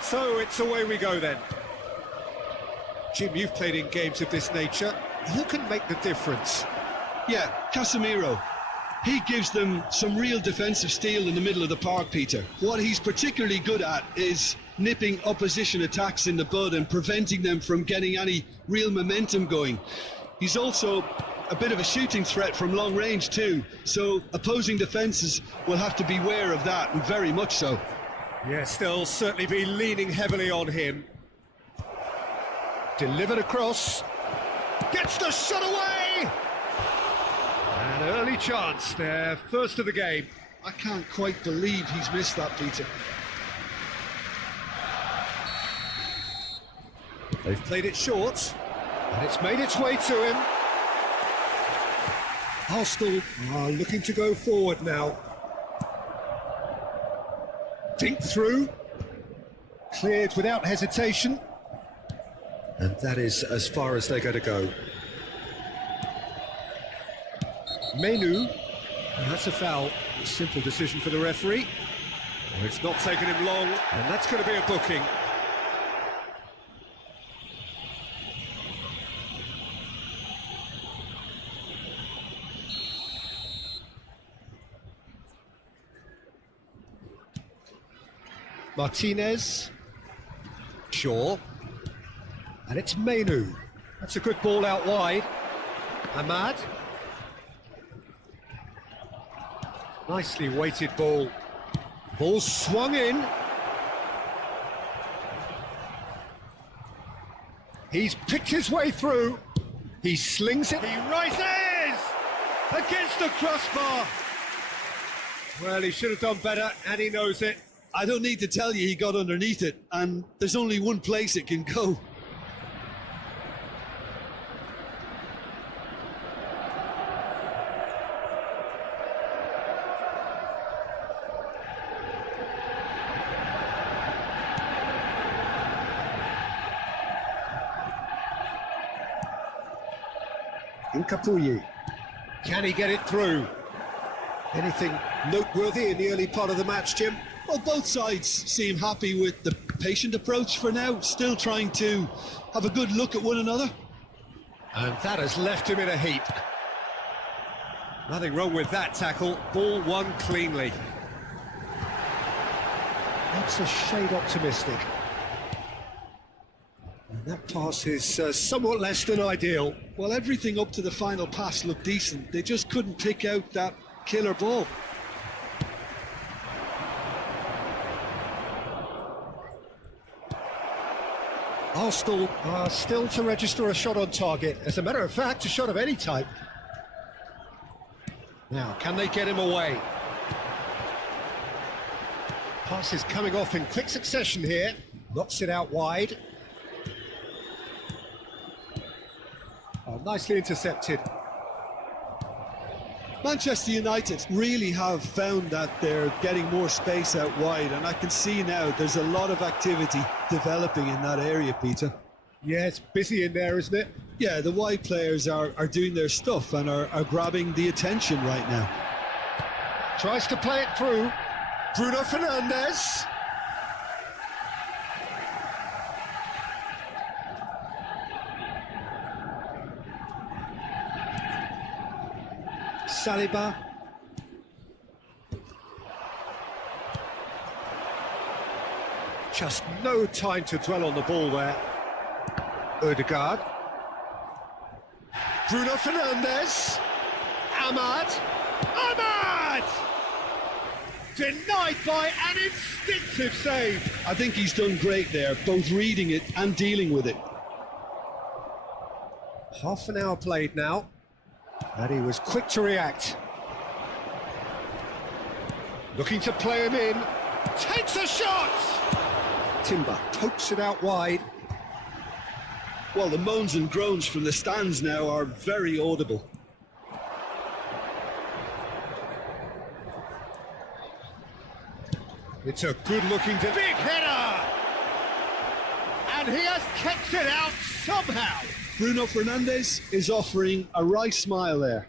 So it's away we go then. Jim, you've played in games of this nature. Who can make the difference? Yeah, Casemiro. He gives them some real defensive steel in the middle of the park, Peter. What he's particularly good at is nipping opposition attacks in the bud and preventing them from getting any real momentum going. He's also a bit of a shooting threat from long range too, so opposing defences will have to beware of that, and very much so. Yes, they'll certainly be leaning heavily on him. Delivered across. Gets the shot away! An early chance there, first of the game. I can't quite believe he's missed that, Peter. They've played it short, and it's made its way to him. Arsenal are looking to go forward now. Dink through, cleared without hesitation, and that is as far as they're going to go. Menu, that's a foul. Simple decision for the referee. Well, it's not taken him long, and that's going to be a booking. Martinez, Shaw, and it's Menu. That's a good ball out wide. Ahmad. Nicely weighted ball. Ball swung in. He's picked his way through. He slings it. He rises against the crossbar. Well, he should have done better, and he knows it. I don't need to tell you he got underneath it, and there's only one place it can go. Nkapuyi. Can he get it through? Anything noteworthy in the early part of the match, Jim? Well, both sides seem happy with the patient approach for now, still trying to have a good look at one another. And that has left him in a heap. Nothing wrong with that tackle, ball won cleanly. That's a shade optimistic. And that pass is somewhat less than ideal. Well, everything up to the final pass looked decent. They just couldn't pick out that killer ball. Arsenal are still to register a shot on target. As a matter of fact, a shot of any type. Now, can they get him away? Pass is coming off in quick succession here. Knocks it out wide. Oh, nicely intercepted. Manchester United really have found that they're getting more space out wide, and I can see now there's a lot of activity developing in that area, Peter. Yeah, it's busy in there, isn't it? Yeah, the wide players are doing their stuff and are grabbing the attention right now. Tries to play it through. Bruno Fernandes. Saliba. Just no time to dwell on the ball there. Odegaard. Bruno Fernandes. Ahmad. Ahmad! Denied by an instinctive save. I think he's done great there, both reading it and dealing with it. Half an hour played now, and he was quick to react. Looking to play him in. Takes a shot! Timber pokes it out wide. Well, the moans and groans from the stands now are very audible. It's a good-looking big header! And he has kept it out somehow! Bruno Fernandes is offering a right smile there.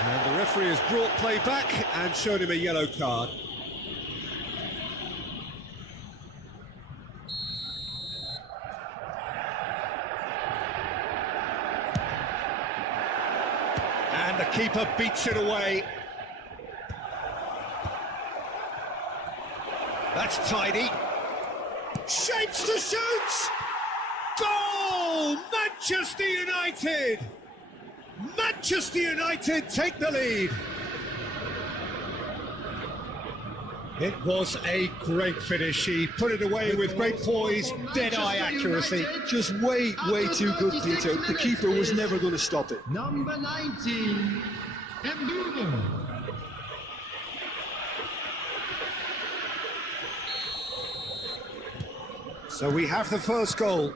And the referee has brought play back and shown him a yellow card. And the keeper beats it away. That's tidy. Shapes to shoot! Goal! Manchester United! Manchester United take the lead. It was a great finish. He put it away with great poise, dead-eye accuracy. Just way too good, Peter. The keeper was never going to stop it. Number 19, Mbeumo. So we have the first goal.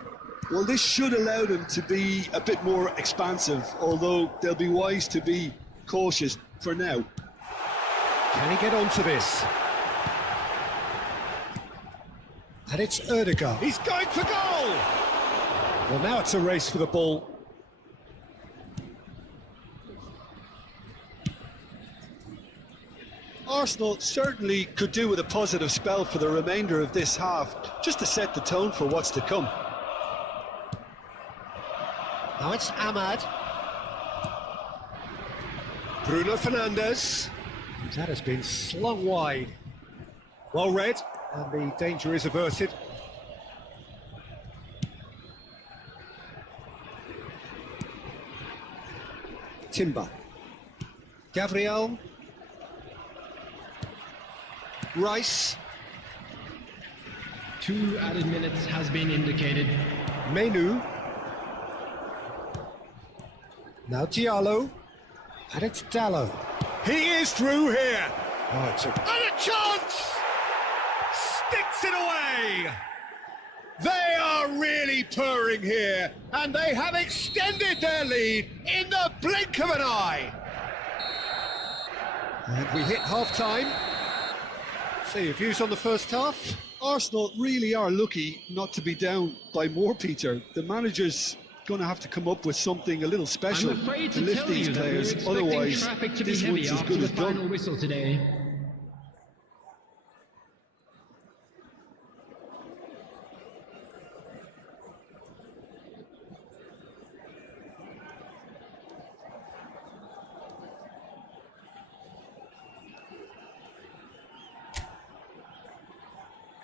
Well, this should allow them to be a bit more expansive, although they'll be wise to be cautious for now. Can he get onto this? And it's Odegaard. He's going for goal! Well, now it's a race for the ball. Arsenal certainly could do with a positive spell for the remainder of this half, just to set the tone for what's to come. Now it's Ahmad. Bruno Fernandes. That has been slung wide. Well read, and the danger is averted. Timber. Gabriel. Rice. 2 added minutes has been indicated. Menu. Now Diallo, and it's Dallo. He is through here. Oh, it's and a chance! Sticks it away! They are really purring here, and they have extended their lead in the blink of an eye. And we hit half-time. So your views on the first half? Arsenal really are lucky not to be down by more, Peter. The manager's going to have to come up with something a little special I'm afraid to to lift tell these you that we're players. expecting Otherwise, traffic to be this heavy one's as after good the as final done. whistle today.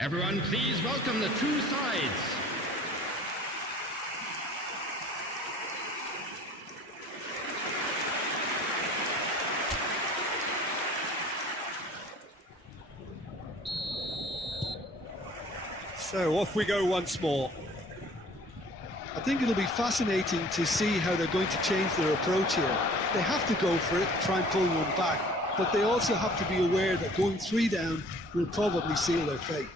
Everyone, please welcome the two sides. So off we go once more. I think it'll be fascinating to see how they're going to change their approach here. They have to go for it, try and pull one back, but they also have to be aware that going 3 down will probably seal their fate.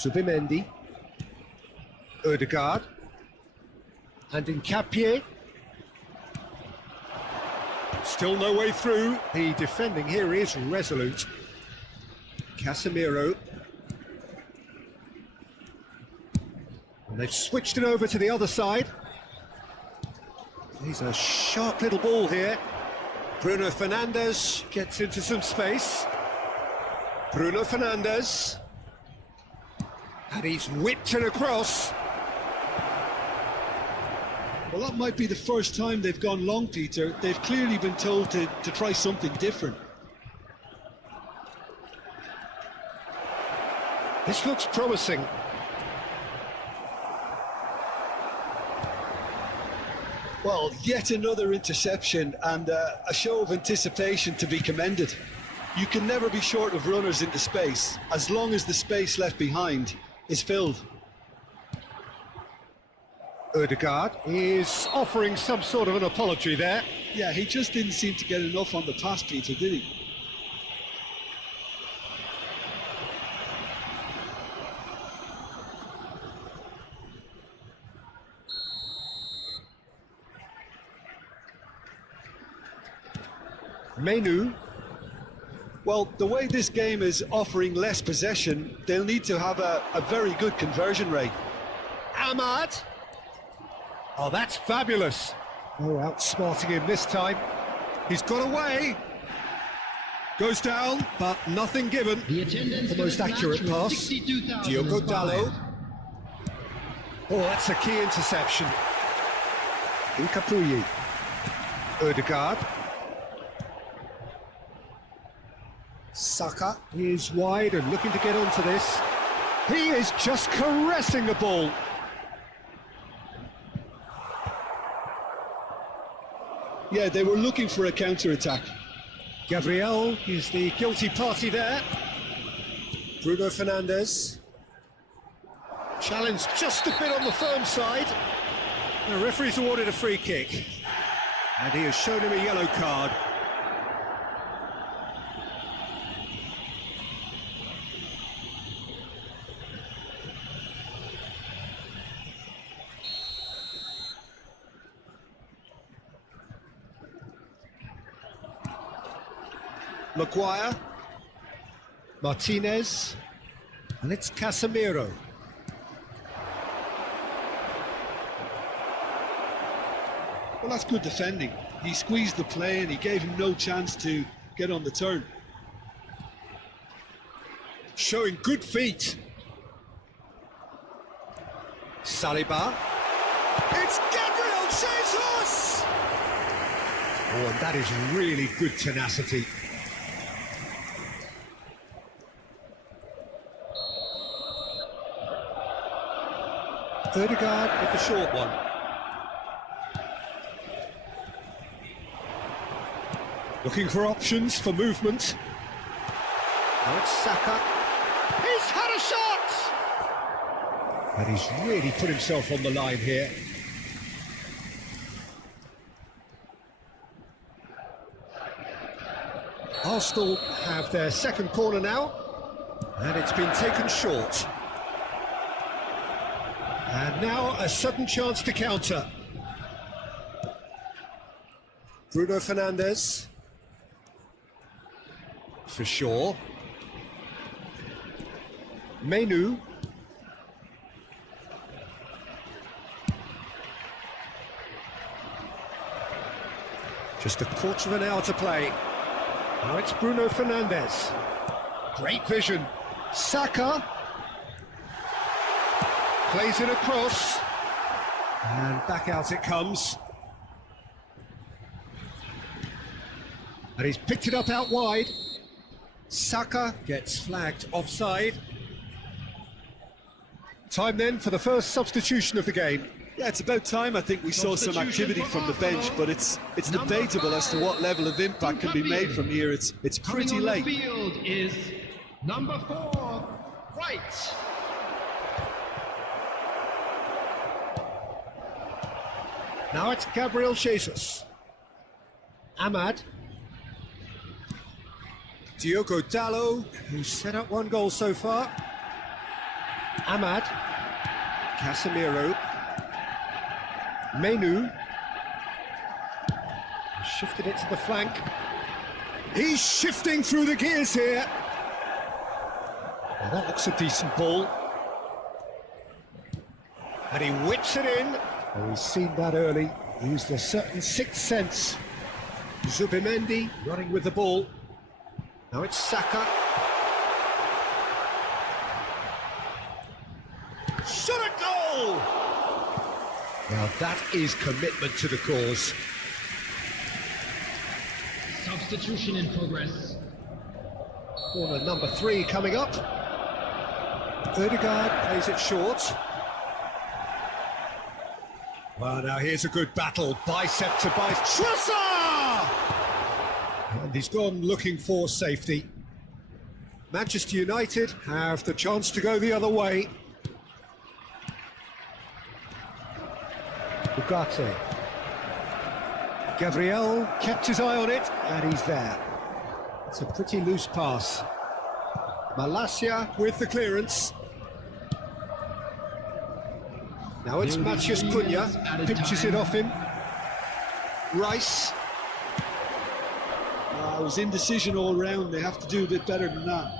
Zubimendi. Odegaard. And Nkapie. Still no way through. The defending here is resolute. Casemiro. And they've switched it over to the other side. He's a sharp little ball here. Bruno Fernandes gets into some space. Bruno Fernandes. And he's whipped it across. Well, that might be the first time they've gone long, Peter. They've clearly been told to try something different. This looks promising. Well, yet another interception and a show of anticipation to be commended. You can never be short of runners into space, as long as the space left behind is filled. Odegaard is offering some sort of an apology there. Yeah, he just didn't seem to get enough on the pass, Peter, did he? Menu. Well, the way this game is offering less possession, they'll need to have a very good conversion rate. Ahmad. Oh, that's fabulous. Oh, outsmarting him this time. He's got away. Goes down, but nothing given. The attendance The most for this accurate match was pass. 62,005. Diogo Dalot. Oh, that's a key interception. Nkapie. Odegaard. Saka is wide and looking to get onto this. He is just caressing the ball. Yeah, they were looking for a counter-attack. Gabriel is the guilty party there. Bruno Fernandes. Challenge just a bit on the firm side. The referee's awarded a free kick. And he has shown him a yellow card. Maguire, Martinez, and it's Casemiro. Well, that's good defending. He squeezed the play and he gave him no chance to get on the turn. Showing good feet. Saliba. It's Gabriel Jesus! Oh, and that is really good tenacity. Odegaard with the short one. Looking for options for movement. Now it's Saka. He's had a shot! And he's really put himself on the line here. Arsenal have their second corner now, and it's been taken short. And now a sudden chance to counter. Bruno Fernandes. For sure. Menu. Just a quarter of an hour to play. Now it's Bruno Fernandes. Great vision. Saka. Plays it across. And back out it comes. And he's picked it up out wide. Saka gets flagged offside. Time then for the first substitution of the game. Yeah, it's about time I think we saw some activity from the bench, but it's debatable as to what level of impact can be made from here. It's pretty Coming on late. the field is number 4, White. Now it's Gabriel Jesus. Ahmad. Diogo Dalot, who's set up one goal so far. Ahmad. Casemiro. Menu. Shifted it to the flank. He's shifting through the gears here. Well, that looks a decent ball. And he whips it in. Oh, he's seen that early. He used a certain sixth sense. Zubimendi running with the ball. Now it's Saka. Shot a goal! Now that is commitment to the cause. Substitution in progress. Corner number 3 coming up. Odegaard plays it short. Well, now here's a good battle. Bicep to bicep. Trossard! And he's gone looking for safety. Manchester United have the chance to go the other way. Ugarte. Gabriel kept his eye on it, and he's there. It's a pretty loose pass. Malacia with the clearance. Now it's Matheus Cunha, pinches it off him. Rice. It was indecision all round. They have to do a bit better than that.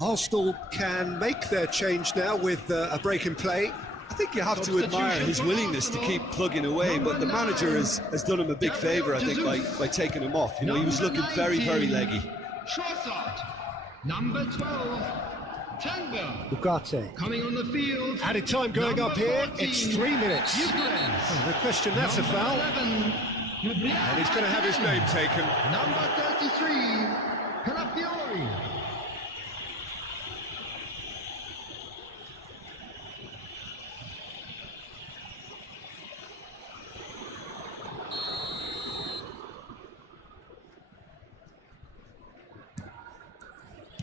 Arsenal can make their change now with a break in play. I think you have to admire his willingness to keep plugging away, but the manager has done him a big favour, I think, by taking him off. You know, he was looking very, very leggy. Trossard, number 12, Tango. Ugarte. Coming on the field. Added time going up here. It's 3 minutes. Euclid. No question, that's a foul. 11, And he's going to have his name taken. number 33, Calafiori.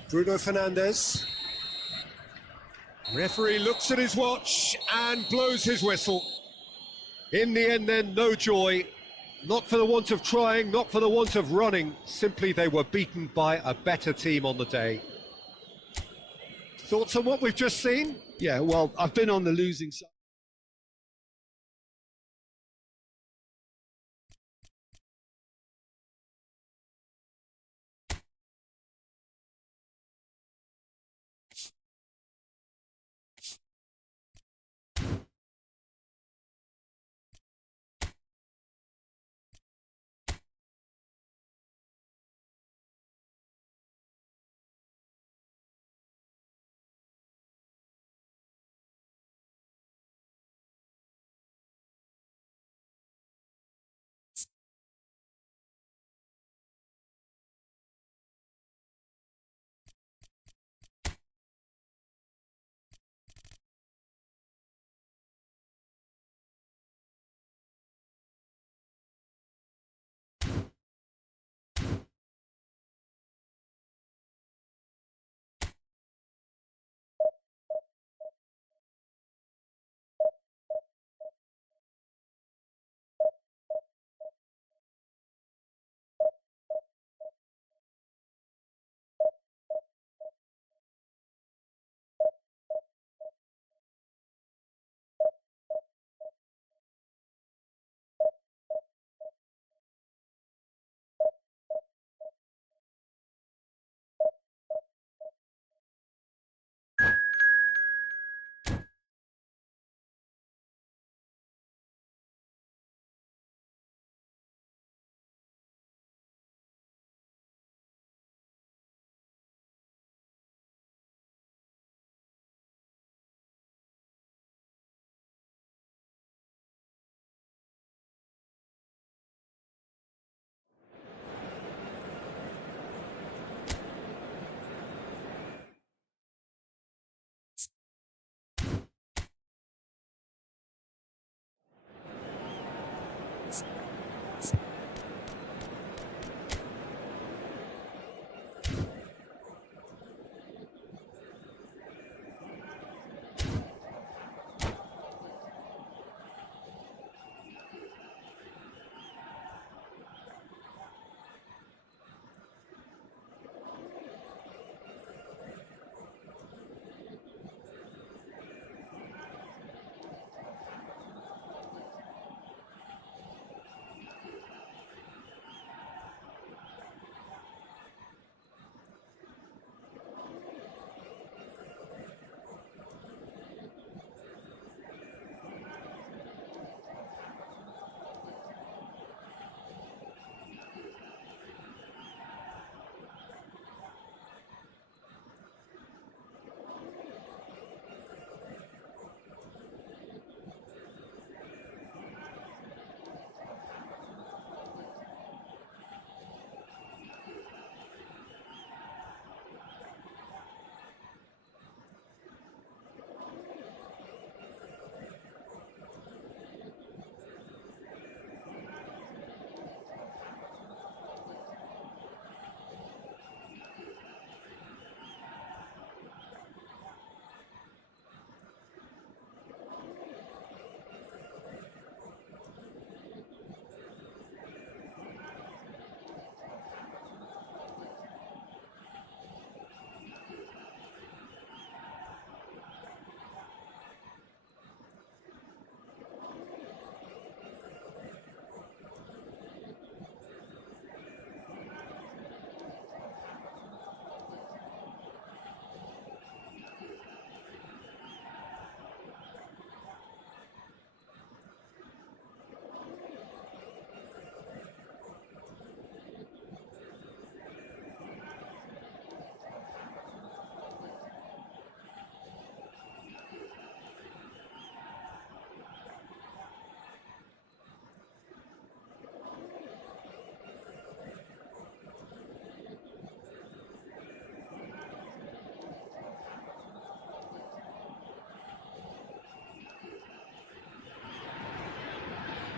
Bruno Fernandes. Referee looks at his watch and blows his whistle. In the end then, no joy. Not for the want of trying, not for the want of running. Simply they were beaten by a better team on the day. Thoughts on what we've just seen? Yeah, well, I've been on the losing side.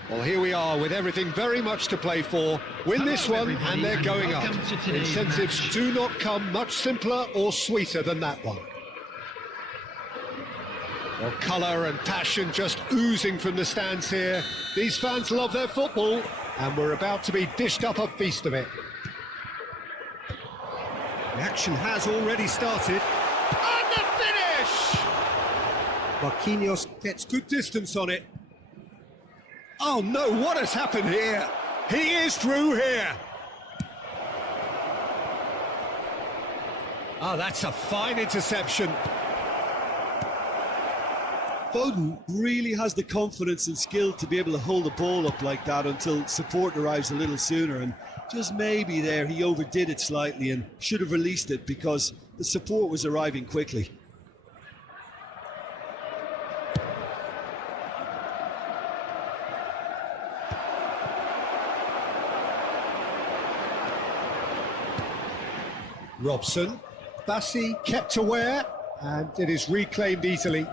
Well, here we are with everything very much to play for. Win this one and they're going up. Incentives do not come much simpler or sweeter than that one. Well, colour and passion just oozing from the stands here. These fans love their football and we're about to be dished up a feast of it. The action has already started. And the finish! Marquinhos gets good distance on it. Oh no, what has happened here? He is through here. Oh, that's a fine interception. Foden really has the confidence and skill to be able to hold the ball up like that until support arrives a little sooner, and just maybe there he overdid it slightly and should have released it because the support was arriving quickly. Robson, Bassi kept aware, and it is reclaimed easily.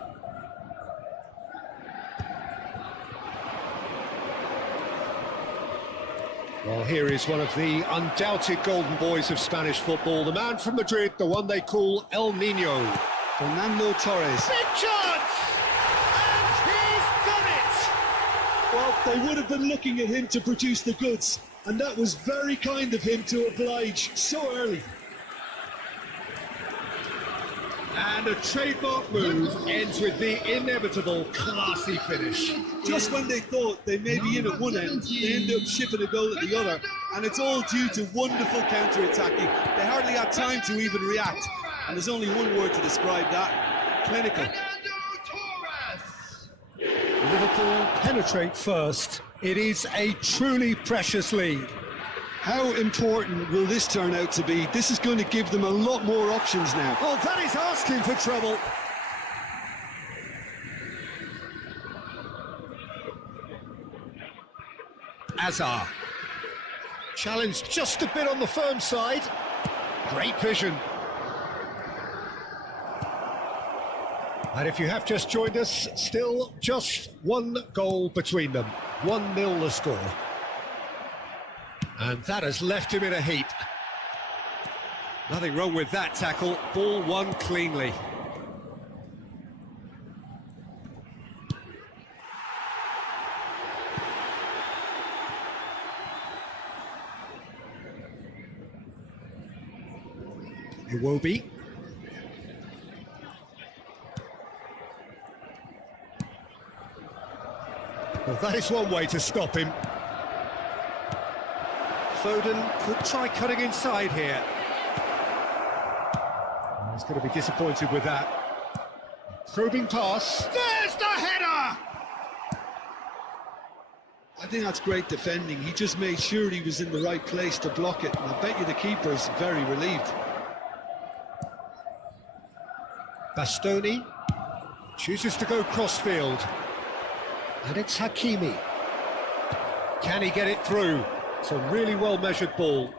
Well, here is one of the undoubted golden boys of Spanish football, the man from Madrid, the one they call El Nino. Fernando Torres. Big chance! And he's done it! Well, they would have been looking at him to produce the goods, and that was very kind of him to oblige so early. And a trademark move ends with the inevitable classy finish. Just when they thought they may be in at one end, they end up shipping a goal at the other, and it's all due to wonderful counter-attacking. They hardly had time to even react, and there's only one word to describe that: clinical. Liverpool penetrate first. It is a truly precious lead. How important will this turn out to be? This is going to give them a lot more options now. Oh, that is asking for trouble. Azar. Challenged just a bit on the firm side. Great vision. And if you have just joined us, still just one goal between them. 1-0 the score. And that has left him in a heap. Nothing wrong with that tackle. Ball won cleanly. Iwobi. Well, that is one way to stop him. Foden could try cutting inside here. He's going to be disappointed with that. Probing pass. There's the header! I think that's great defending. He just made sure he was in the right place to block it, and I bet you the keeper's very relieved. Bastoni chooses to go crossfield. And it's Hakimi. Can he get it through? It's a really well-measured ball.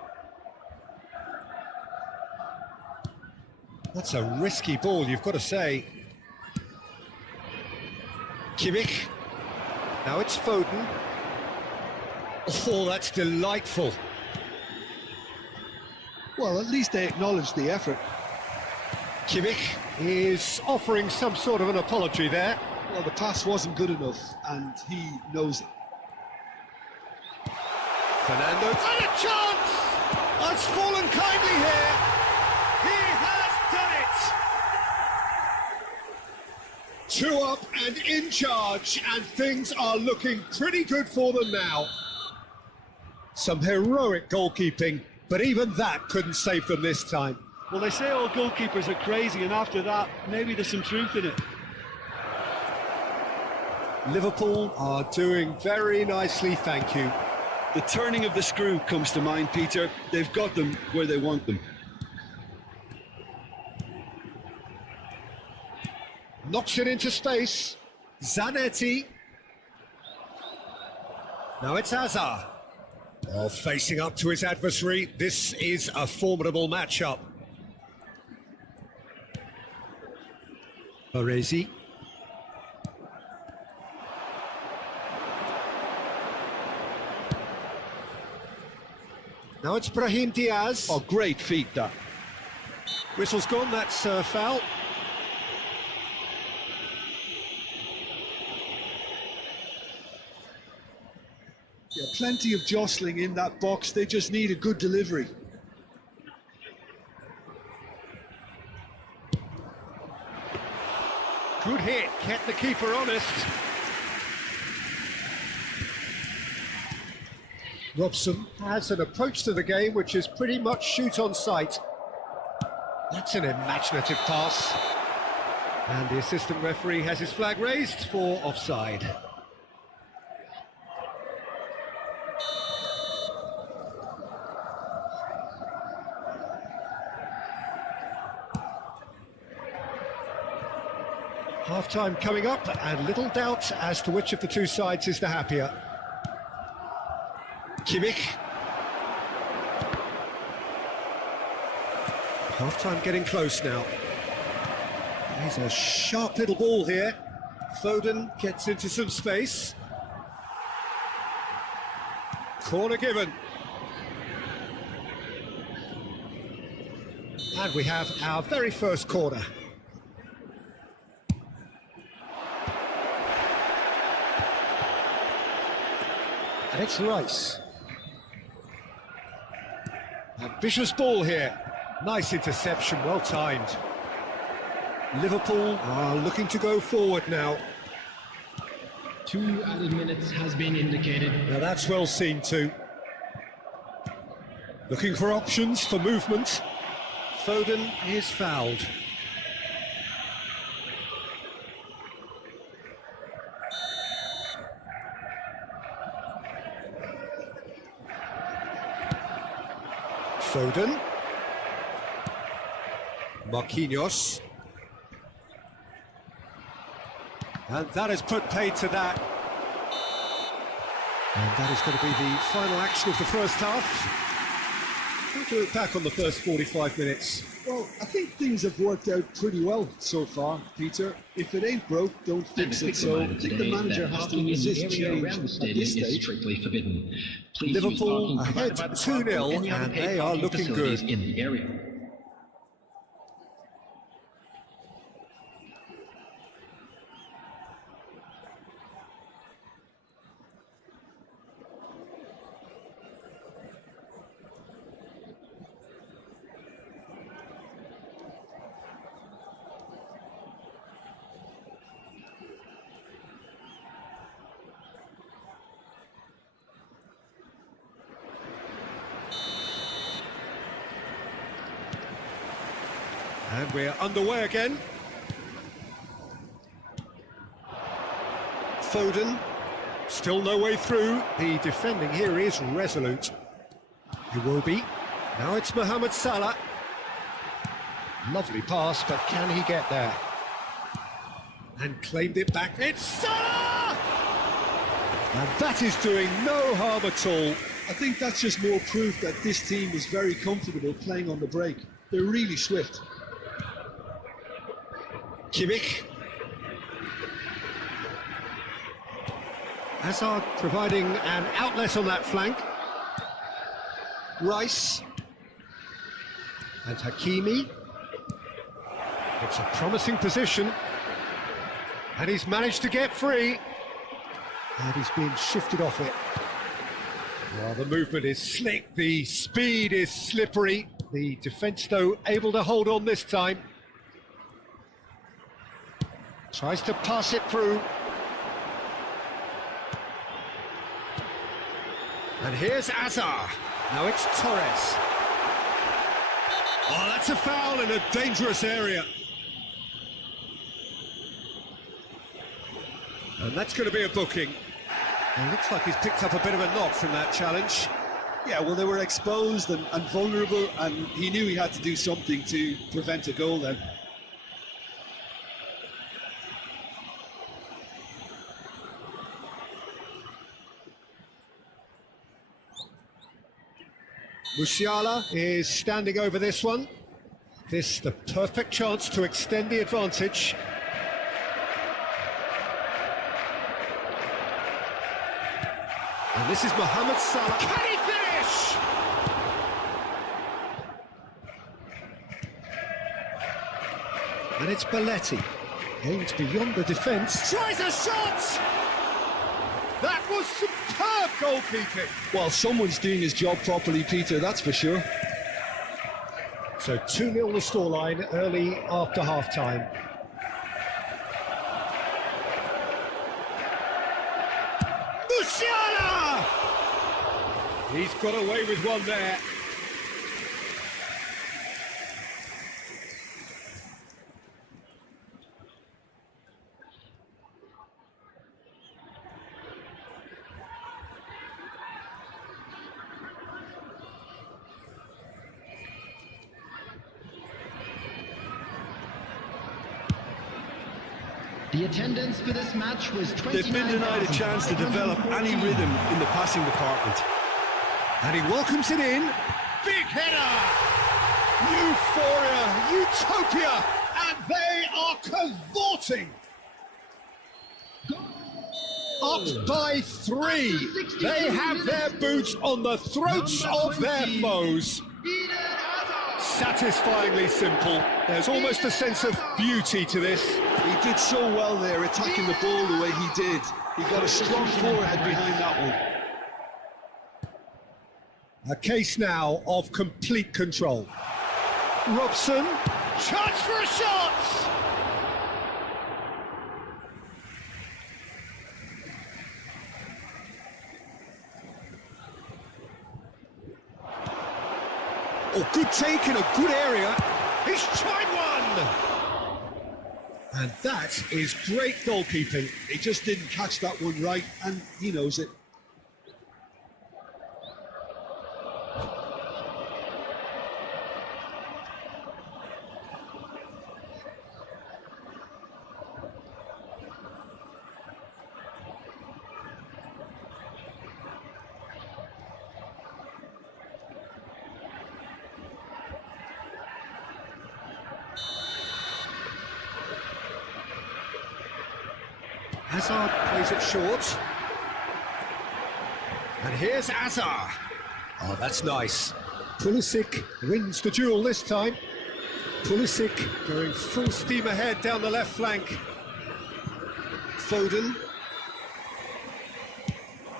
That's a risky ball, you've got to say. Kimmich. Now it's Foden. Oh, that's delightful. Well, at least they acknowledged the effort. Kimmich is offering some sort of an apology there. Well, the pass wasn't good enough, and he knows it. Fernando, and a chance! Has fallen kindly here. He has done it! 2 up and in charge, and things are looking pretty good for them now. Some heroic goalkeeping, but even that couldn't save them this time. Well, they say all goalkeepers are crazy, and after that, maybe there's some truth in it. Liverpool are doing very nicely, thank you. The turning of the screw comes to mind, Peter. They've got them where they want them. Knocks it into space. Zanetti. Now it's Hazard. Oh, facing up to his adversary, this is a formidable matchup. Baresi. Now it's Brahim Diaz. Oh, great feat, that. Whistle's gone, that's foul. Yeah, plenty of jostling in that box. They just need a good delivery. Good hit, kept the keeper honest. Robson has an approach to the game which is pretty much shoot on sight. That's an imaginative pass. And the assistant referee has his flag raised for offside. Half-time coming up, and little doubt as to which of the two sides is the happier. Kimmich. Half-time getting close now. There's a sharp little ball here. Foden gets into some space. Corner given. And we have our very first corner. And it's Rice. Ambitious ball here. Nice interception, well timed. Liverpool are looking to go forward now. 2 added minutes has been indicated. Now that's well seen too. Looking for options for movement. Foden is fouled. Foden. Marquinhos. And that has put paid to that. And that is going to be the final action of the first half. We'll do it back on the first 45 minutes. Well, I think things have worked out pretty well so far, Peter. If it ain't broke, don't fix it. So I think the manager has to resist change at this stage. Strictly forbidden. Please Liverpool ahead 2-0 and they are looking good. In the area. And we're underway again. Foden, still no way through. The defending here is resolute. Iwobi, now it's Mohamed Salah. Lovely pass, but can he get there? And claimed it back, it's Salah! And that is doing no harm at all. I think that's just more proof that this team is very comfortable playing on the break. They're really swift. Kimmich. Hazard providing an outlet on that flank. Rice. And Hakimi. It's a promising position. And he's managed to get free. And he's been shifted off it. Well, the movement is slick, the speed is slippery. The defence, though, able to hold on this time. Tries to pass it through. And here's Azar. Now it's Torres. Oh, that's a foul in a dangerous area. And that's going to be a booking. And looks like he's picked up a bit of a knock from that challenge. Yeah, well, they were exposed and vulnerable, and he knew he had to do something to prevent a goal then. Musiala is standing over this one. This the perfect chance to extend the advantage. And this is Mohamed Salah. Can he finish? And it's Belletti. Aims beyond the defence. Tries a shot! That was superb goalkeeping. Well, someone's doing his job properly, Peter, that's for sure. So 2-0 the scoreline early after half-time. Musiala! He's got away with one there. The attendance for this match was 29,000. They've been denied a chance to develop any rhythm in the passing department. And he welcomes it in. Big header! Euphoria, utopia, and they are cavorting. Up by 3. They have their boots on the throats of their foes. Satisfyingly simple. There's almost a sense of beauty to this. He did so well there, attacking the ball the way he did. He got a strong forehead behind that one. A case now of complete control. Robson. Chance for a shot! Oh, good take in a good area. He's tried one! And that is great goalkeeping. He just didn't catch that one right, and he knows it. Hazard plays it short. And here's Azar. Oh, that's nice. Pulisic wins the duel this time. Pulisic going full steam ahead down the left flank. Foden.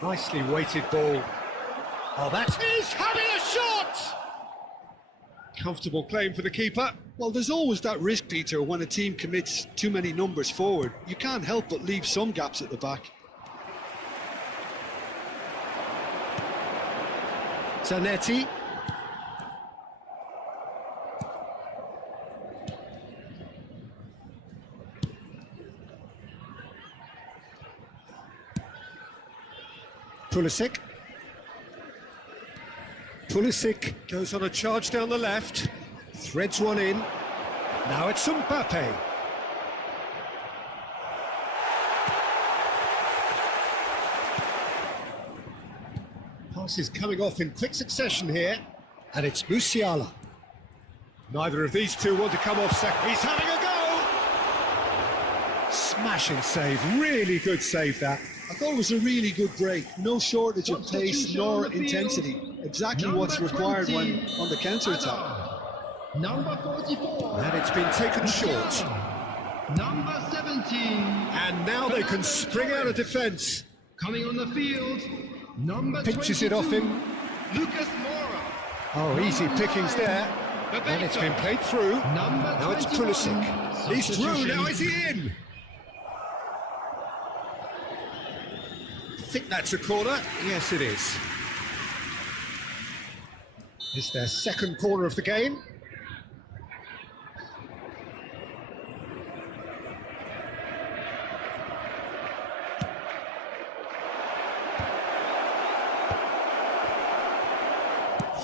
Nicely weighted ball. Oh, that's... He's having a shot! Comfortable claim for the keeper. Well, there's always that risk, Peter, when a team commits too many numbers forward. You can't help but leave some gaps at the back. Zanetti. Pulisic. Pulisic goes on a charge down the left, threads one in. Now it's Mbappe. Passes coming off in quick succession here, and it's Musiala. Neither of these two want to come off second. He's having a go! Smashing save, really good save that. I thought it was a really good break. No shortage of pace nor intensity. Exactly what's required when on the counter-attack. Number 44. And it's been taken short. Number 17. And now they can spring out of defence. Coming on the field. Number Pinches 22. it off him. Lucas Moura. Oh, easy pickings there. And it's been played through. Number Now it's 21. Pulisic. He's through, now is he in? I think that's a corner. Yes, it is. It's their second corner of the game.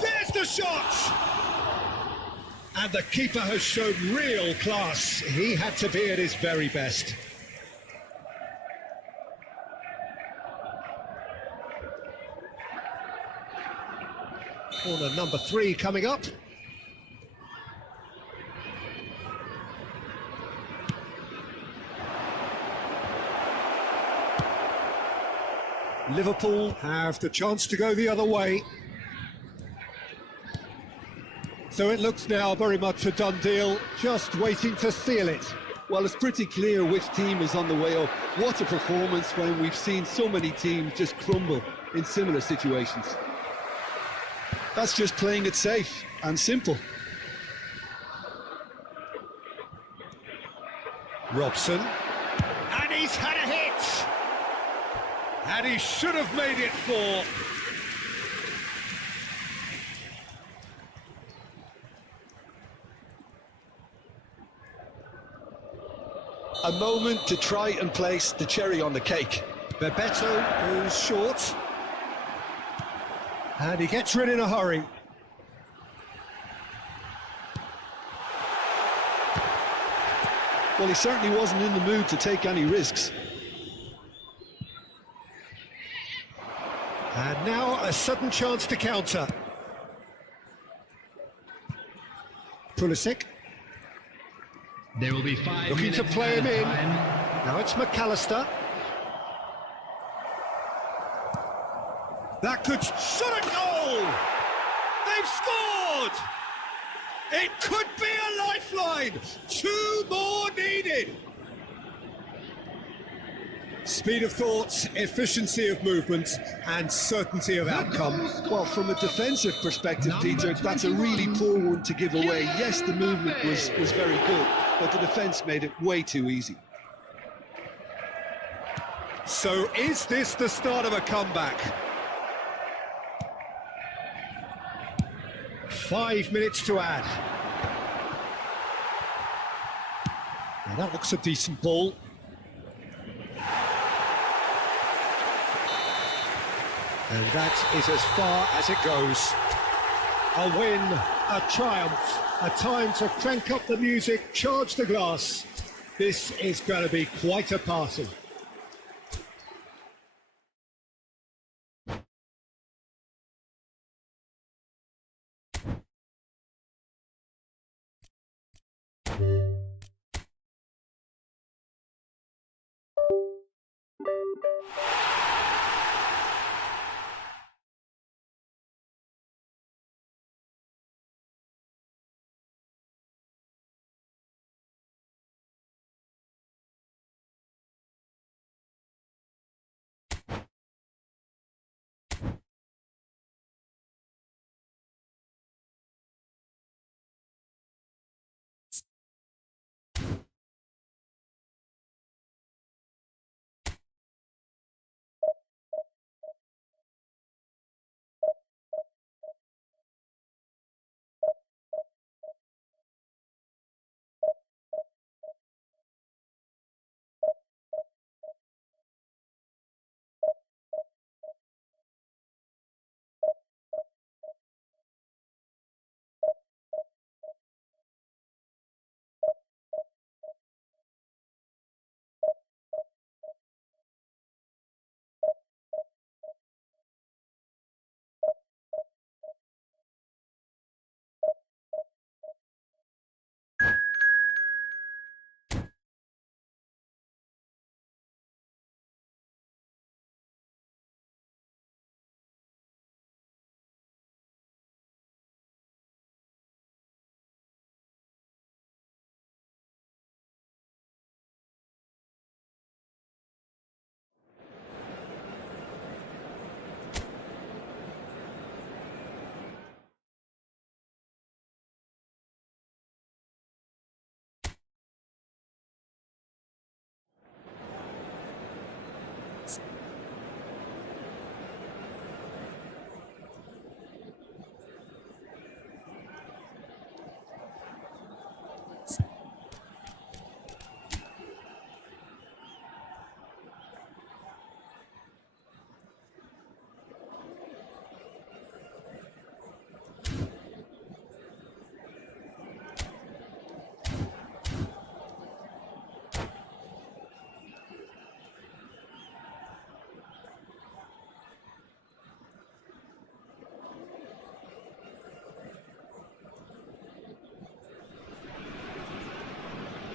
There's the shot! And the keeper has shown real class. He had to be at his very best. Corner number 3 coming up. Liverpool have the chance to go the other way. So it looks now very much a done deal, just waiting to seal it. Well, it's pretty clear which team is on the way up. What a performance when we've seen so many teams just crumble in similar situations. That's just playing it safe and simple. Robson. And he's had a hit! And he should have made it 4. A moment to try and place the cherry on the cake. Bebeto goes short. And he gets rid in a hurry. Well, he certainly wasn't in the mood to take any risks. And now a sudden chance to counter. Pulisic. There will be 5 Looking minutes to play him in. time. Now it's McAllister. That could shot a goal! They've scored! It could be a lifeline! 2 more needed! Speed of thought, efficiency of movement, and certainty of outcome. Well, from a defensive perspective, Peter, that's a really poor one to give away. Yes, the movement was very good, but the defence made it way too easy. So is this the start of a comeback? 5 minutes to add. Now that looks a decent ball. And that is as far as it goes. A win, a triumph, a time to crank up the music, charge the glass. This is going to be quite a party.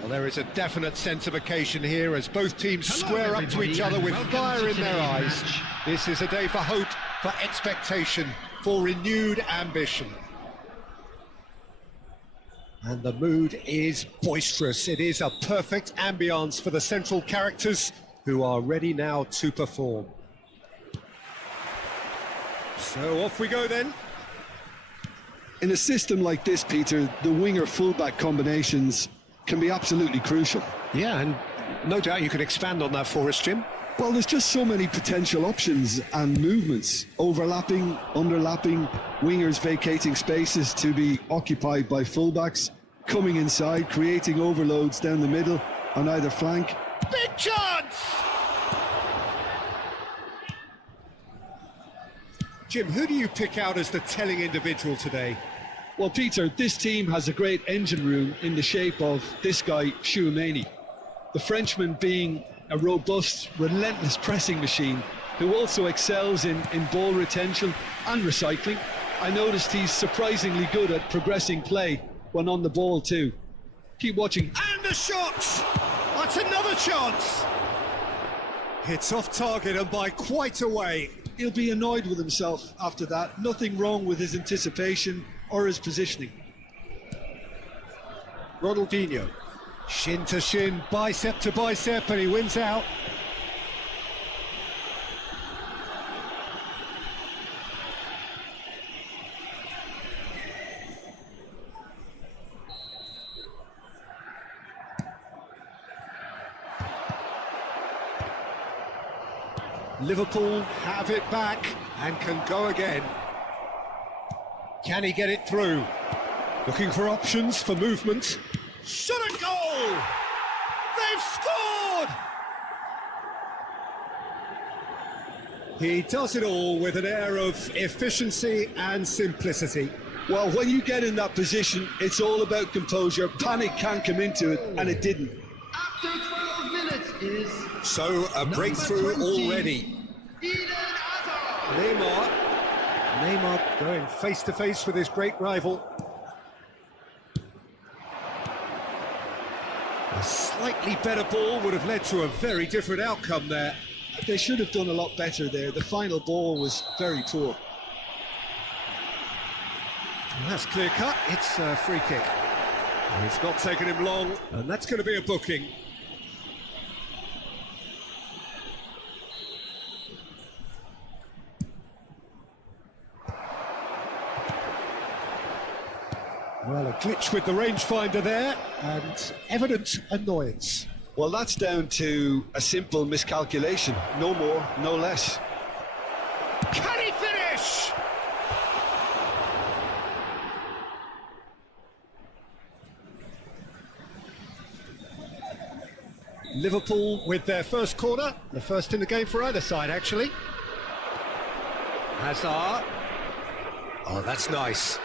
Well, there is a definite sense of occasion here as both teams square up to each other with fire in their eyes. This is a day for hope, for expectation, for renewed ambition. And the mood is boisterous. It is a perfect ambience for the central characters who are ready now to perform. So off we go then. In a system like this, Peter, the winger-fullback combinations can be absolutely crucial. Yeah, and no doubt you could expand on that for us, Jim. Well, there's just so many potential options and movements. Overlapping, underlapping, wingers vacating spaces to be occupied by fullbacks, coming inside, creating overloads down the middle on either flank. Big chance! Jim, who do you pick out as the telling individual today? Well, Peter, this team has a great engine room in the shape of this guy, Chouameni. The Frenchman being a robust, relentless pressing machine who also excels in ball retention and recycling. I noticed he's surprisingly good at progressing play when on the ball too. Keep watching. And the shot! That's another chance! Hits off target and by quite a way. He'll be annoyed with himself after that. Nothing wrong with his anticipation or his positioning. Ronaldinho. Shin to shin, bicep to bicep, and he wins out. Liverpool have it back and can go again. Can he get it through? Looking for options for movement. Shot a goal! They've scored! He does it all with an air of efficiency and simplicity. Well, when you get in that position, it's all about composure. Panic can't come into it, and it didn't. After 12 minutes is So a breakthrough 20, already. Eden Hazard. Neymar going face to face with his great rival. A slightly better ball would have led to a very different outcome there. They should have done a lot better there. The final ball was very poor. And that's clear cut. It's a free kick. And it's not taken him long, and that's going to be a booking. Well, a glitch with the rangefinder there, and evident annoyance. Well, that's down to a simple miscalculation. No more, no less. Can he finish? Liverpool with their first corner, the first in the game for either side, actually. Hazard. Oh, that's nice.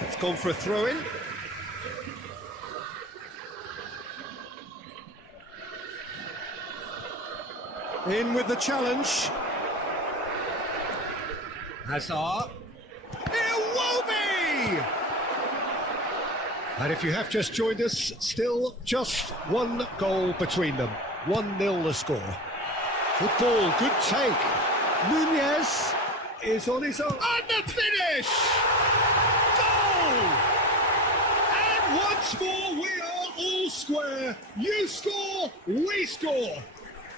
It's gone for a throw-in. In with the challenge. Hazard. It will be! And if you have just joined us, still just one goal between them. 1-0 the score. Good ball, good take. Nunez is on his own. And the finish! Goal! And once more we are all square. You score, we score.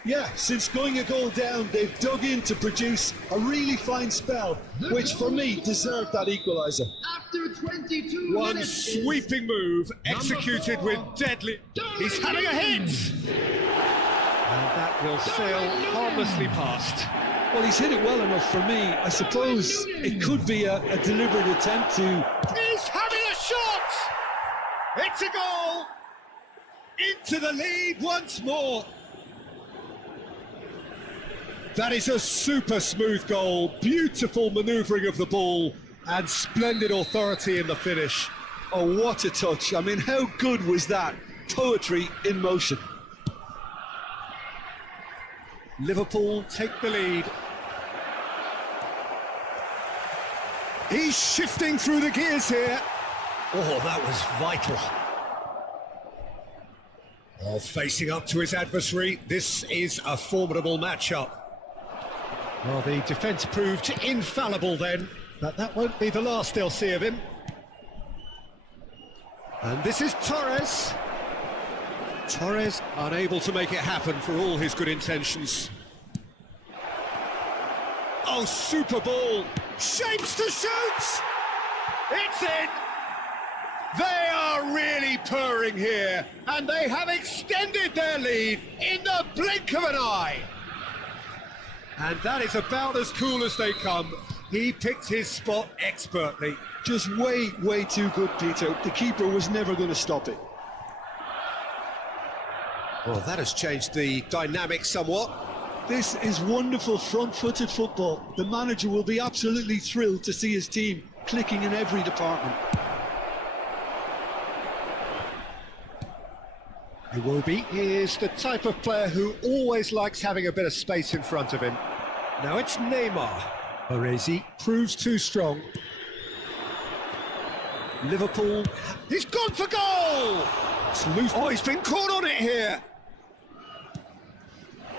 Yeah, since going a goal down, they've dug in to produce a really fine spell, which for me deserved that equaliser. After 22 One minutes is sweeping move, executed 4, with deadly... He's having a hit! And that will sail harmlessly past. Well, he's hit it well enough for me. I suppose it could be a deliberate attempt to... He's having a shot! It's a goal! Into the lead once more. That is a super smooth goal, beautiful manoeuvring of the ball, and splendid authority in the finish. Oh, what a touch. I mean, how good was that? Poetry in motion. Liverpool take the lead. He's shifting through the gears here. Oh, that was vital. Oh, facing up to his adversary, this is a formidable matchup. Well, the defence proved infallible then, but that won't be the last they'll see of him. And this is Torres. Torres unable to make it happen for all his good intentions. Oh, super ball. Shapes to shoot! It's in! They are really purring here, and they have extended their lead in the blink of an eye. And that is about as cool as they come. He picked his spot expertly. Just way too good, Peter. The keeper was never going to stop it. Well, that has changed the dynamic somewhat. This is wonderful front-footed football. The manager will be absolutely thrilled to see his team clicking in every department. Iwobi is the type of player who always likes having a bit of space in front of him. Now it's Neymar. Baresi proves too strong. Liverpool, he's gone for goal! It's loose. Oh, he's been caught on it here.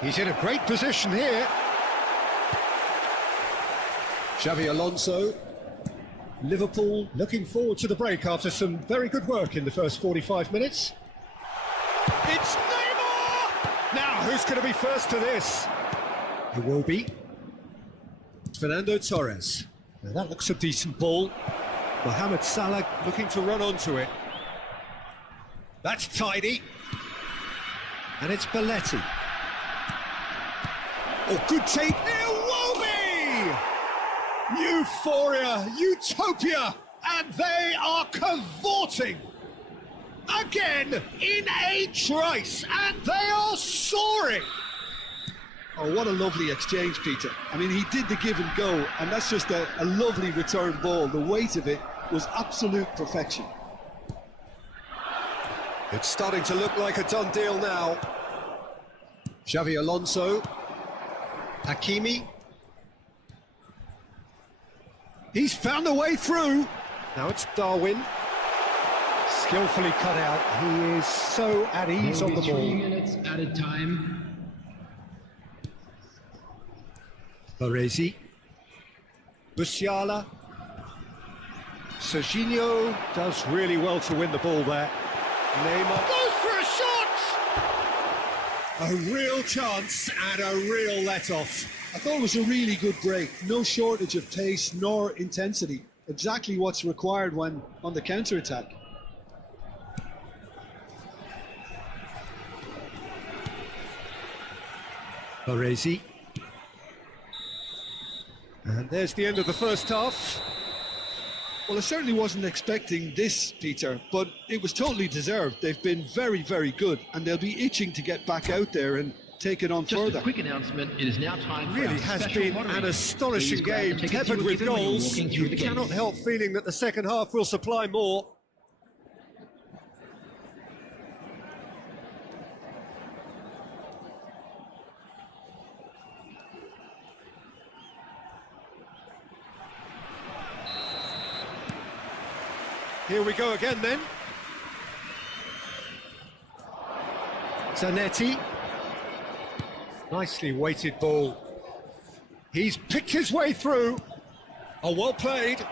He's in a great position here. Xavi Alonso. Liverpool looking forward to the break after some very good work in the first 45 minutes. It's Neymar! Now, who's going to be first to this? Iwobi. Fernando Torres. Now that looks a decent ball. Mohamed Salah looking to run onto it. That's tidy. And it's Belletti. Oh, good take. Iwobi! Euphoria, utopia, and they are cavorting. Again, in a trice, and they are soaring. Oh, what a lovely exchange, Peter. I mean, he did the give and go, and that's just a lovely return ball. The weight of it was absolute perfection. It's starting to look like a done deal now. Xavi Alonso. Hakimi. He's found a way through. Now it's Darwin. Skillfully cut out. He is so at ease on the ball. 3 minutes added time. Baresi. Musiala. Serginho does really well to win the ball there. Neymar goes for a shot! A real chance and a real let-off. I thought it was a really good break. No shortage of pace nor intensity. Exactly what's required when on the counter-attack. Baresi. And there's the end of the first half. Well, I certainly wasn't expecting this, Peter, but it was totally deserved. They've been very good, and they'll be itching to get back out there and take it on Just further. a quick announcement, it is now time for Really our has special been moderator. an astonishing Please grab the game, tickets you peppered were with given when you were goals. walking through You the cannot gates. help feeling that the second half will supply more. Here we go again then. Zanetti. Nicely weighted ball. He's picked his way through. Oh, well played.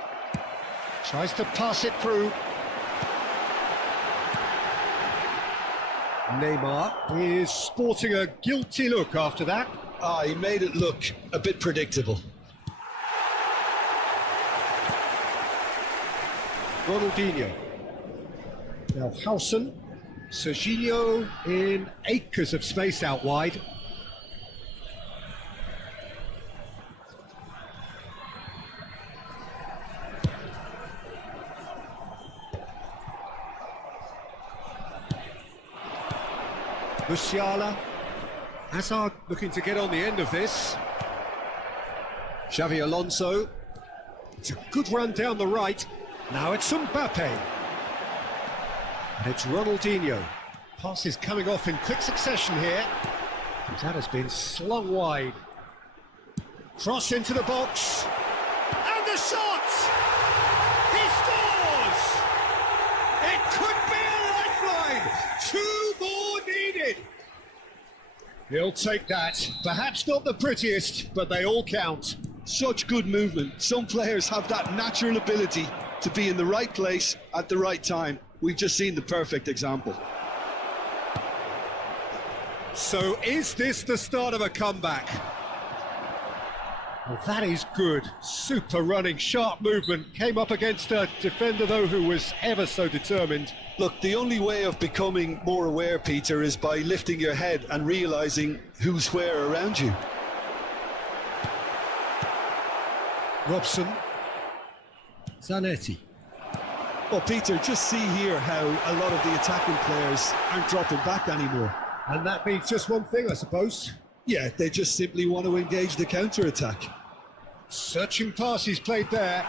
Tries to pass it through. Neymar is sporting a guilty look after that. Ah, he made it look a bit predictable. Ronaldinho. Now Howson. Serginho in acres of space out wide. Musiala. Hazard looking to get on the end of this. Xavi Alonso. It's a good run down the right. Now it's Mbappe. And it's Ronaldinho. Passes coming off in quick succession here. That has been slung wide. Cross into the box. And the shot! He scores! It could be a lifeline! 2 more needed! He'll take that. Perhaps not the prettiest, but they all count. Such good movement. Some players have that natural ability to be in the right place at the right time. We've just seen the perfect example. So is this the start of a comeback? Well, that is good. Super running, sharp movement. Came up against a defender, though, who was ever so determined. Look, the only way of becoming more aware, Peter, is by lifting your head and realising who's where around you. Robson. Zanetti. Well, Peter, just see here how a lot of the attacking players aren't dropping back anymore. And that means just one thing, I suppose. Yeah, they just simply want to engage the counter-attack. Searching pass he's played there.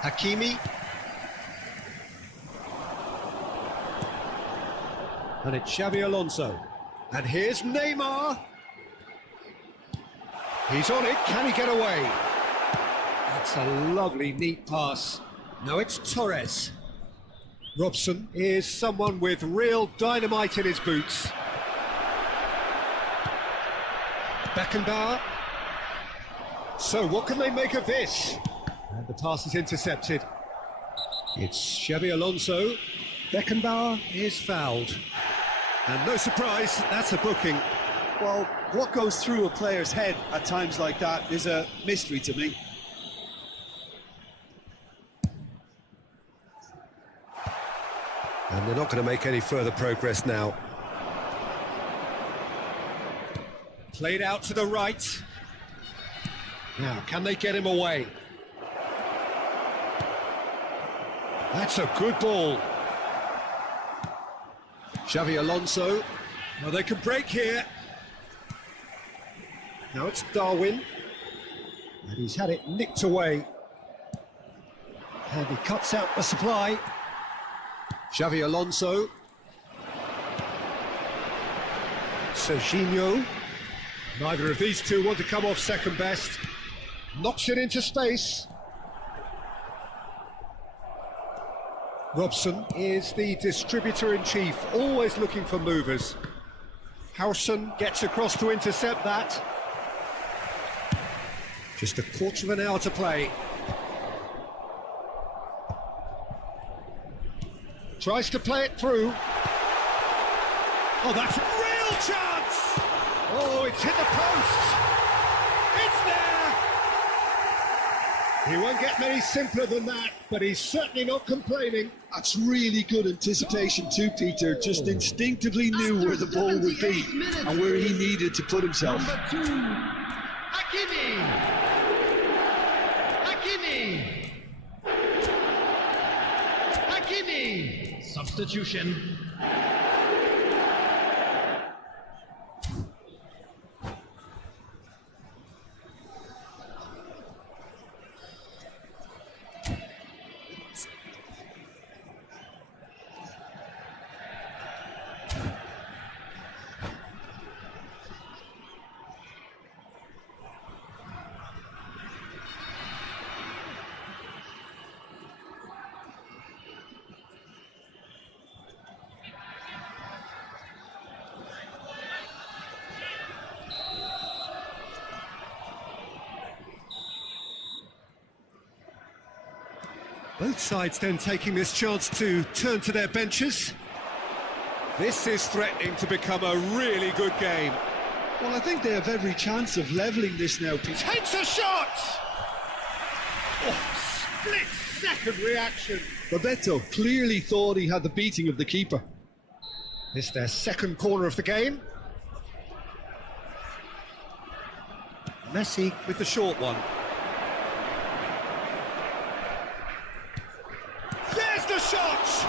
Hakimi. And it's Xabi Alonso. And here's Neymar. He's on it, can he get away? That's a lovely, neat pass. Now it's Torres. Robson is someone with real dynamite in his boots. Beckenbauer. So what can they make of this? And the pass is intercepted. It's Xabi Alonso. Beckenbauer is fouled. And no surprise, that's a booking. Well, what goes through a player's head at times like that is a mystery to me. And they're not going to make any further progress now. Played out to the right. Now, can they get him away? That's a good ball. Xabi Alonso. Well, they can break here. Now it's Darwin. And he's had it nicked away. And he cuts out the supply. Xabi Alonso. Serginho. Neither of these two want to come off second best. Knocks it into space. Robson is the distributor-in-chief, always looking for movers. Howson gets across to intercept that. Just a quarter of an hour to play. Tries to play it through. Oh, that's a real chance! Oh, it's hit the post! It's there! He won't get many simpler than that, but he's certainly not complaining. That's really good anticipation too, Peter. Just instinctively knew where the ball would be and where he needed to put himself. Number 2, Hakimi. Hakimi. Hakimi. Substitution. Both sides then taking this chance to turn to their benches. This is threatening to become a really good game. Well, I think they have every chance of levelling this now, Peter. Takes a shot! Oh, split-second reaction. Roberto clearly thought he had the beating of the keeper. It's their second corner of the game. Messi with the short one. There's the shot!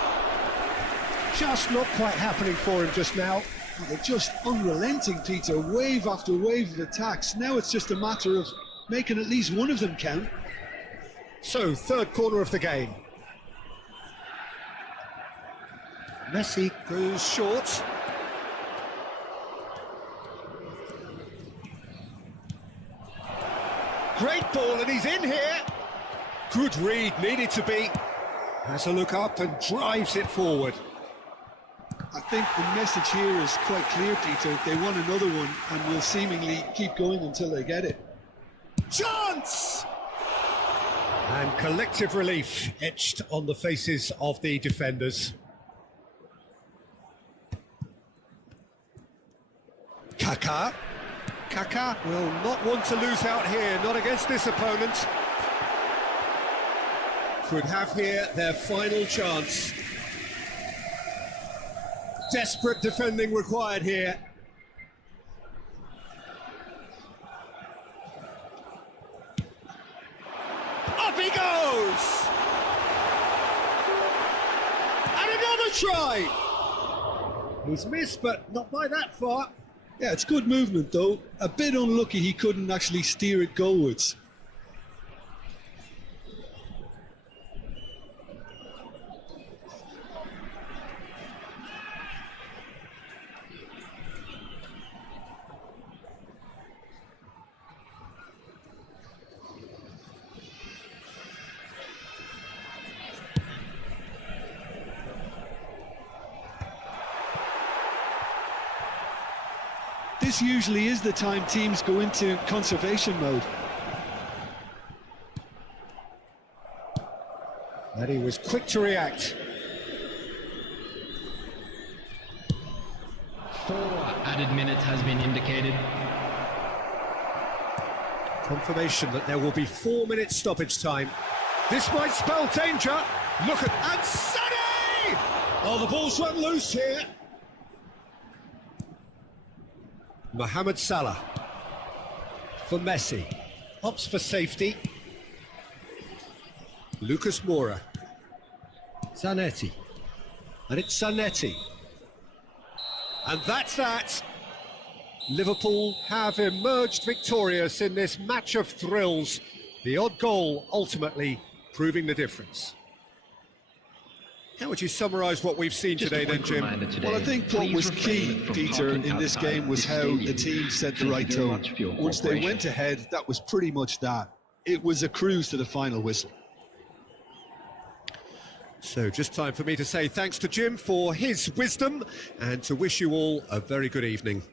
Just not quite happening for him just now. Oh, they're just unrelenting, Peter. Wave after wave of attacks. Now it's just a matter of making at least one of them count. So, third corner of the game. Messi goes short. Great ball, and he's in here. Good read, needed to be. Has a look up and drives it forward. I think the message here is quite clear, Peter. They want another one and will seemingly keep going until they get it. Chance! And collective relief etched on the faces of the defenders. Kaká. Kaká will not want to lose out here, not against this opponent. Could have here their final chance. Desperate defending required here. Up he goes! And another try! Was missed, but not by that far. Yeah, it's good movement though. A bit unlucky he couldn't actually steer it goalwards. This usually is the time teams go into conservation mode. And he was quick to react. 4 added minutes has been indicated. Confirmation that there will be 4 minutes stoppage time. This might spell danger. Look at... And Sané! Oh, the ball's run loose here. Mohamed Salah for Messi, opts for safety. Lucas Moura, Zanetti, and it's Zanetti. And that's that. Liverpool have emerged victorious in this match of thrills. The odd goal ultimately proving the difference. How would you summarise what we've seen today then, Jim? Well, I think what was key, Peter, in this game was how the team set the right tone. Once they went ahead, that was pretty much that. It was a cruise to the final whistle. So just time for me to say thanks to Jim for his wisdom and to wish you all a very good evening.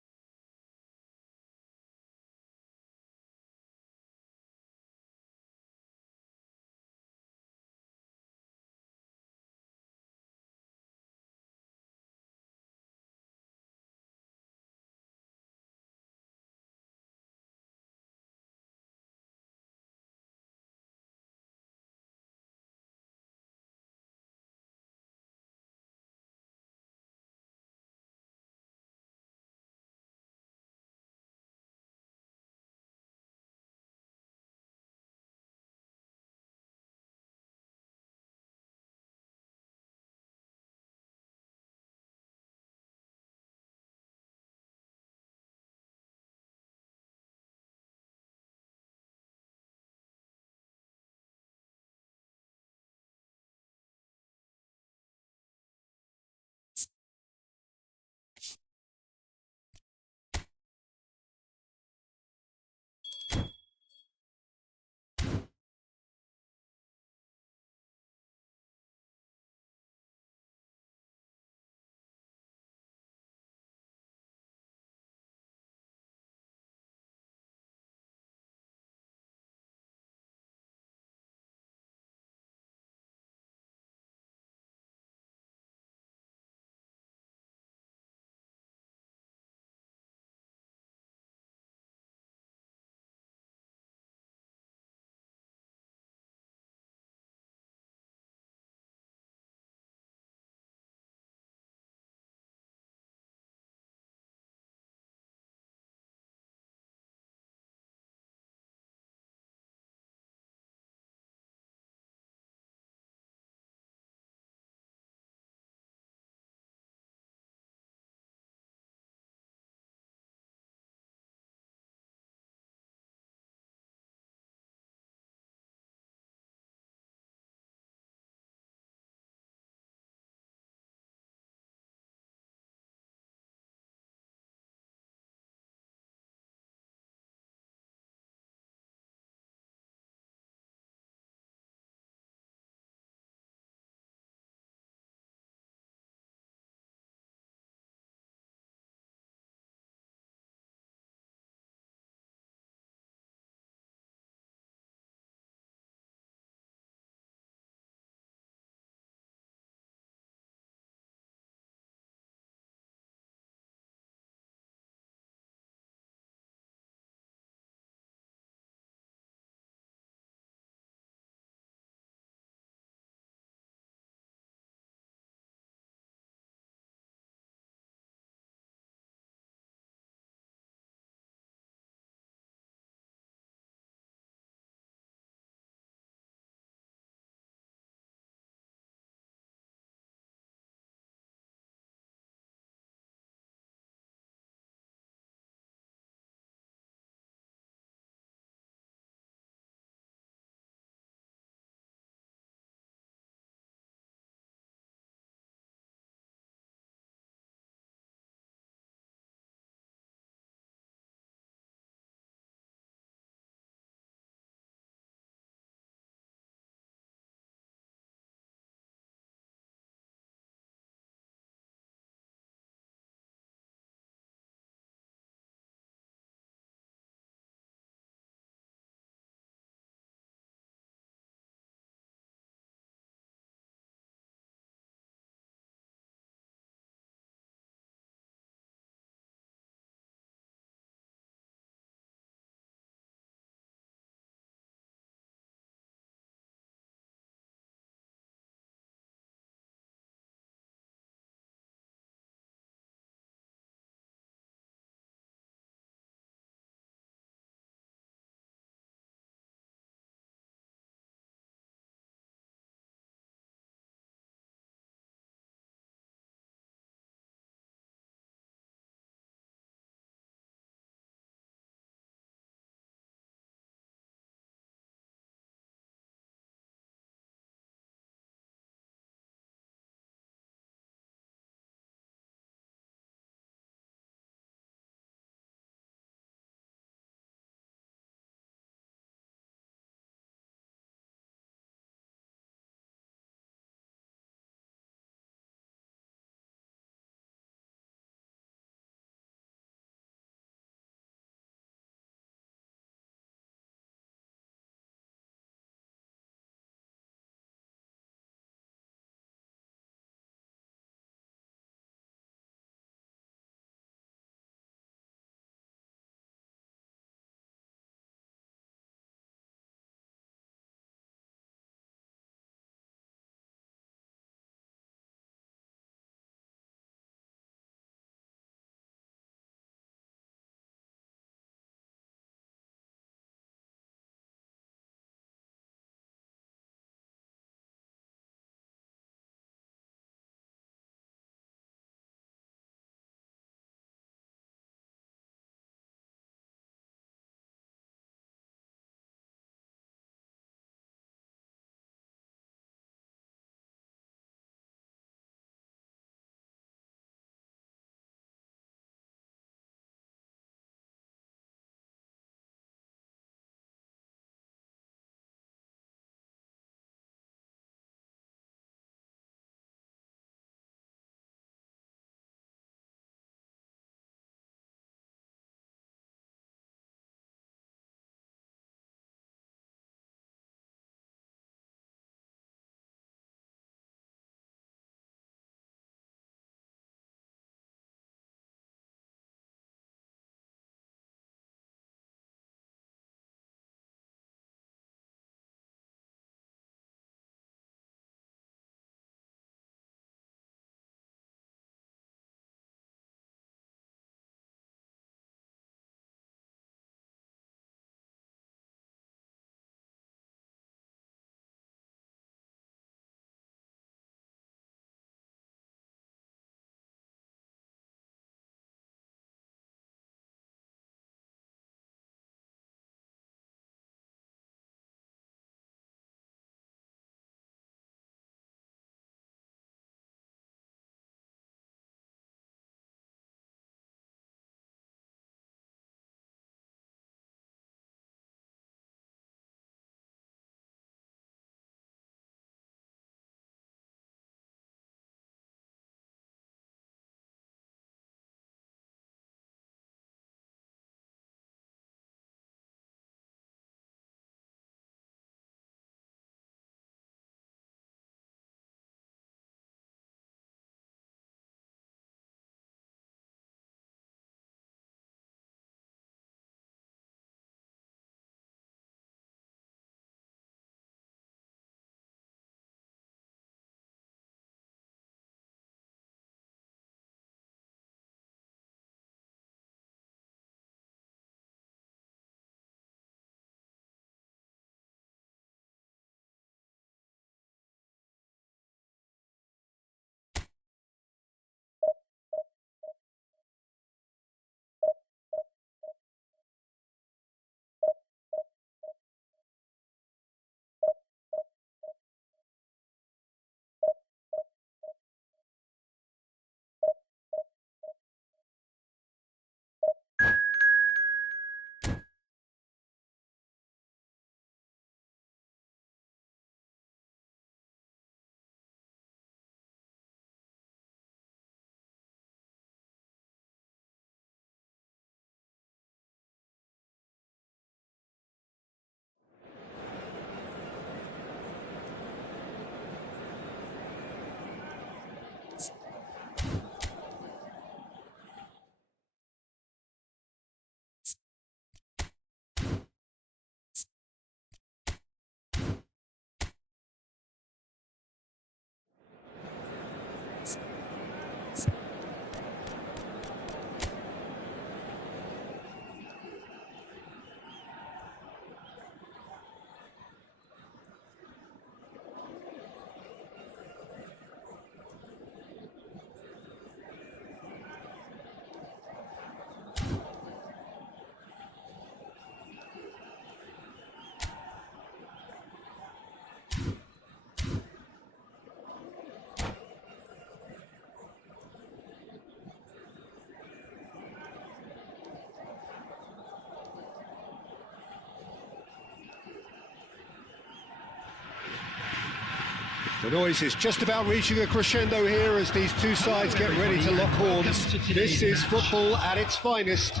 The noise is just about reaching a crescendo here as these two sides get ready to lock horns. This is football at its finest.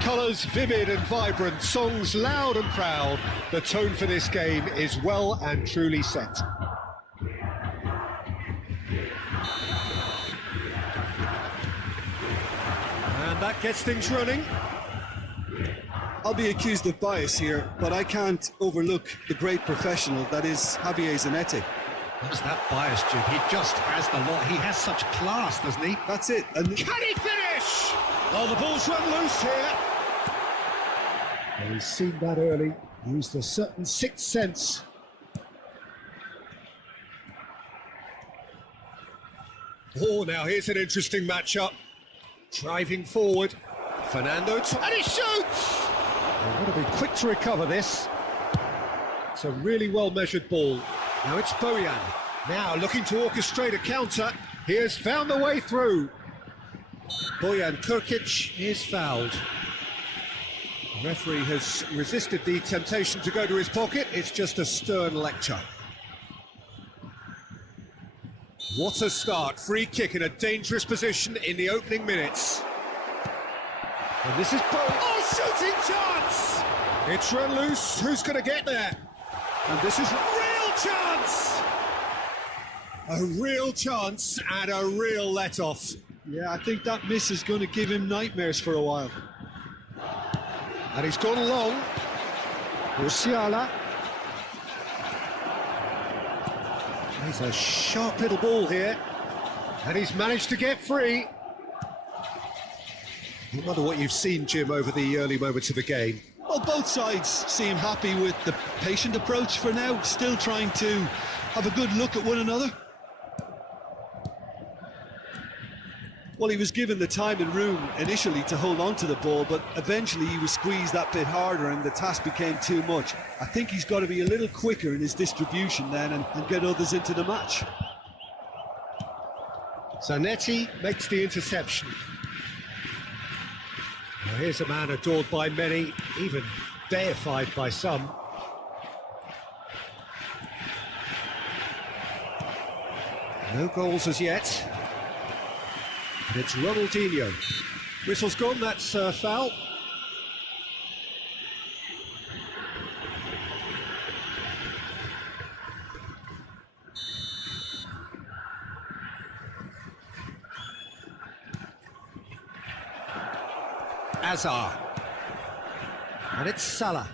Colours vivid and vibrant, songs loud and proud. The tone for this game is well and truly set. And that gets things running. I'll be accused of bias here, but I can't overlook the great professional that is Javier Zanetti. What's that bias, Jim? He just has the lot. He has such class, doesn't he? That's it. And Can he finish? Oh, the ball's run loose here. Well, he's seen that early, used a certain sixth sense. Oh, now here's an interesting matchup. Driving forward, Fernando, and he shoots! They've got to be quick to recover this. It's a really well-measured ball. Now it's Bojan. Now looking to orchestrate a counter. He has found the way through. Bojan Kurkic is fouled. The referee has resisted the temptation to go to his pocket. It's just a stern lecture. What a start. Free kick in a dangerous position in the opening minutes. And this is shooting chance! It's run loose. Who's going to get there? And this is real chance! A real chance and a real let-off. yeah, I think that miss is going to give him nightmares for a while. And he's gone long. Musiala. He's a sharp little ball here. And he's managed to get free. I wonder what you've seen, Jim, over the early moments of the game. Well, both sides seem happy with the patient approach for now, still trying to have a good look at one another. Well, he was given the time and room initially to hold on to the ball, but eventually he was squeezed that bit harder and the task became too much. I think he's got to be a little quicker in his distribution then and get others into the match. Zanetti makes the interception. Now here's a man adored by many, even deified by some. No goals as yet. And it's Ronaldinho. Whistle's gone, that's foul. Azar. And it's Salah.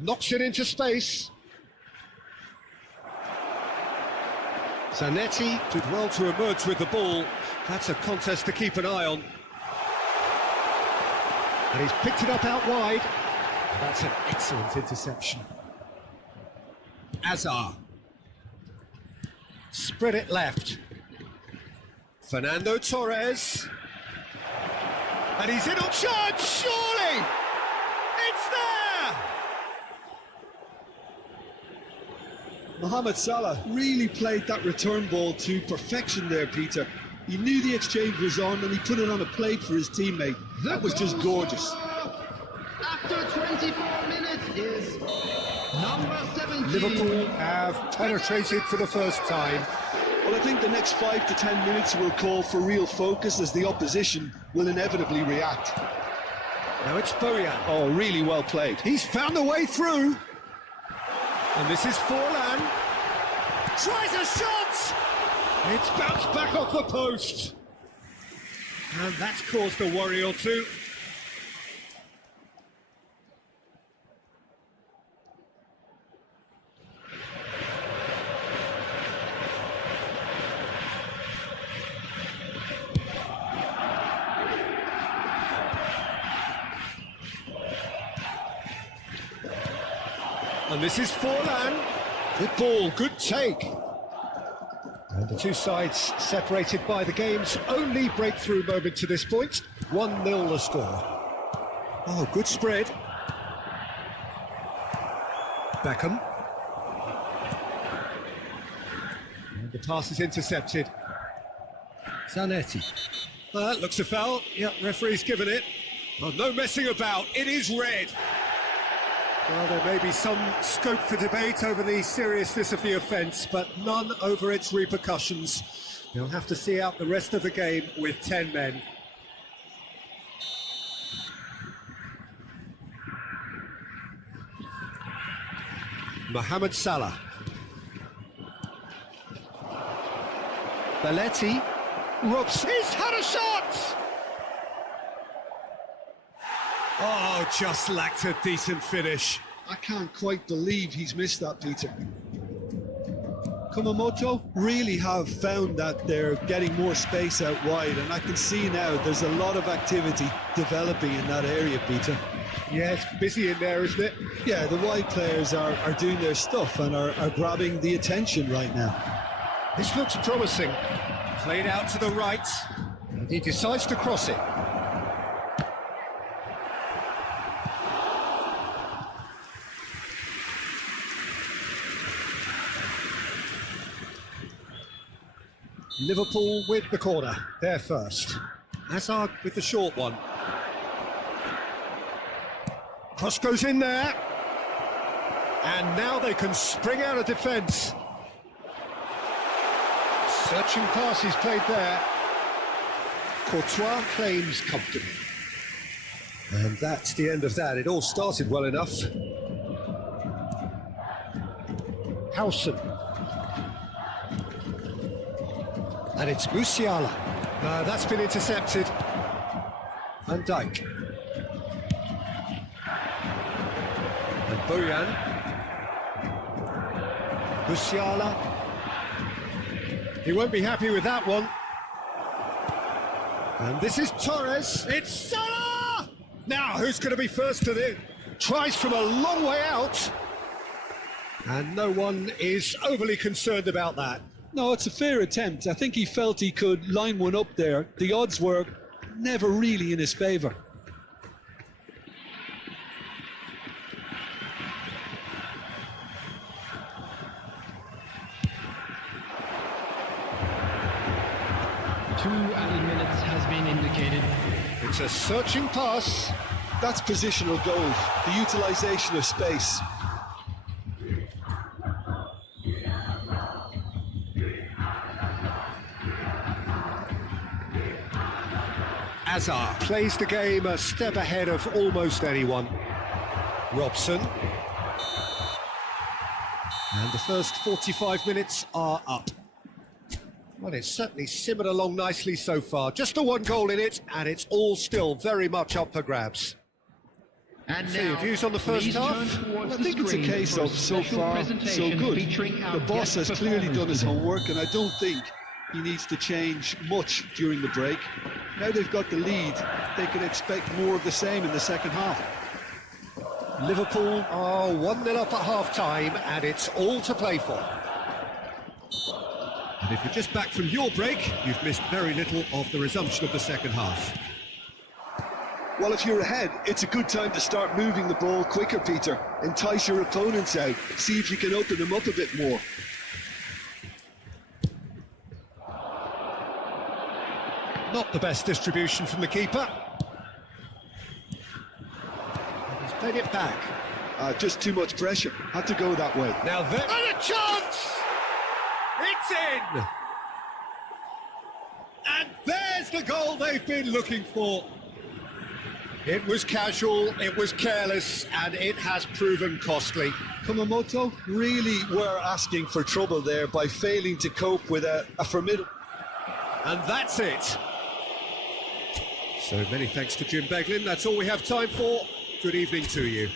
Knocks it into space. Zanetti did well to emerge with the ball. That's a contest to keep an eye on. And he's picked it up out wide. That's an excellent interception. Azar. Spread it left. Fernando Torres. And he's in on charge, surely! It's there! Mohamed Salah really played that return ball to perfection there, Peter. He knew the exchange was on and he put it on a plate for his teammate. That was just gorgeous. After 24 minutes is number 17. Liverpool have penetrated for the first time. Well, I think the next 5 to 10 minutes will call for real focus as the opposition will inevitably react. Now it's Bojan. Oh, really well played. He's found a way through. And this is Forlan. Tries a shot! It's bounced back off the post. And that's caused a worry or two. And this is Forlan. Good ball, good take. And the two sides separated by the game's only breakthrough moment to this point. 1-0 the score. Oh, good spread. Beckham. And the pass is intercepted. Zanetti. That looks a foul. Yep, referee's given it. Well, no messing about, it is red. Well, there may be some scope for debate over the seriousness of the offence, but none over its repercussions. They'll have to see out the rest of the game with 10 men. Mohamed Salah. Belletti. Robson. He's had a shot! Oh, just lacked a decent finish. I can't quite believe he's missed that, Peter. Kumamoto really have found that they're getting more space out wide, and I can see now there's a lot of activity developing in that area, Peter. Yeah, it's busy in there, isn't it? Yeah, the wide players are doing their stuff and are grabbing the attention right now. This looks promising. Played out to the right. And he decides to cross it. Liverpool with the corner, they're first. Hazard with the short one. Cross goes in there. And now they can spring out of defence. Searching pass is played there. Courtois claims comfortably. And that's the end of that. It all started well enough. Howson. And it's Musiala. No, that's been intercepted. Van Dijk. And Burian. Musiala. He won't be happy with that one. And this is Torres. It's Salah! Now, who's going to be first to this? Tries from a long way out. And no one is overly concerned about that. No, it's a fair attempt. I think he felt he could line one up there. The odds were never really in his favour. Two added minutes has been indicated. It's a searching pass. That's positional goal, the utilisation of space. Hazard. Plays the game a step ahead of almost anyone. Robson. And the first 45 minutes are up. Well, it's certainly simmered along nicely so far. Just the one goal in it, and it's all still very much up for grabs. And So your now, views on the first please half? turn towards I the think it's a screen case for of so special far, so presentation good. featuring our The boss guest has clearly done his performers homework, and I don't think he needs to change much during the break. Now they've got the lead, they can expect more of the same in the second half. Liverpool are 1-0 up at half-time, and it's all to play for. And if you're just back from your break, you've missed very little of the resumption of the second half. Well, if you're ahead, it's a good time to start moving the ball quicker, Peter. Entice your opponents out, see if you can open them up a bit more. Not the best distribution from the keeper. He's played it back. Just too much pressure, had to go that way. Now there... And a chance! It's in! And there's the goal they've been looking for. It was casual, it was careless, and it has proven costly. Kumamoto really were asking for trouble there by failing to cope with a formidable... And that's it. So many thanks to Jim Beglin. That's all we have time for. Good evening to you.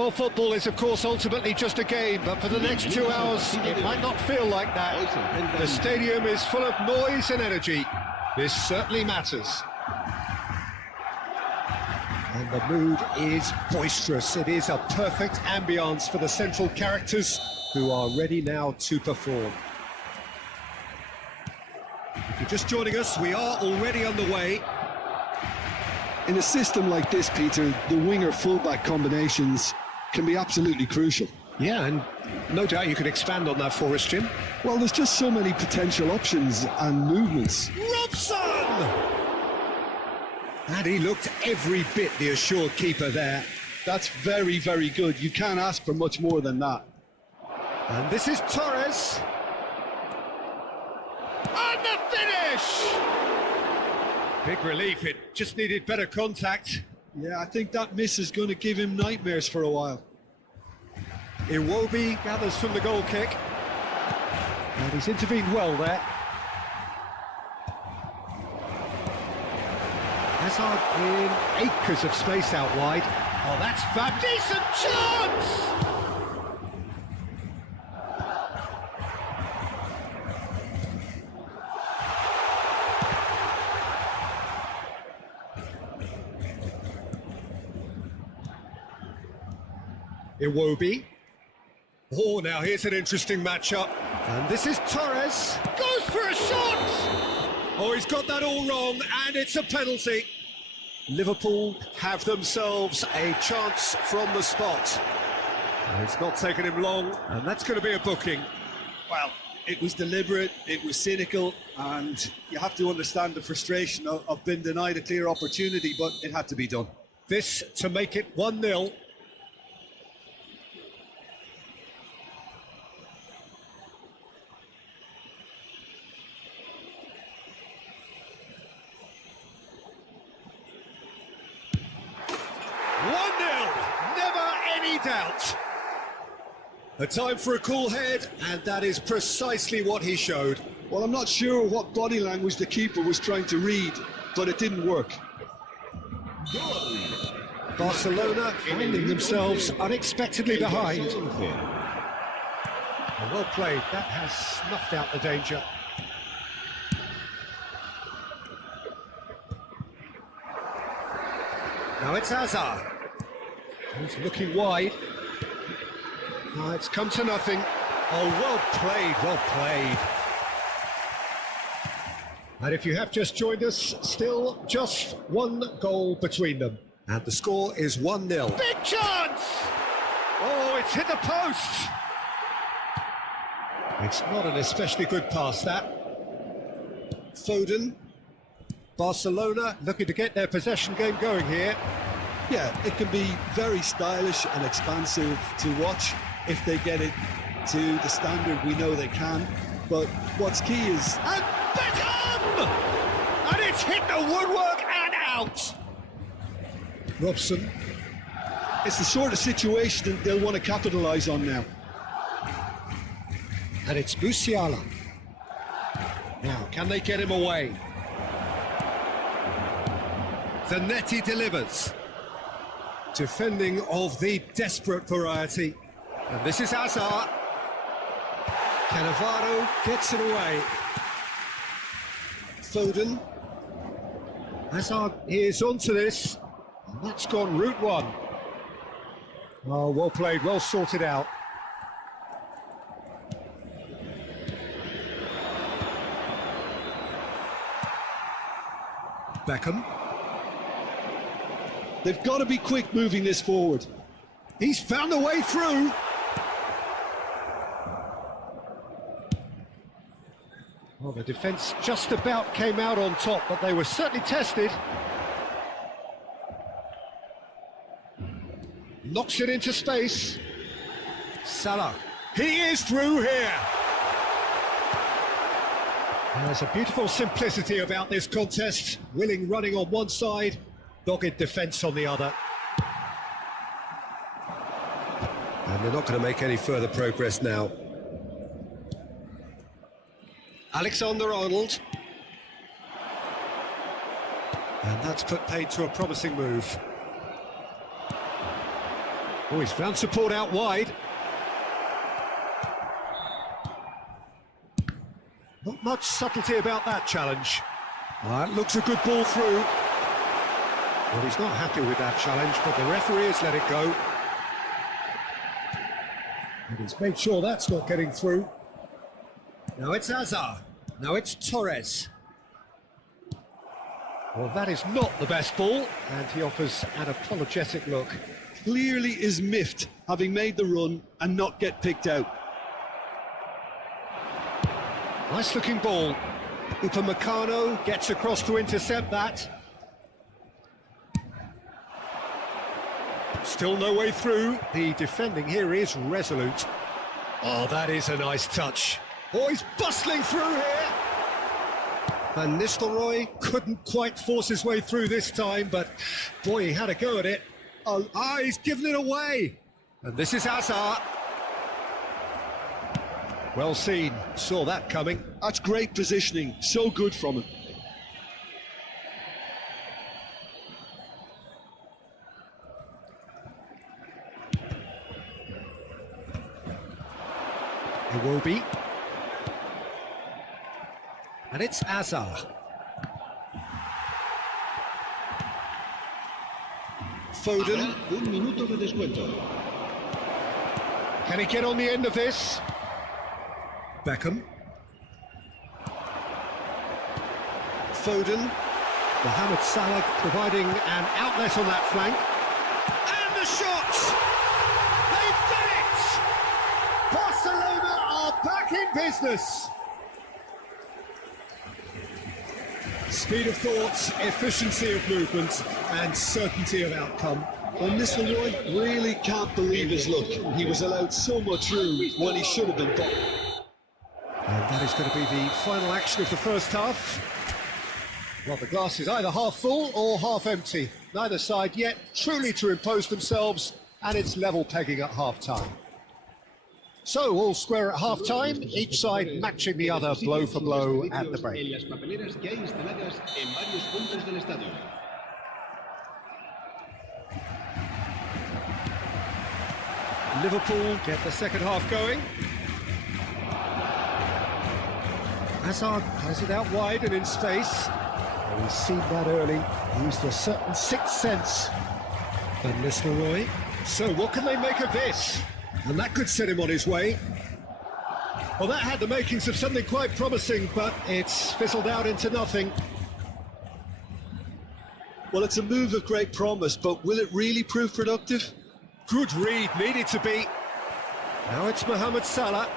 Well, football is, of course, ultimately just a game, but for the next 2 hours, it might not feel like that. The stadium is full of noise and energy. This certainly matters. And the mood is boisterous. It is a perfect ambience for the central characters who are ready now to perform. If you're just joining us, we are already underway. In a system like this, Peter, the winger-fullback combinations can be absolutely crucial. Yeah, and no doubt you could expand on that for us, Jim. Well, there's just so many potential options and movements. Robson! And he looked every bit the assured keeper there. That's very, very good. You can't ask for much more than that. And this is Torres. And the finish! Big relief, it just needed better contact. Yeah, I think that miss is going to give him nightmares for a while. Iwobi gathers from the goal kick. And he's intervened well there. Hazard in acres of space out wide. Oh, that's fab. Decent chance! Iwobi. Oh, now here's an interesting matchup. And this is Torres. Goes for a shot! Oh, he's got that all wrong, and it's a penalty. Liverpool have themselves a chance from the spot. It's not taken him long, and that's going to be a booking. Well, it was deliberate, it was cynical, and you have to understand the frustration of being denied a clear opportunity, but it had to be done. This to make it 1-0. Doubt. A time for a cool head, and that is precisely what he showed. Well, I'm not sure what body language the keeper was trying to read, but it didn't work. Barcelona finding themselves unexpectedly behind. Well played, that has snuffed out the danger. Now it's Hazard. He's looking wide. Oh, it's come to nothing. Oh, well played, well played. And if you have just joined us, still just one goal between them. And the score is 1-0. Big chance! Oh, it's hit the post! It's not an especially good pass, that. Foden. Barcelona looking to get their possession game going here. Yeah, it can be very stylish and expansive to watch if they get it to the standard we know they can. But what's key is... And Beckham! And it's hit the woodwork and out! Robson. It's the sort of situation they'll want to capitalise on now. And it's Musiala. Now, can they get him away? Zanetti delivers. Defending of the desperate variety. And this is Hazard. Cannavaro gets it away. Foden. Hazard is onto this. And that's gone route one. Oh, well played, well sorted out. Beckham. They've got to be quick moving this forward. He's found a way through. Well, the defence just about came out on top, but they were certainly tested. Knocks it into space. Salah. He is through here. And there's a beautiful simplicity about this contest. Willing running on one side, dogged defence on the other. And they're not going to make any further progress now. Alexander-Arnold. And that's put paid to a promising move. Oh, he's found support out wide. Not much subtlety about that challenge. That looks a good ball through. Well, he's not happy with that challenge, but the referee has let it go. And he's made sure that's not getting through. Now it's Hazard. Now it's Torres. Well, that is not the best ball, and he offers an apologetic look. Clearly is miffed, having made the run and not get picked out. Nice looking ball. Upamecano gets across to intercept that. Still no way through. The defending here is resolute. Oh, that is a nice touch. Oh, he's bustling through here. Van Nistelrooy couldn't quite force his way through this time, but boy, he had a go at it. Oh, he's given it away. And this is Hazard. Well seen, saw that coming. That's great positioning, so good from him. Iwobi. And it's Hazard. Foden. Un minuto de descuento. Can he get on the end of this? Beckham. Foden. Mohamed Salah providing an outlet on that flank. And the shot! They've done it! Barcelona are back in business. Speed of thought, efficiency of movement, and certainty of outcome. Van Nistelrooy really can't believe his luck. He was allowed so much room when he should have been bought. And that is going to be the final action of the first half. Well, the glass is either half full or half empty. Neither side yet truly to impose themselves, and it's level pegging at half-time. So, all square at half-time, each side matching the other blow for blow at the break. Liverpool get the second half going. Hazard has it out wide and in space. Well, he's seen that early, used a certain sixth sense. Van Nistelrooy. So what can they make of this? And that could set him on his way. Well, that had the makings of something quite promising, but it's fizzled out into nothing. Well, it's a move of great promise, but will it really prove productive? Good read, needed to be. Now it's Mohamed Salah.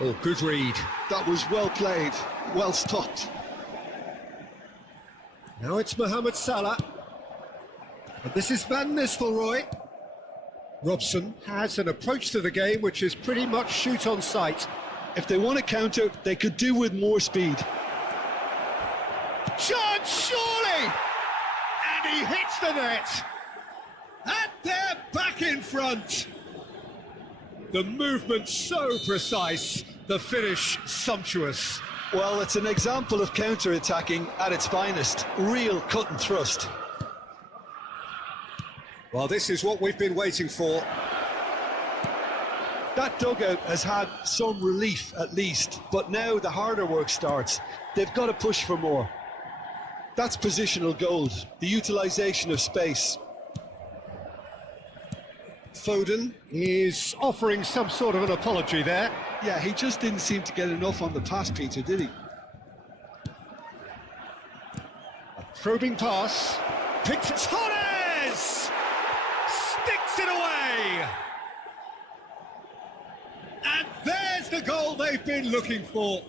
Oh, good read. That was well played, well stopped. Now it's Mohamed Salah. And this is Van Nistelrooy. Robson has an approach to the game which is pretty much shoot on sight. If they want to counter, they could do with more speed. Chance, surely! And he hits the net. And they're back in front. The movement so precise, the finish sumptuous. Well, it's an example of counter-attacking at its finest. Real cut and thrust. Well, this is what we've been waiting for. That dugout has had some relief at least, but now the harder work starts. They've got to push for more. That's positional gold, the utilisation of space. Foden is offering some sort of an apology there. Yeah, he just didn't seem to get enough on the pass, Peter, did he? A probing pass. Picked Torres! Sticks it away! And there's the goal they've been looking for.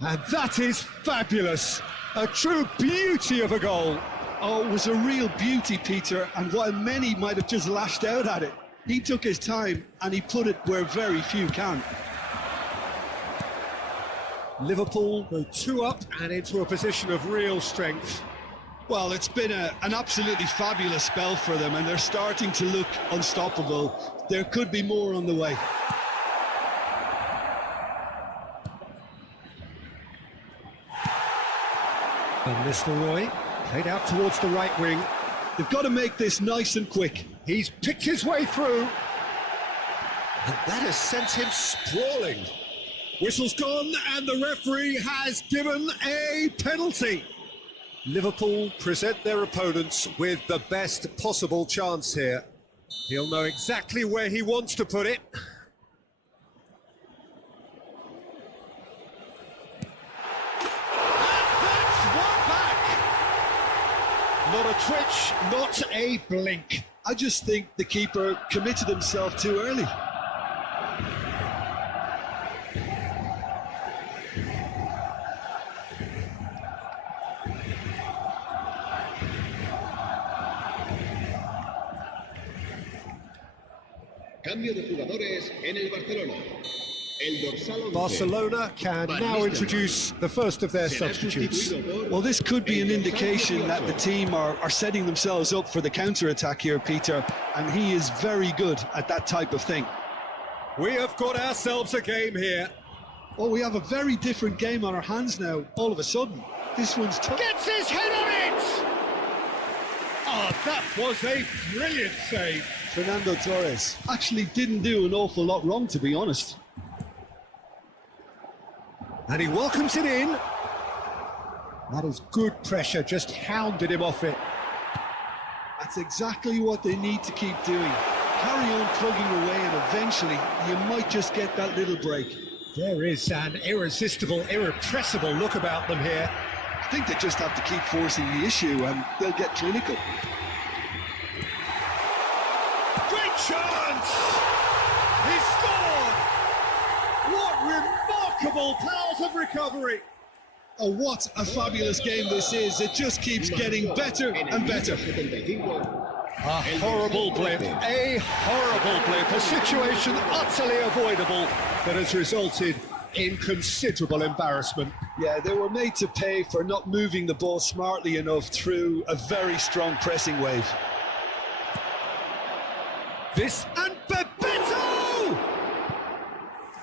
And that is fabulous. A true beauty of a goal. Oh, it was a real beauty, Peter, and while many might have just lashed out at it, he took his time and he put it where very few can. Liverpool go 2 up and into a position of real strength. Well, it's been an absolutely fabulous spell for them, and they're starting to look unstoppable. There could be more on the way. Van Nistelrooy played out towards the right wing. They've got to make this nice and quick. He's picked his way through. And that has sent him sprawling. Whistle's gone and the referee has given a penalty. Liverpool present their opponents with the best possible chance here. He'll know exactly where he wants to put it. Not a twitch, not a blink. I just think the keeper committed himself too early. Cambio de jugadores en el Barcelona. El dorsal 11. Barcelona can now introduce the first of their substitutes. Well, this could be an indication that the team are setting themselves up for the counter-attack here, Peter, and he is very good at that type of thing. We have got ourselves a game here. Oh, we have a very different game on our hands now, all of a sudden. This one's tough. Gets his head on it! Oh, that was a brilliant save. Fernando Torres actually didn't do an awful lot wrong, to be honest. And he welcomes it in. That is good pressure, just hounded him off it. That's exactly what they need to keep doing. Carry on plugging away and eventually you might just get that little break. There is an irresistible, irrepressible look about them here. I think they just have to keep forcing the issue and they'll get clinical. Great chance! He scored! What remarkable powers of recovery! Oh, what a fabulous game this is. It just keeps getting better and better. A horrible blip, a situation utterly avoidable that has resulted in considerable embarrassment. Yeah, they were made to pay for not moving the ball smartly enough through a very strong pressing wave. This and Bebeto!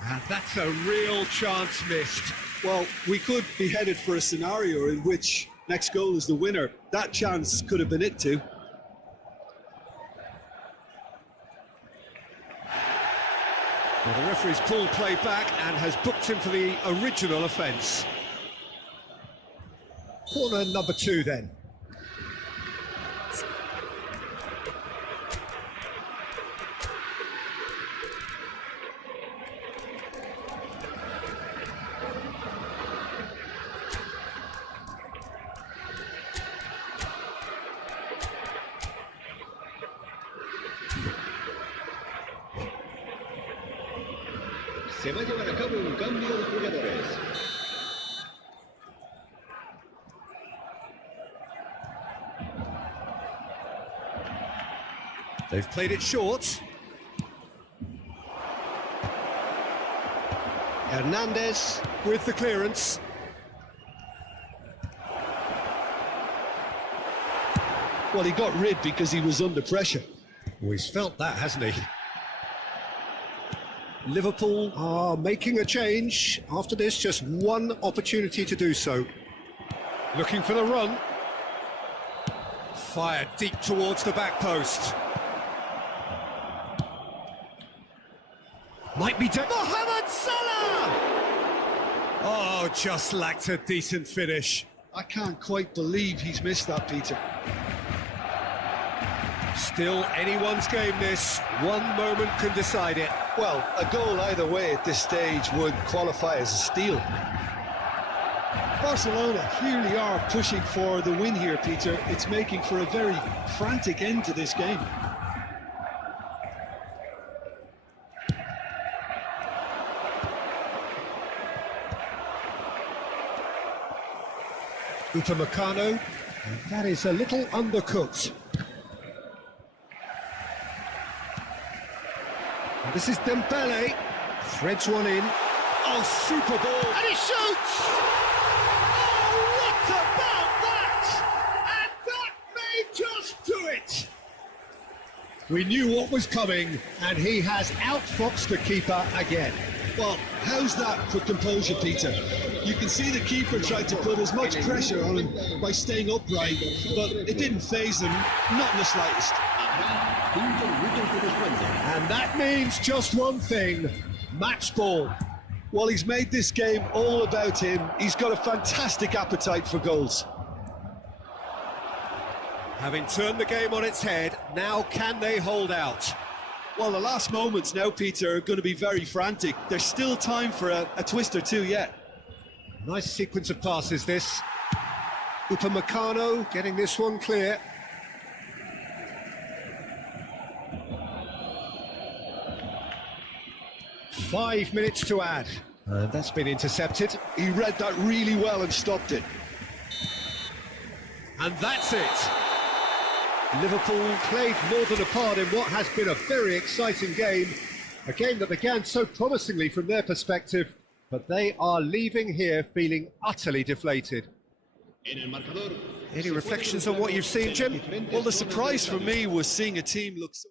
And that's a real chance missed. Well, we could be headed for a scenario in which next goal is the winner. That chance could have been it too. Well, the referee's pulled play back and has booked him for the original offence. Corner number 2 then. Se va a llevar a cabo un cambio de jugadores. They've played it short. Hernandez with the clearance. Well, he got rid because he was under pressure. Well, he's felt that, hasn't he? Liverpool are making a change. After this, just one opportunity to do so. Looking for the run. Fired deep towards the back post. Might be Mohamed Salah! Oh, just lacked a decent finish. I can't quite believe he's missed that, Peter. Still anyone's game this. One moment can decide it. Well, a goal either way at this stage would qualify as a steal. Barcelona clearly are pushing for the win here, Peter. It's making for a very frantic end to this game. Upamecano, and that is a little undercooked. And this is Dembele, threads one in. Oh, super ball! And he shoots! Oh, what about that? And that may just do it! We knew what was coming, and he has outfoxed the keeper again. Well, how's that for composure, Peter? You can see the keeper tried to put as much pressure on him by staying upright, but it didn't faze him, not in the slightest. And that means just one thing, match ball. Well, he's made this game all about him. He's got a fantastic appetite for goals. Having turned the game on its head, now can they hold out? Well, the last moments now, Peter, are going to be very frantic. There's still time for a twist or two yet. Nice sequence of passes, this. Upamecano getting this one clear. Five minutes to add. That's been intercepted. He read that really well and stopped it. And that's it. Liverpool played more than a part in what has been a very exciting game. A game that began so promisingly from their perspective, but they are leaving here feeling utterly deflated. Any reflections on what you've seen, Jim? Well, the surprise for me was seeing a team look so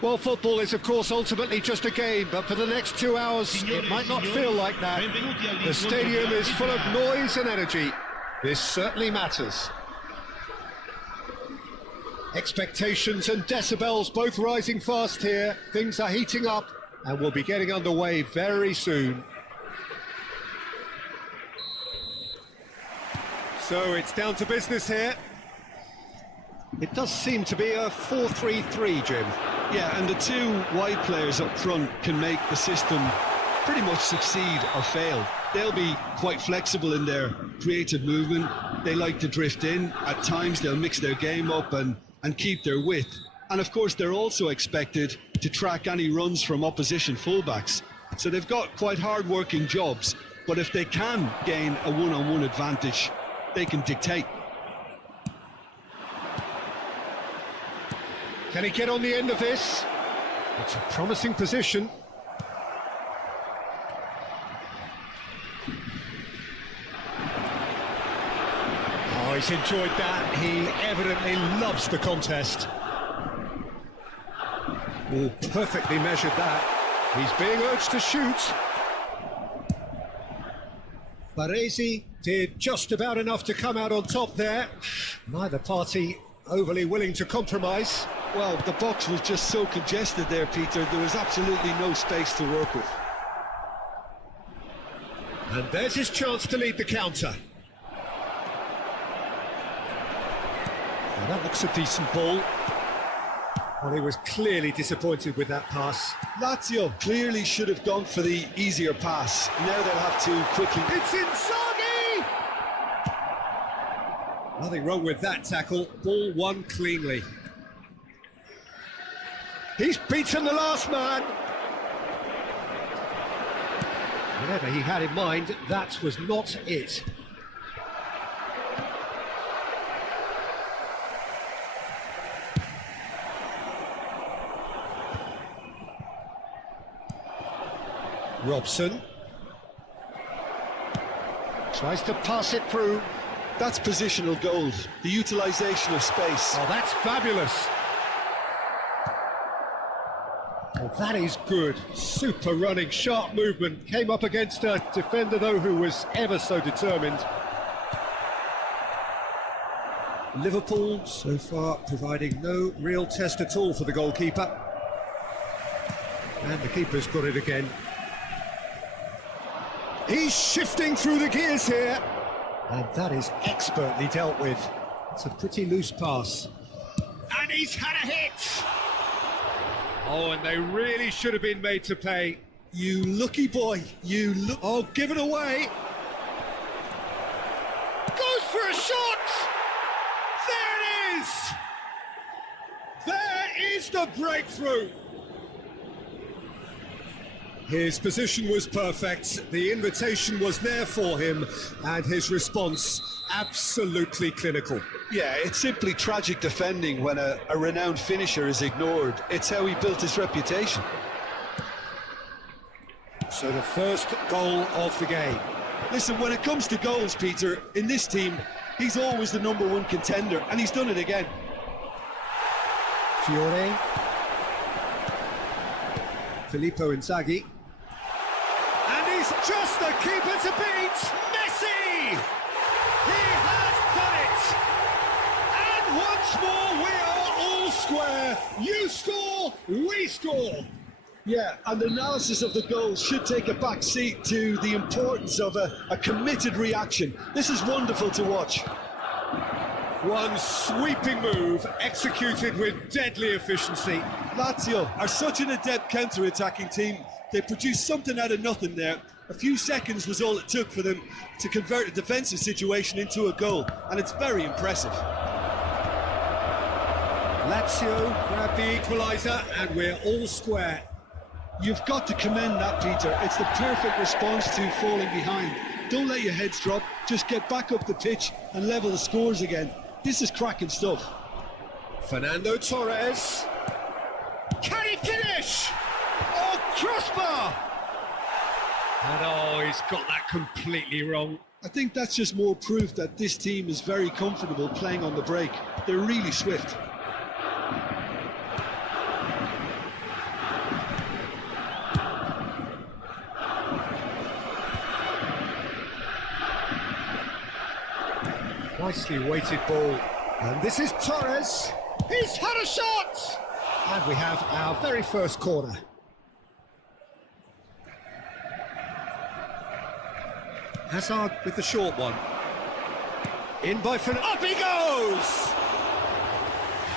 Well, football is, of course, ultimately just a game, but for the next 2 hours, it might not feel like that. The stadium is full of noise and energy. This certainly matters. Expectations and decibels both rising fast here. Things are heating up and we'll be getting underway very soon. So it's down to business here. It does seem to be a 4-3-3, Jim. Yeah, and the two wide players up front can make the system pretty much succeed or fail. They'll be quite flexible in their creative movement. They like to drift in. At times they'll mix their game up and keep their width. And of course they're also expected to track any runs from opposition fullbacks. So they've got quite hard-working jobs, but if they can gain a one-on-one advantage, they can dictate. Can he get on the end of this? It's a promising position. Oh, he's enjoyed that. He evidently loves the contest. Oh, perfectly measured that. He's being urged to shoot. Baresi did just about enough to come out on top there. Neither party overly willing to compromise. Well, the box was just so congested there, Peter. There was absolutely no space to work with. And there's his chance to lead the counter. Well, that looks a decent ball. Well, he was clearly disappointed with that pass. Lazio clearly should have gone for the easier pass. Now they'll have to quickly... It's Inzaghi! Nothing wrong with that tackle. Ball won cleanly. He's beaten the last man. Whatever he had in mind, that was not it. Robson tries to pass it through. That's positional gold, the utilisation of space. Oh, that's fabulous. Well, that is good. Super running, sharp movement. Came up against a defender, though, who was ever so determined. Liverpool, so far, providing no real test at all for the goalkeeper. And the keeper's got it again. He's shifting through the gears here. And that is expertly dealt with. It's a pretty loose pass. And he's had a hit! Oh, and they really should have been made to pay. You lucky boy, you look... Oh, give it away! Goes for a shot! There it is! There is the breakthrough! His position was perfect, the invitation was there for him, and his response absolutely clinical. Yeah, it's simply tragic defending when a renowned finisher is ignored. It's how he built his reputation. So the first goal of the game. Listen, when it comes to goals, Peter, in this team, he's always the #1 contender, and he's done it again. Fiore. Filippo Inzaghi. And he's just the keeper to beat! Messi! He has done it! And once more we are all square. You score, we score. Yeah, and the analysis of the goals should take a back seat to the importance of a committed reaction. This is wonderful to watch. One sweeping move, executed with deadly efficiency. Lazio are such an adept counter-attacking team. They produced something out of nothing there. A few seconds was all it took for them to convert a defensive situation into a goal, and it's very impressive. Lazio grab the equaliser, and we're all square. You've got to commend that, Peter. It's the perfect response to falling behind. Don't let your heads drop, just get back up the pitch and level the scores again. This is cracking stuff. Fernando Torres. Can he finish? Oh, crossbar! And oh, he's got that completely wrong. I think that's just more proof that this team is very comfortable playing on the break. They're really swift. Nicely weighted ball. And this is Torres. He's had a shot! And we have our very first corner. Hazard with the short one. In by Fernandes. Up he goes!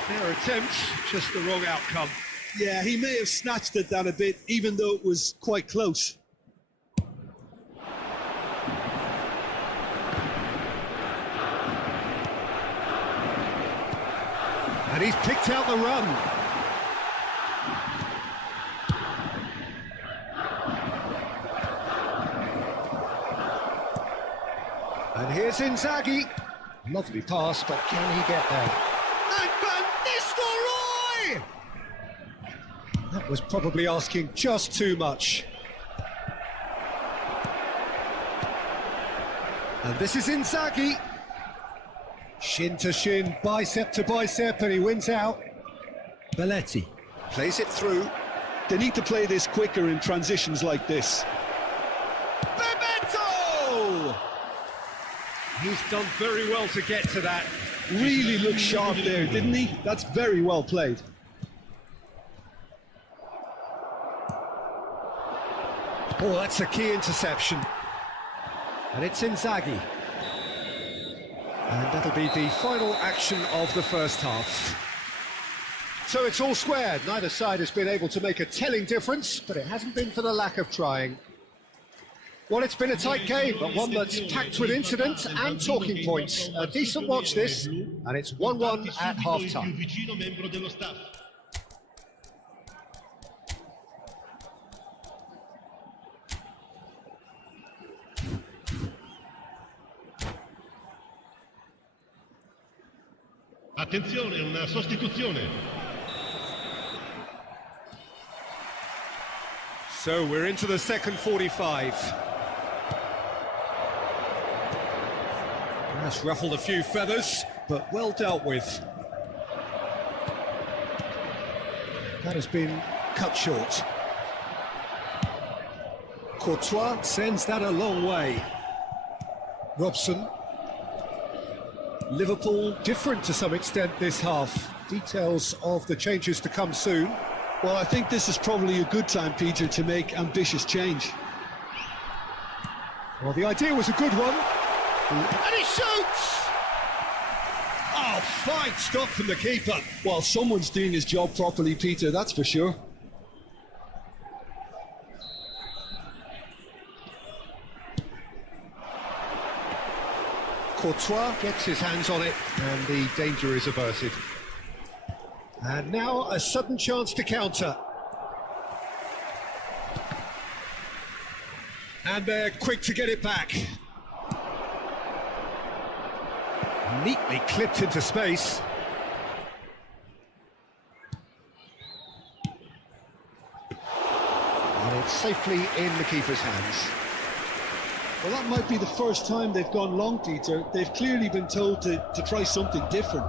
Fair attempt, just the wrong outcome. Yeah, he may have snatched at that a bit, even though it was quite close. And he's picked out the run. And here's Inzaghi. Lovely pass, but can he get there? And Van Nistelrooy! That was probably asking just too much. And this is Inzaghi. Shin to shin, bicep to bicep, and he wins out. Belletti plays it through. They need to play this quicker in transitions like this. Bebeto! He's done very well to get to that. Really looked sharp there, didn't he? That's very well played. Oh, that's a key interception. And it's Inzaghi. And that'll be the final action of the first half. So it's all squared. Neither side has been able to make a telling difference, but it hasn't been for the lack of trying. Well, it's been a tight game, but one that's packed with incidents and talking points. A decent watch this, and it's 1-1 at half-time. Attenzione, una sostituzione. So we're into the second 45. That's ruffled a few feathers, but well dealt with. That has been cut short. Courtois sends that a long way. Robson. Liverpool different to some extent this half. Details of the changes to come soon. Well, I think this is probably a good time, Peter, to make ambitious change. Well, the idea was a good one. And he shoots! Oh, fine stop from the keeper. Well, someone's doing his job properly, Peter, that's for sure. Courtois gets his hands on it, and the danger is averted. And now a sudden chance to counter. And they're quick to get it back. Neatly clipped into space. And it's safely in the keeper's hands. Well, that might be the first time they've gone long, Peter. They've clearly been told to try something different.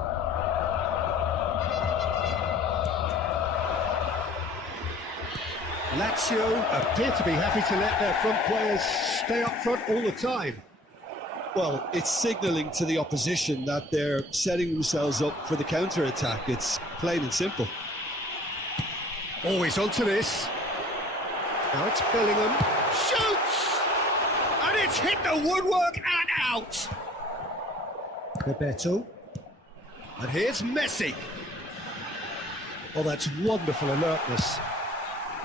Lazio appear to be happy to let their front players stay up front all the time. Well, it's signalling to the opposition that they're setting themselves up for the counter-attack. It's plain and simple. Always onto this. Now it's Bellingham. Shoots! And it's hit the woodwork and out! Bebeto. And here's Messi. Oh, that's wonderful alertness.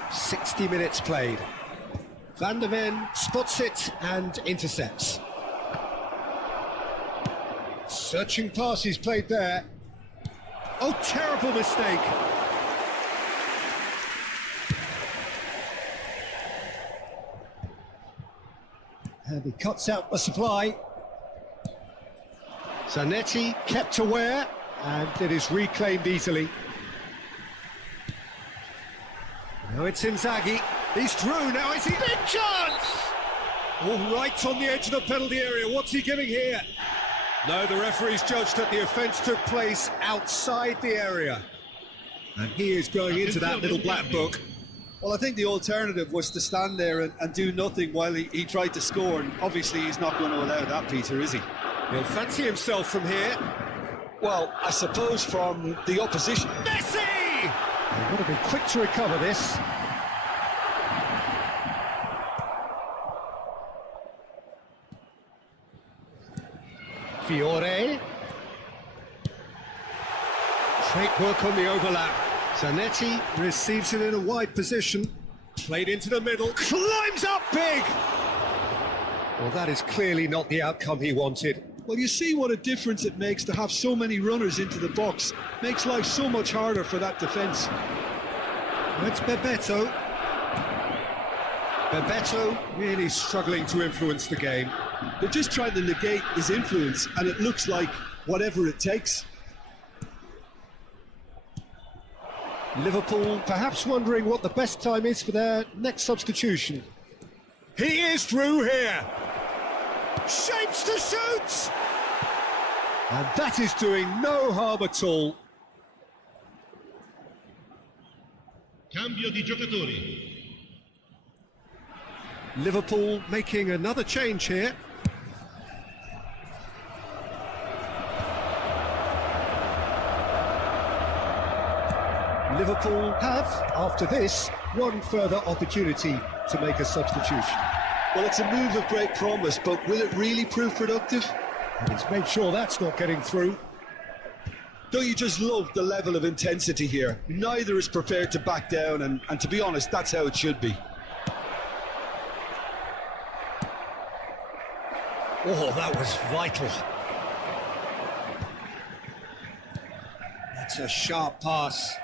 60 minutes played. Van der Ven spots it and intercepts. Searching pass he's played there. Oh, terrible mistake. And he cuts out the supply. Zanetti kept aware, and it is reclaimed easily. Now it's Inzaghi. He's through, now is he? Big chance! Oh, right on the edge of the penalty area. What's he giving here? No, the referee's judged that the offence took place outside the area. And he is going into that little black book. Well, I think the alternative was to stand there and do nothing while he tried to score, and obviously he's not going to allow that, Peter, is he? He'll fancy himself from here. Well, I suppose from the opposition. Messi! They've got to be quick to recover this. Fiore. Great work on the overlap. Zanetti receives it in a wide position. Played into the middle. Climbs up big! Well, that is clearly not the outcome he wanted. Well, you see what a difference it makes to have so many runners into the box. Makes life so much harder for that defence. That's Bebeto. Bebeto really struggling to influence the game. They're just trying to negate his influence, and it looks like whatever it takes. Liverpool perhaps wondering what the best time is for their next substitution. He is through here. Shapes to shoot! And that is doing no harm at all. Cambio di giocatori. Liverpool making another change here. Liverpool have, after this, one further opportunity to make a substitution. Well, it's a move of great promise, but will it really prove productive? And he's made sure that's not getting through. Don't you just love the level of intensity here? Neither is prepared to back down, and to be honest, that's how it should be. Oh, that was vital. That's a sharp pass.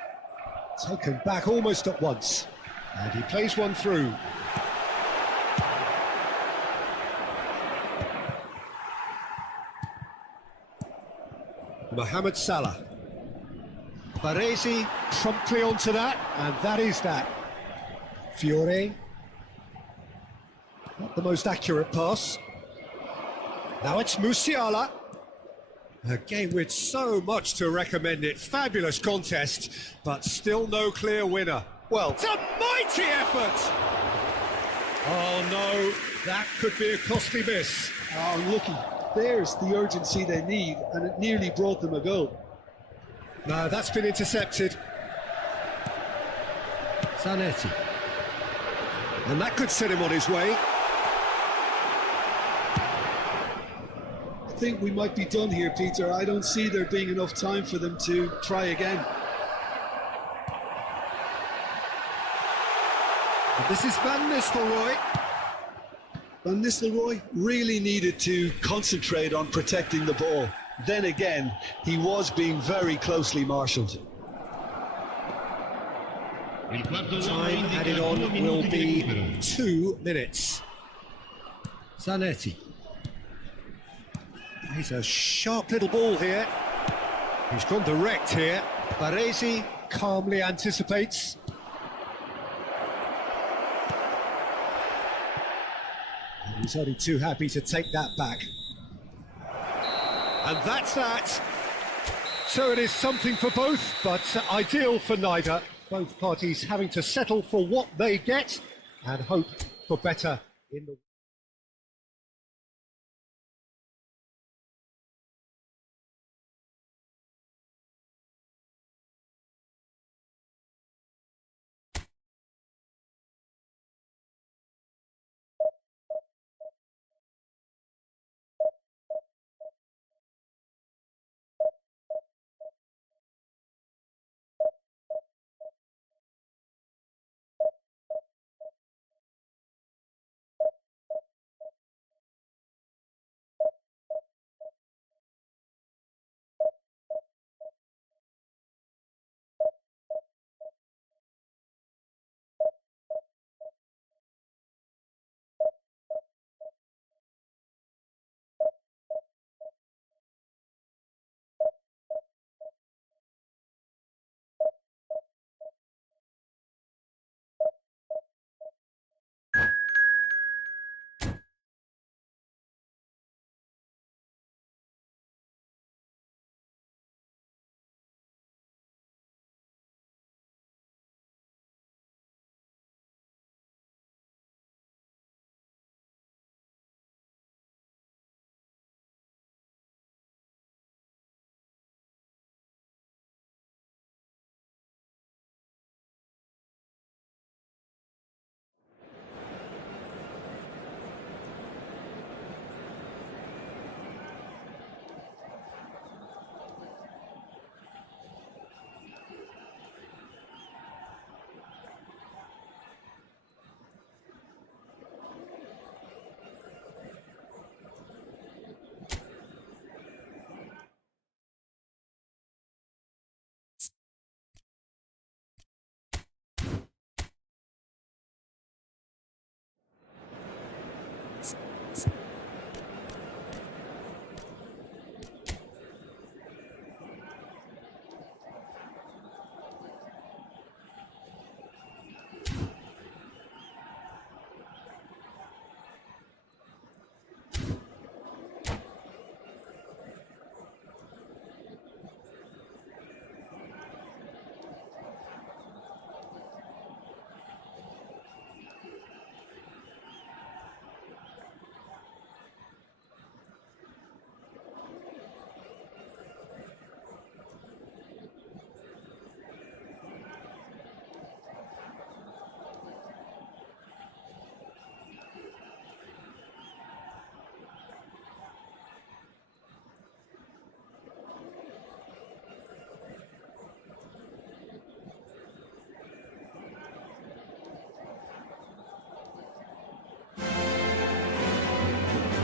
Taken back almost at once. And he plays one through. Mohamed Salah. Baresi promptly onto that, and that is that. Fiore. Not the most accurate pass. Now it's Musiala. A game with so much to recommend it. Fabulous contest, but still no clear winner. Well, It's a mighty effort! Oh no, that could be a costly miss. oh, looky, there's the urgency they need, and it nearly brought them a goal. No, that's been intercepted. Zanetti. And that could set him on his way. I think we might be done here, Peter. I don't see there being enough time for them to try again. And this is Van Nistelrooy. Van Nistelrooy really needed to concentrate on protecting the ball. Then again, he was being very closely marshalled. Time added on will be 2 minutes. Zanetti. He's a sharp little ball here. He's gone direct here. Baresi calmly anticipates. And he's only too happy to take that back. And that's that. So it is something for both, but ideal for neither. Both parties having to settle for what they get and hope for better in the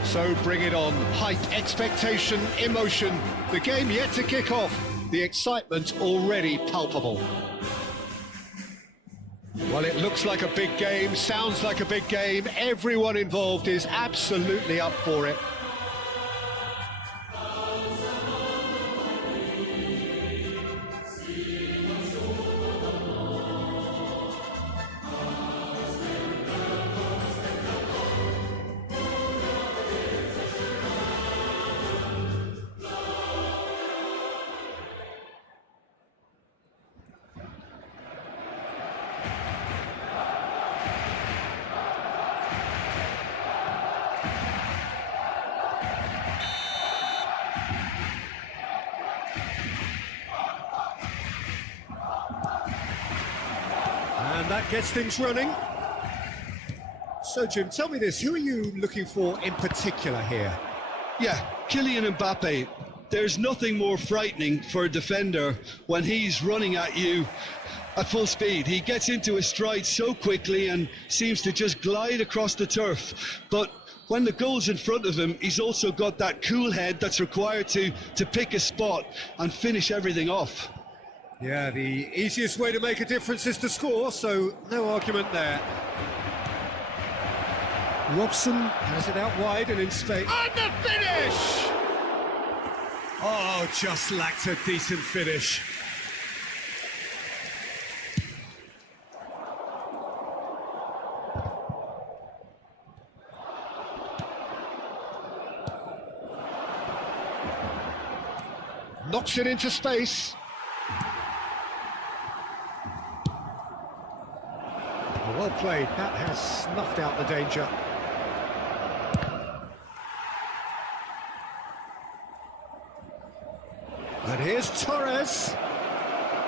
So bring it on. Hype, expectation, emotion. The game yet to kick off. The excitement already palpable. Well, it looks like a big game, sounds like a big game. Everyone involved is absolutely up for it. And that gets things running. So, Jim, tell me this, who are you looking for in particular here? Yeah, Kylian Mbappe. There's nothing more frightening for a defender when he's running at you at full speed. He gets into his stride so quickly and seems to just glide across the turf. But when the goal's in front of him, he's also got that cool head that's required to pick a spot and finish everything off. Yeah, the easiest way to make a difference is to score, so no argument there. Robson has it out wide and in space. And the finish! Oh, just lacked a decent finish. Knocks it into space. Well played, that has snuffed out the danger. And here's Torres.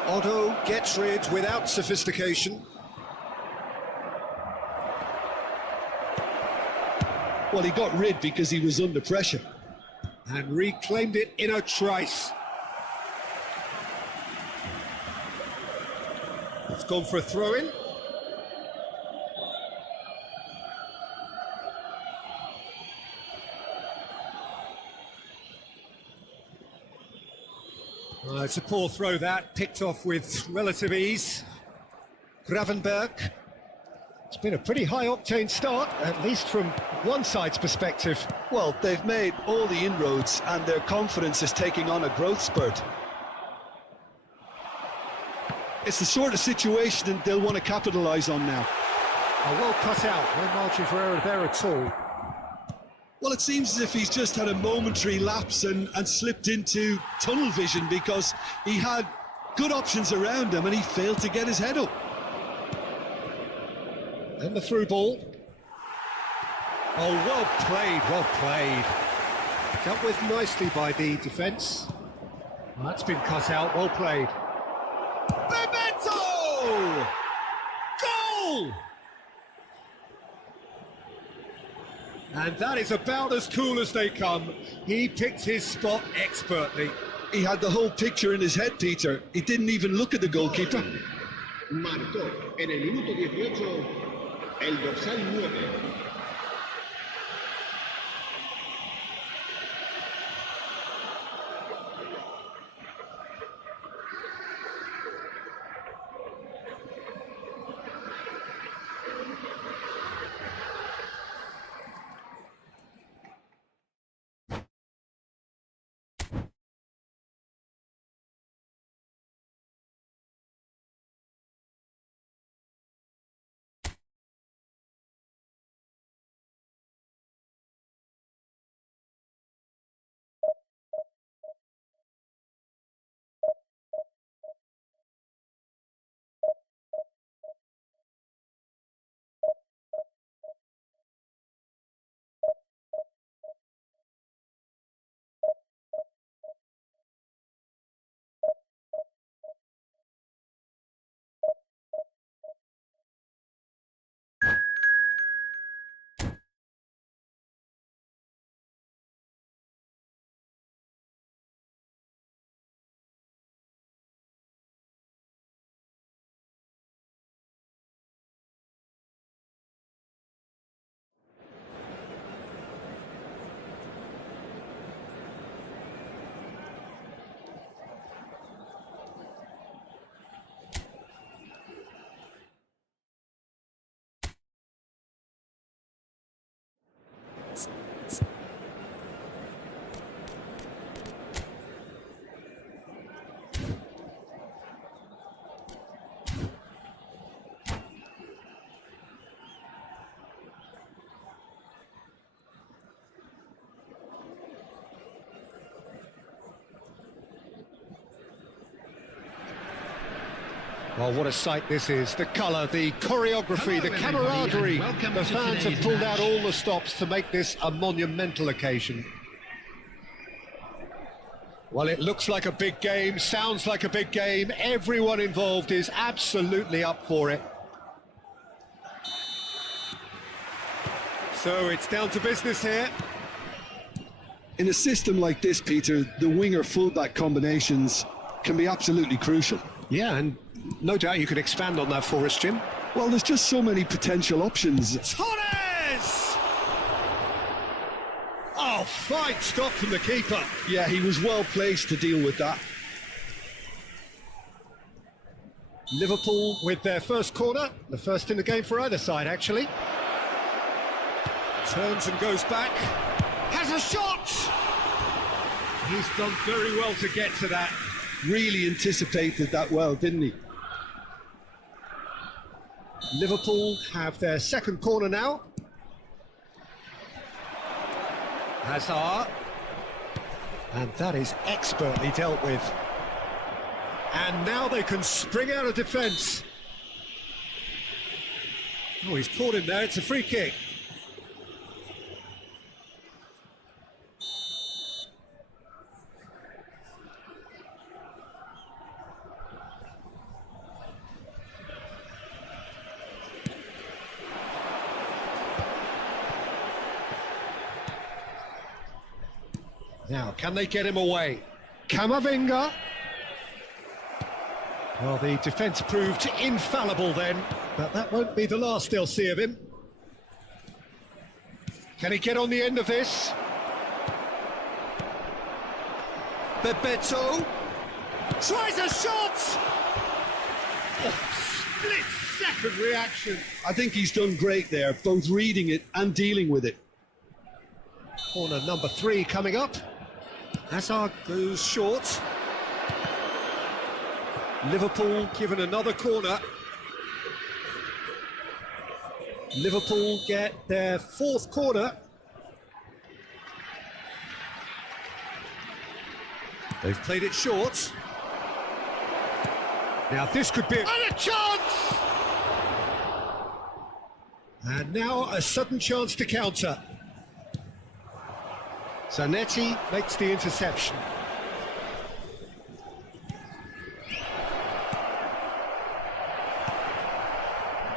Otto gets rid without sophistication. Well, he got rid because he was under pressure. And reclaimed it in a trice. It's gone for a throw-in. It's a poor throw that, picked off with relative ease. Gravenberg. It's been a pretty high-octane start, at least from one side's perspective. Well, they've made all the inroads and their confidence is taking on a growth spurt. It's the sort of situation they'll want to capitalise on now. Oh, well cut out, no margin for error there at all. Well, it seems as if he's just had a momentary lapse and slipped into tunnel vision because he had good options around him and he failed to get his head up. And the through ball. Oh, well played, well played. Dealt with nicely by the defence. Well, that's been cut out, well played. Bebeto! Goal! And that is about as cool as they come. He picked his spot expertly. He had the whole picture in his head, Peter. He didn't even look at the goalkeeper. Marcó en el minuto 18 el dorsal 9. Well, what a sight this is. The colour, the choreography, Hello, the everybody, camaraderie. and welcome The to fans have today's pulled match. out all the stops to make this a monumental occasion. Well, it looks like a big game, sounds like a big game. Everyone involved is absolutely up for it. So it's down to business here. In a system like this, Peter, the winger-fullback combinations can be absolutely crucial. Yeah, and no doubt you could expand on that for us, Jim. Well, there's just so many potential options. Torres! Oh, fine stop from the keeper. Yeah, he was well placed to deal with that. Liverpool with their first corner, the first in the game for either side, actually. Turns and goes back. Has a shot! He's done very well to get to that. Really anticipated that well, didn't he? Liverpool have their second corner now. Hazard. And that is expertly dealt with. And now they can spring out of defence. Oh, he's caught him there. It's a free kick. Now, can they get him away? Camavinga. Well, the defence proved infallible then, but that won't be the last they'll see of him. Can he get on the end of this? Bebeto Tries a shot! Oh, split-second reaction. I think he's done great there, both reading it and dealing with it. Corner number 3 coming up. Hazard goes short. Liverpool given another corner. Liverpool get their 4th corner. They've played it short. Now this could be and a chance! And now a sudden chance to counter. Zanetti makes the interception.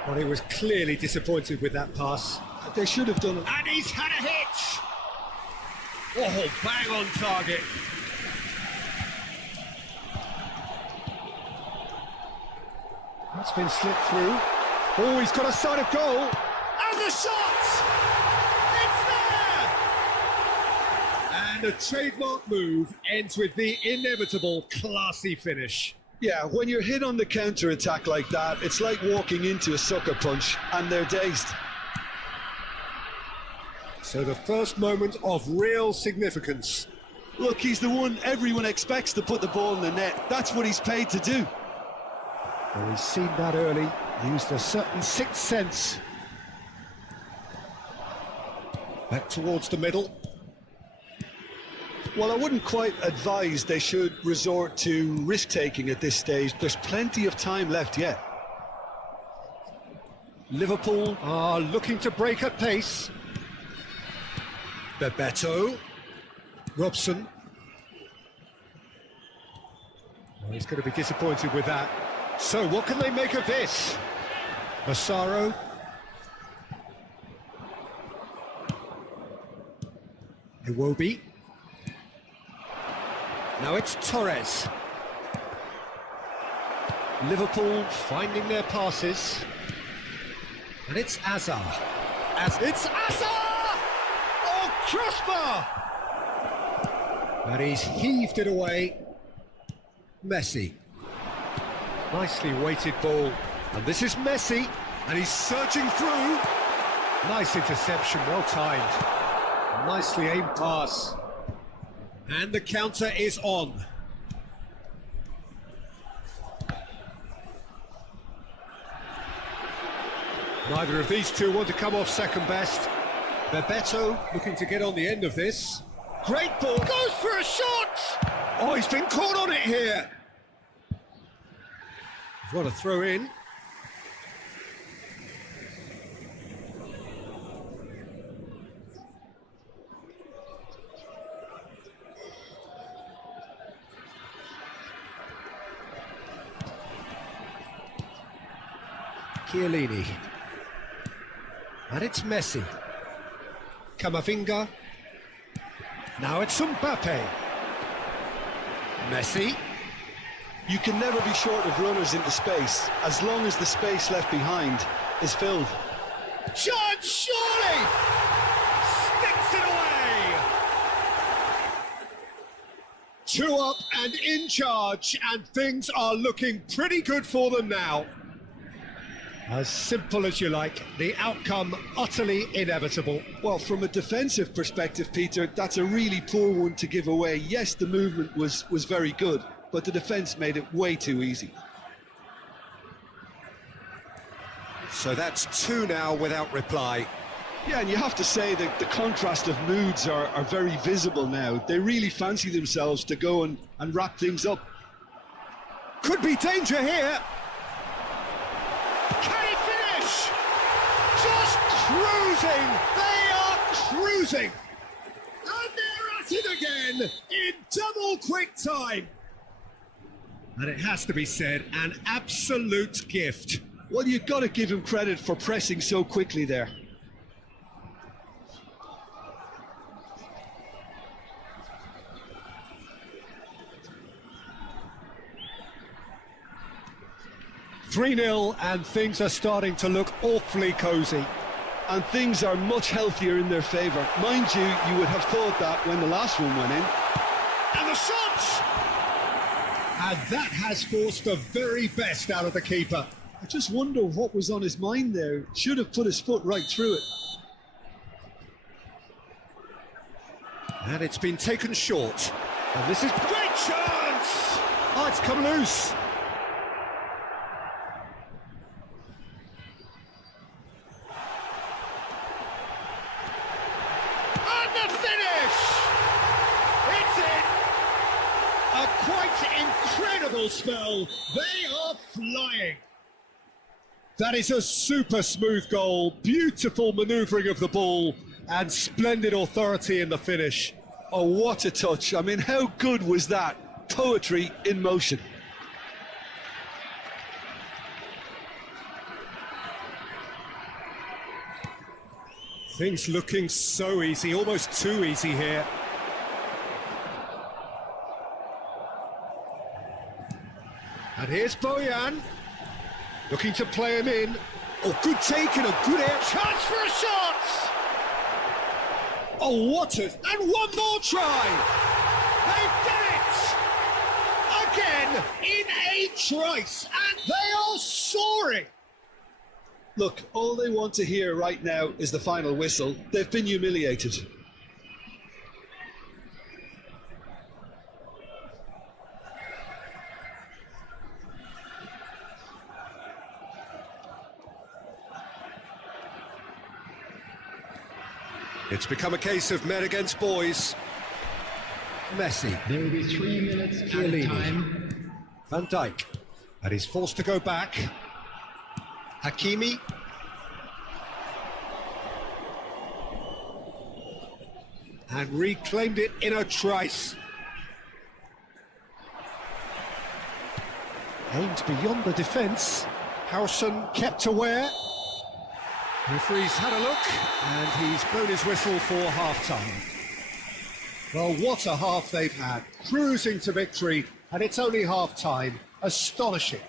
Well, he was clearly disappointed with that pass. They should have done it. And he's had a hit! Oh, bang on target. That's been slipped through. Oh, he's got a sight of goal. And the shot! It's there! And a trademark move ends with the inevitable classy finish. Yeah, when you're hit on the counter-attack like that, it's like walking into a sucker punch and they're dazed. So the first moment of real significance. Look, he's the one everyone expects to put the ball in the net. That's what he's paid to do. Well, he's seen that early, used a certain sixth sense. Back towards the middle. Well, I wouldn't quite advise they should resort to risk-taking at this stage. There's plenty of time left yet. Liverpool are looking to break at pace. Bebeto. Robson. Well, he's going to be disappointed with that. So what can they make of this? Massaro. Iwobi. Now it's Torres. Liverpool finding their passes. And it's Hazard. It's Hazard! Oh, crossbar! And he's heaved it away. Messi. Nicely weighted ball. And this is Messi. And he's surging through. Nice interception, well timed. Nicely aimed pass. And the counter is on. Neither of these two want to come off second best. Bebeto looking to get on the end of this. Great ball. Goes for a shot! Oh, he's been caught on it here. What a throw in. Chiellini. And it's Messi. Camavinga. Now it's Mbappe. Messi. You can never be short of runners into space, as long as the space left behind is filled. Chance, surely! Sticks it away! 2 up and in charge, and things are looking pretty good for them now. As simple as you like, the outcome utterly inevitable. Well, from a defensive perspective, Peter, that's a really poor one to give away. Yes, the movement was very good, but the defence made it way too easy. So that's 2 now without reply. Yeah, and you have to say that the contrast of moods are very visible now. They really fancy themselves to go and wrap things up. Could be danger here. Just cruising! They are cruising! And they're at it again in double quick time! And it has to be said, an absolute gift. Well, you've got to give him credit for pressing so quickly there. (3-0) and things are starting to look awfully cosy. And things are much healthier in their favour. Mind you, you would have thought that when the last one went in. And the shot! And that has forced the very best out of the keeper. I just wonder what was on his mind there. Should have put his foot right through it. And it's been taken short. And this is great chance! Oh, it's come loose. A quite incredible spell. They are flying. That is a super smooth goal, beautiful manoeuvring of the ball, and splendid authority in the finish. Oh, what a touch. I mean, how good was that? Poetry in motion. Things looking so easy, almost too easy here. And here's Bojan, looking to play him in. Oh, good take and a good air. Chance for a shot! Oh, what a... And one more try! They've done it! Again, in a trice, and they are soaring! Look, all they want to hear right now is the final whistle. They've been humiliated. It's become a case of men against boys. Messi. There will be 3 minutes at a Chiellini. time. Van Dijk. And he's forced to go back. Hakimi. And reclaimed it in a trice. Aimed beyond the defence. Howson kept aware. Referee's had a look, and he's blown his whistle for half-time. Well, what a half they've had. Cruising to victory, and it's only half-time. Astonishing.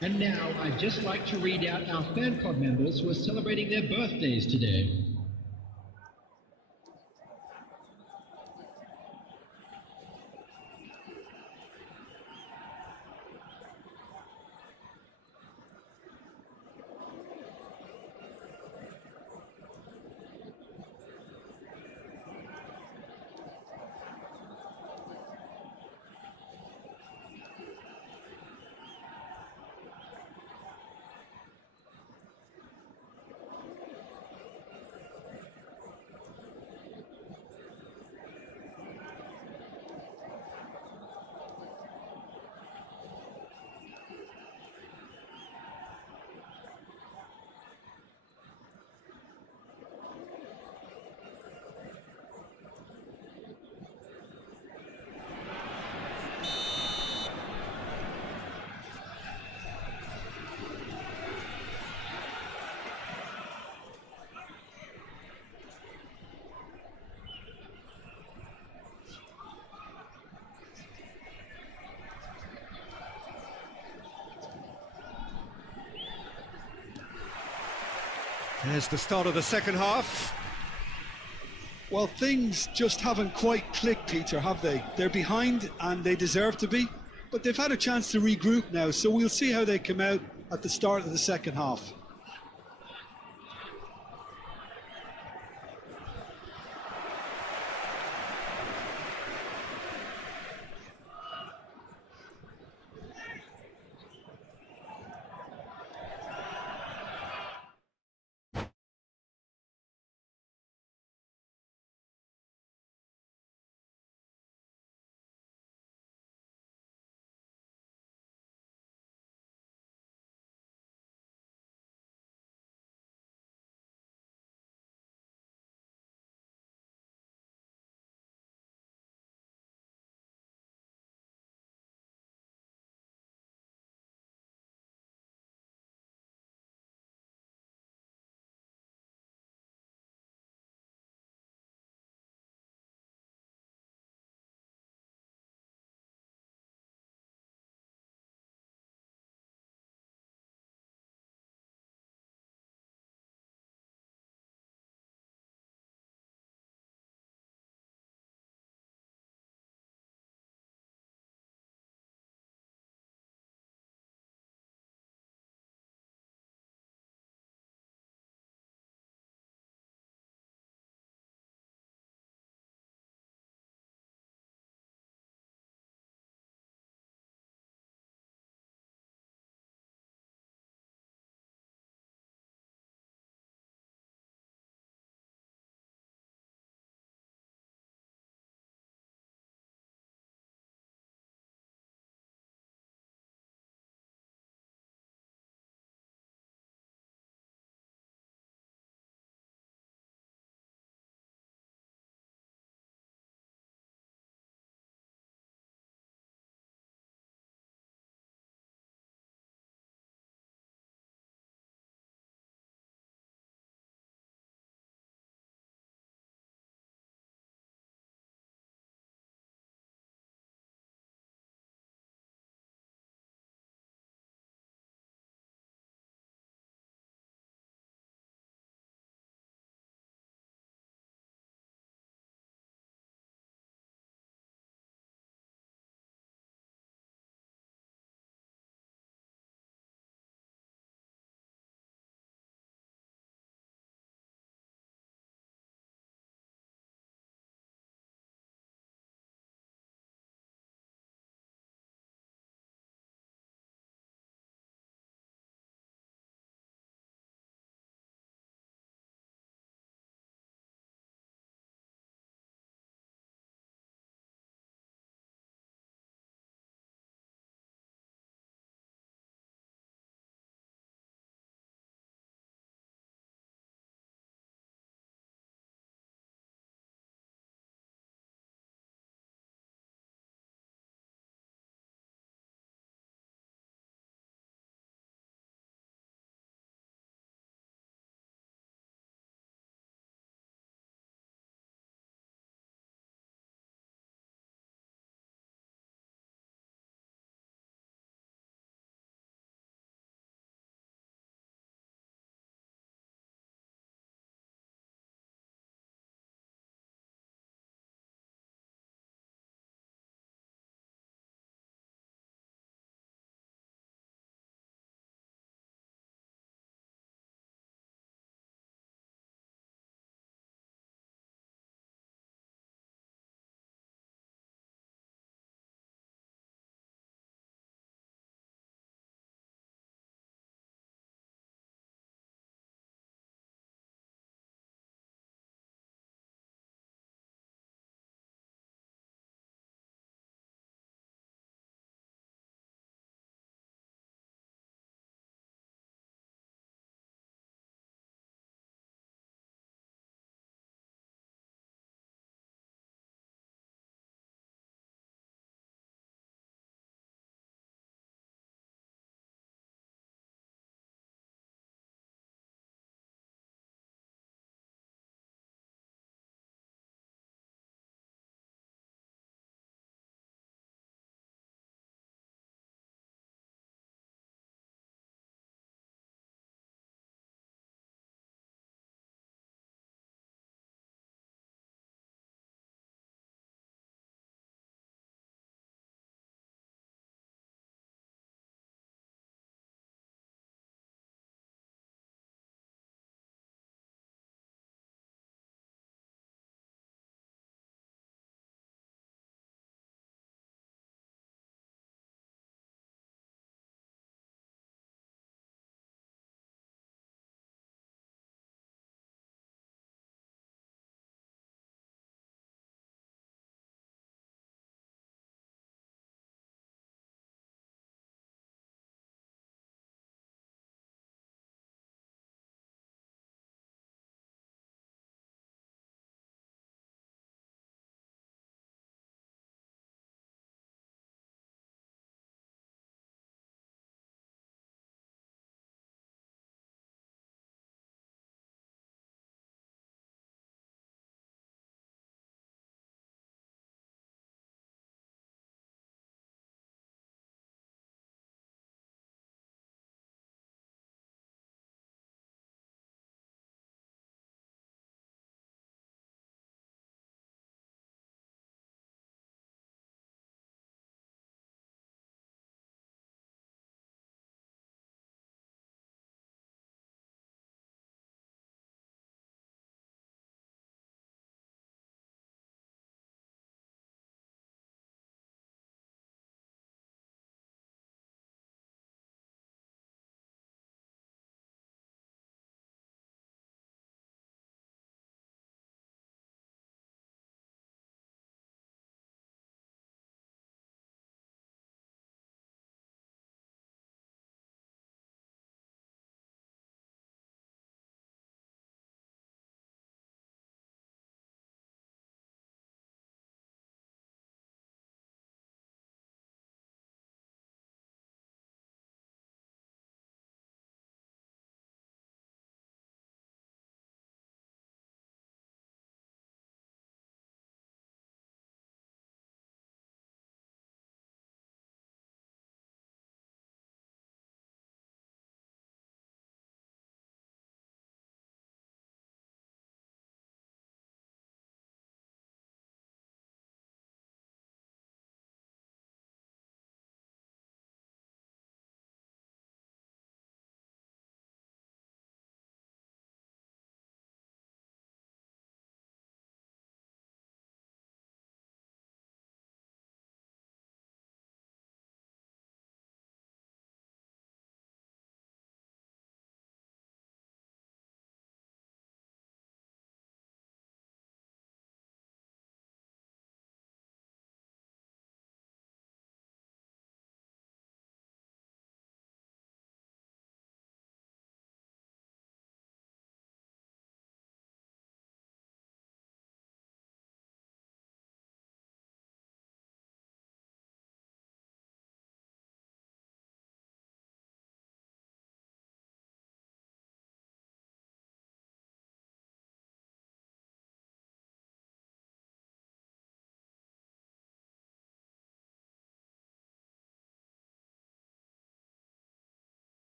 And now I'd just like to read out our fan club members who are celebrating their birthdays today. There's the start of the second half. Well, things just haven't quite clicked, Peter, have they? They're behind and they deserve to be, but they've had a chance to regroup now, so we'll see how they come out at the start of the second half.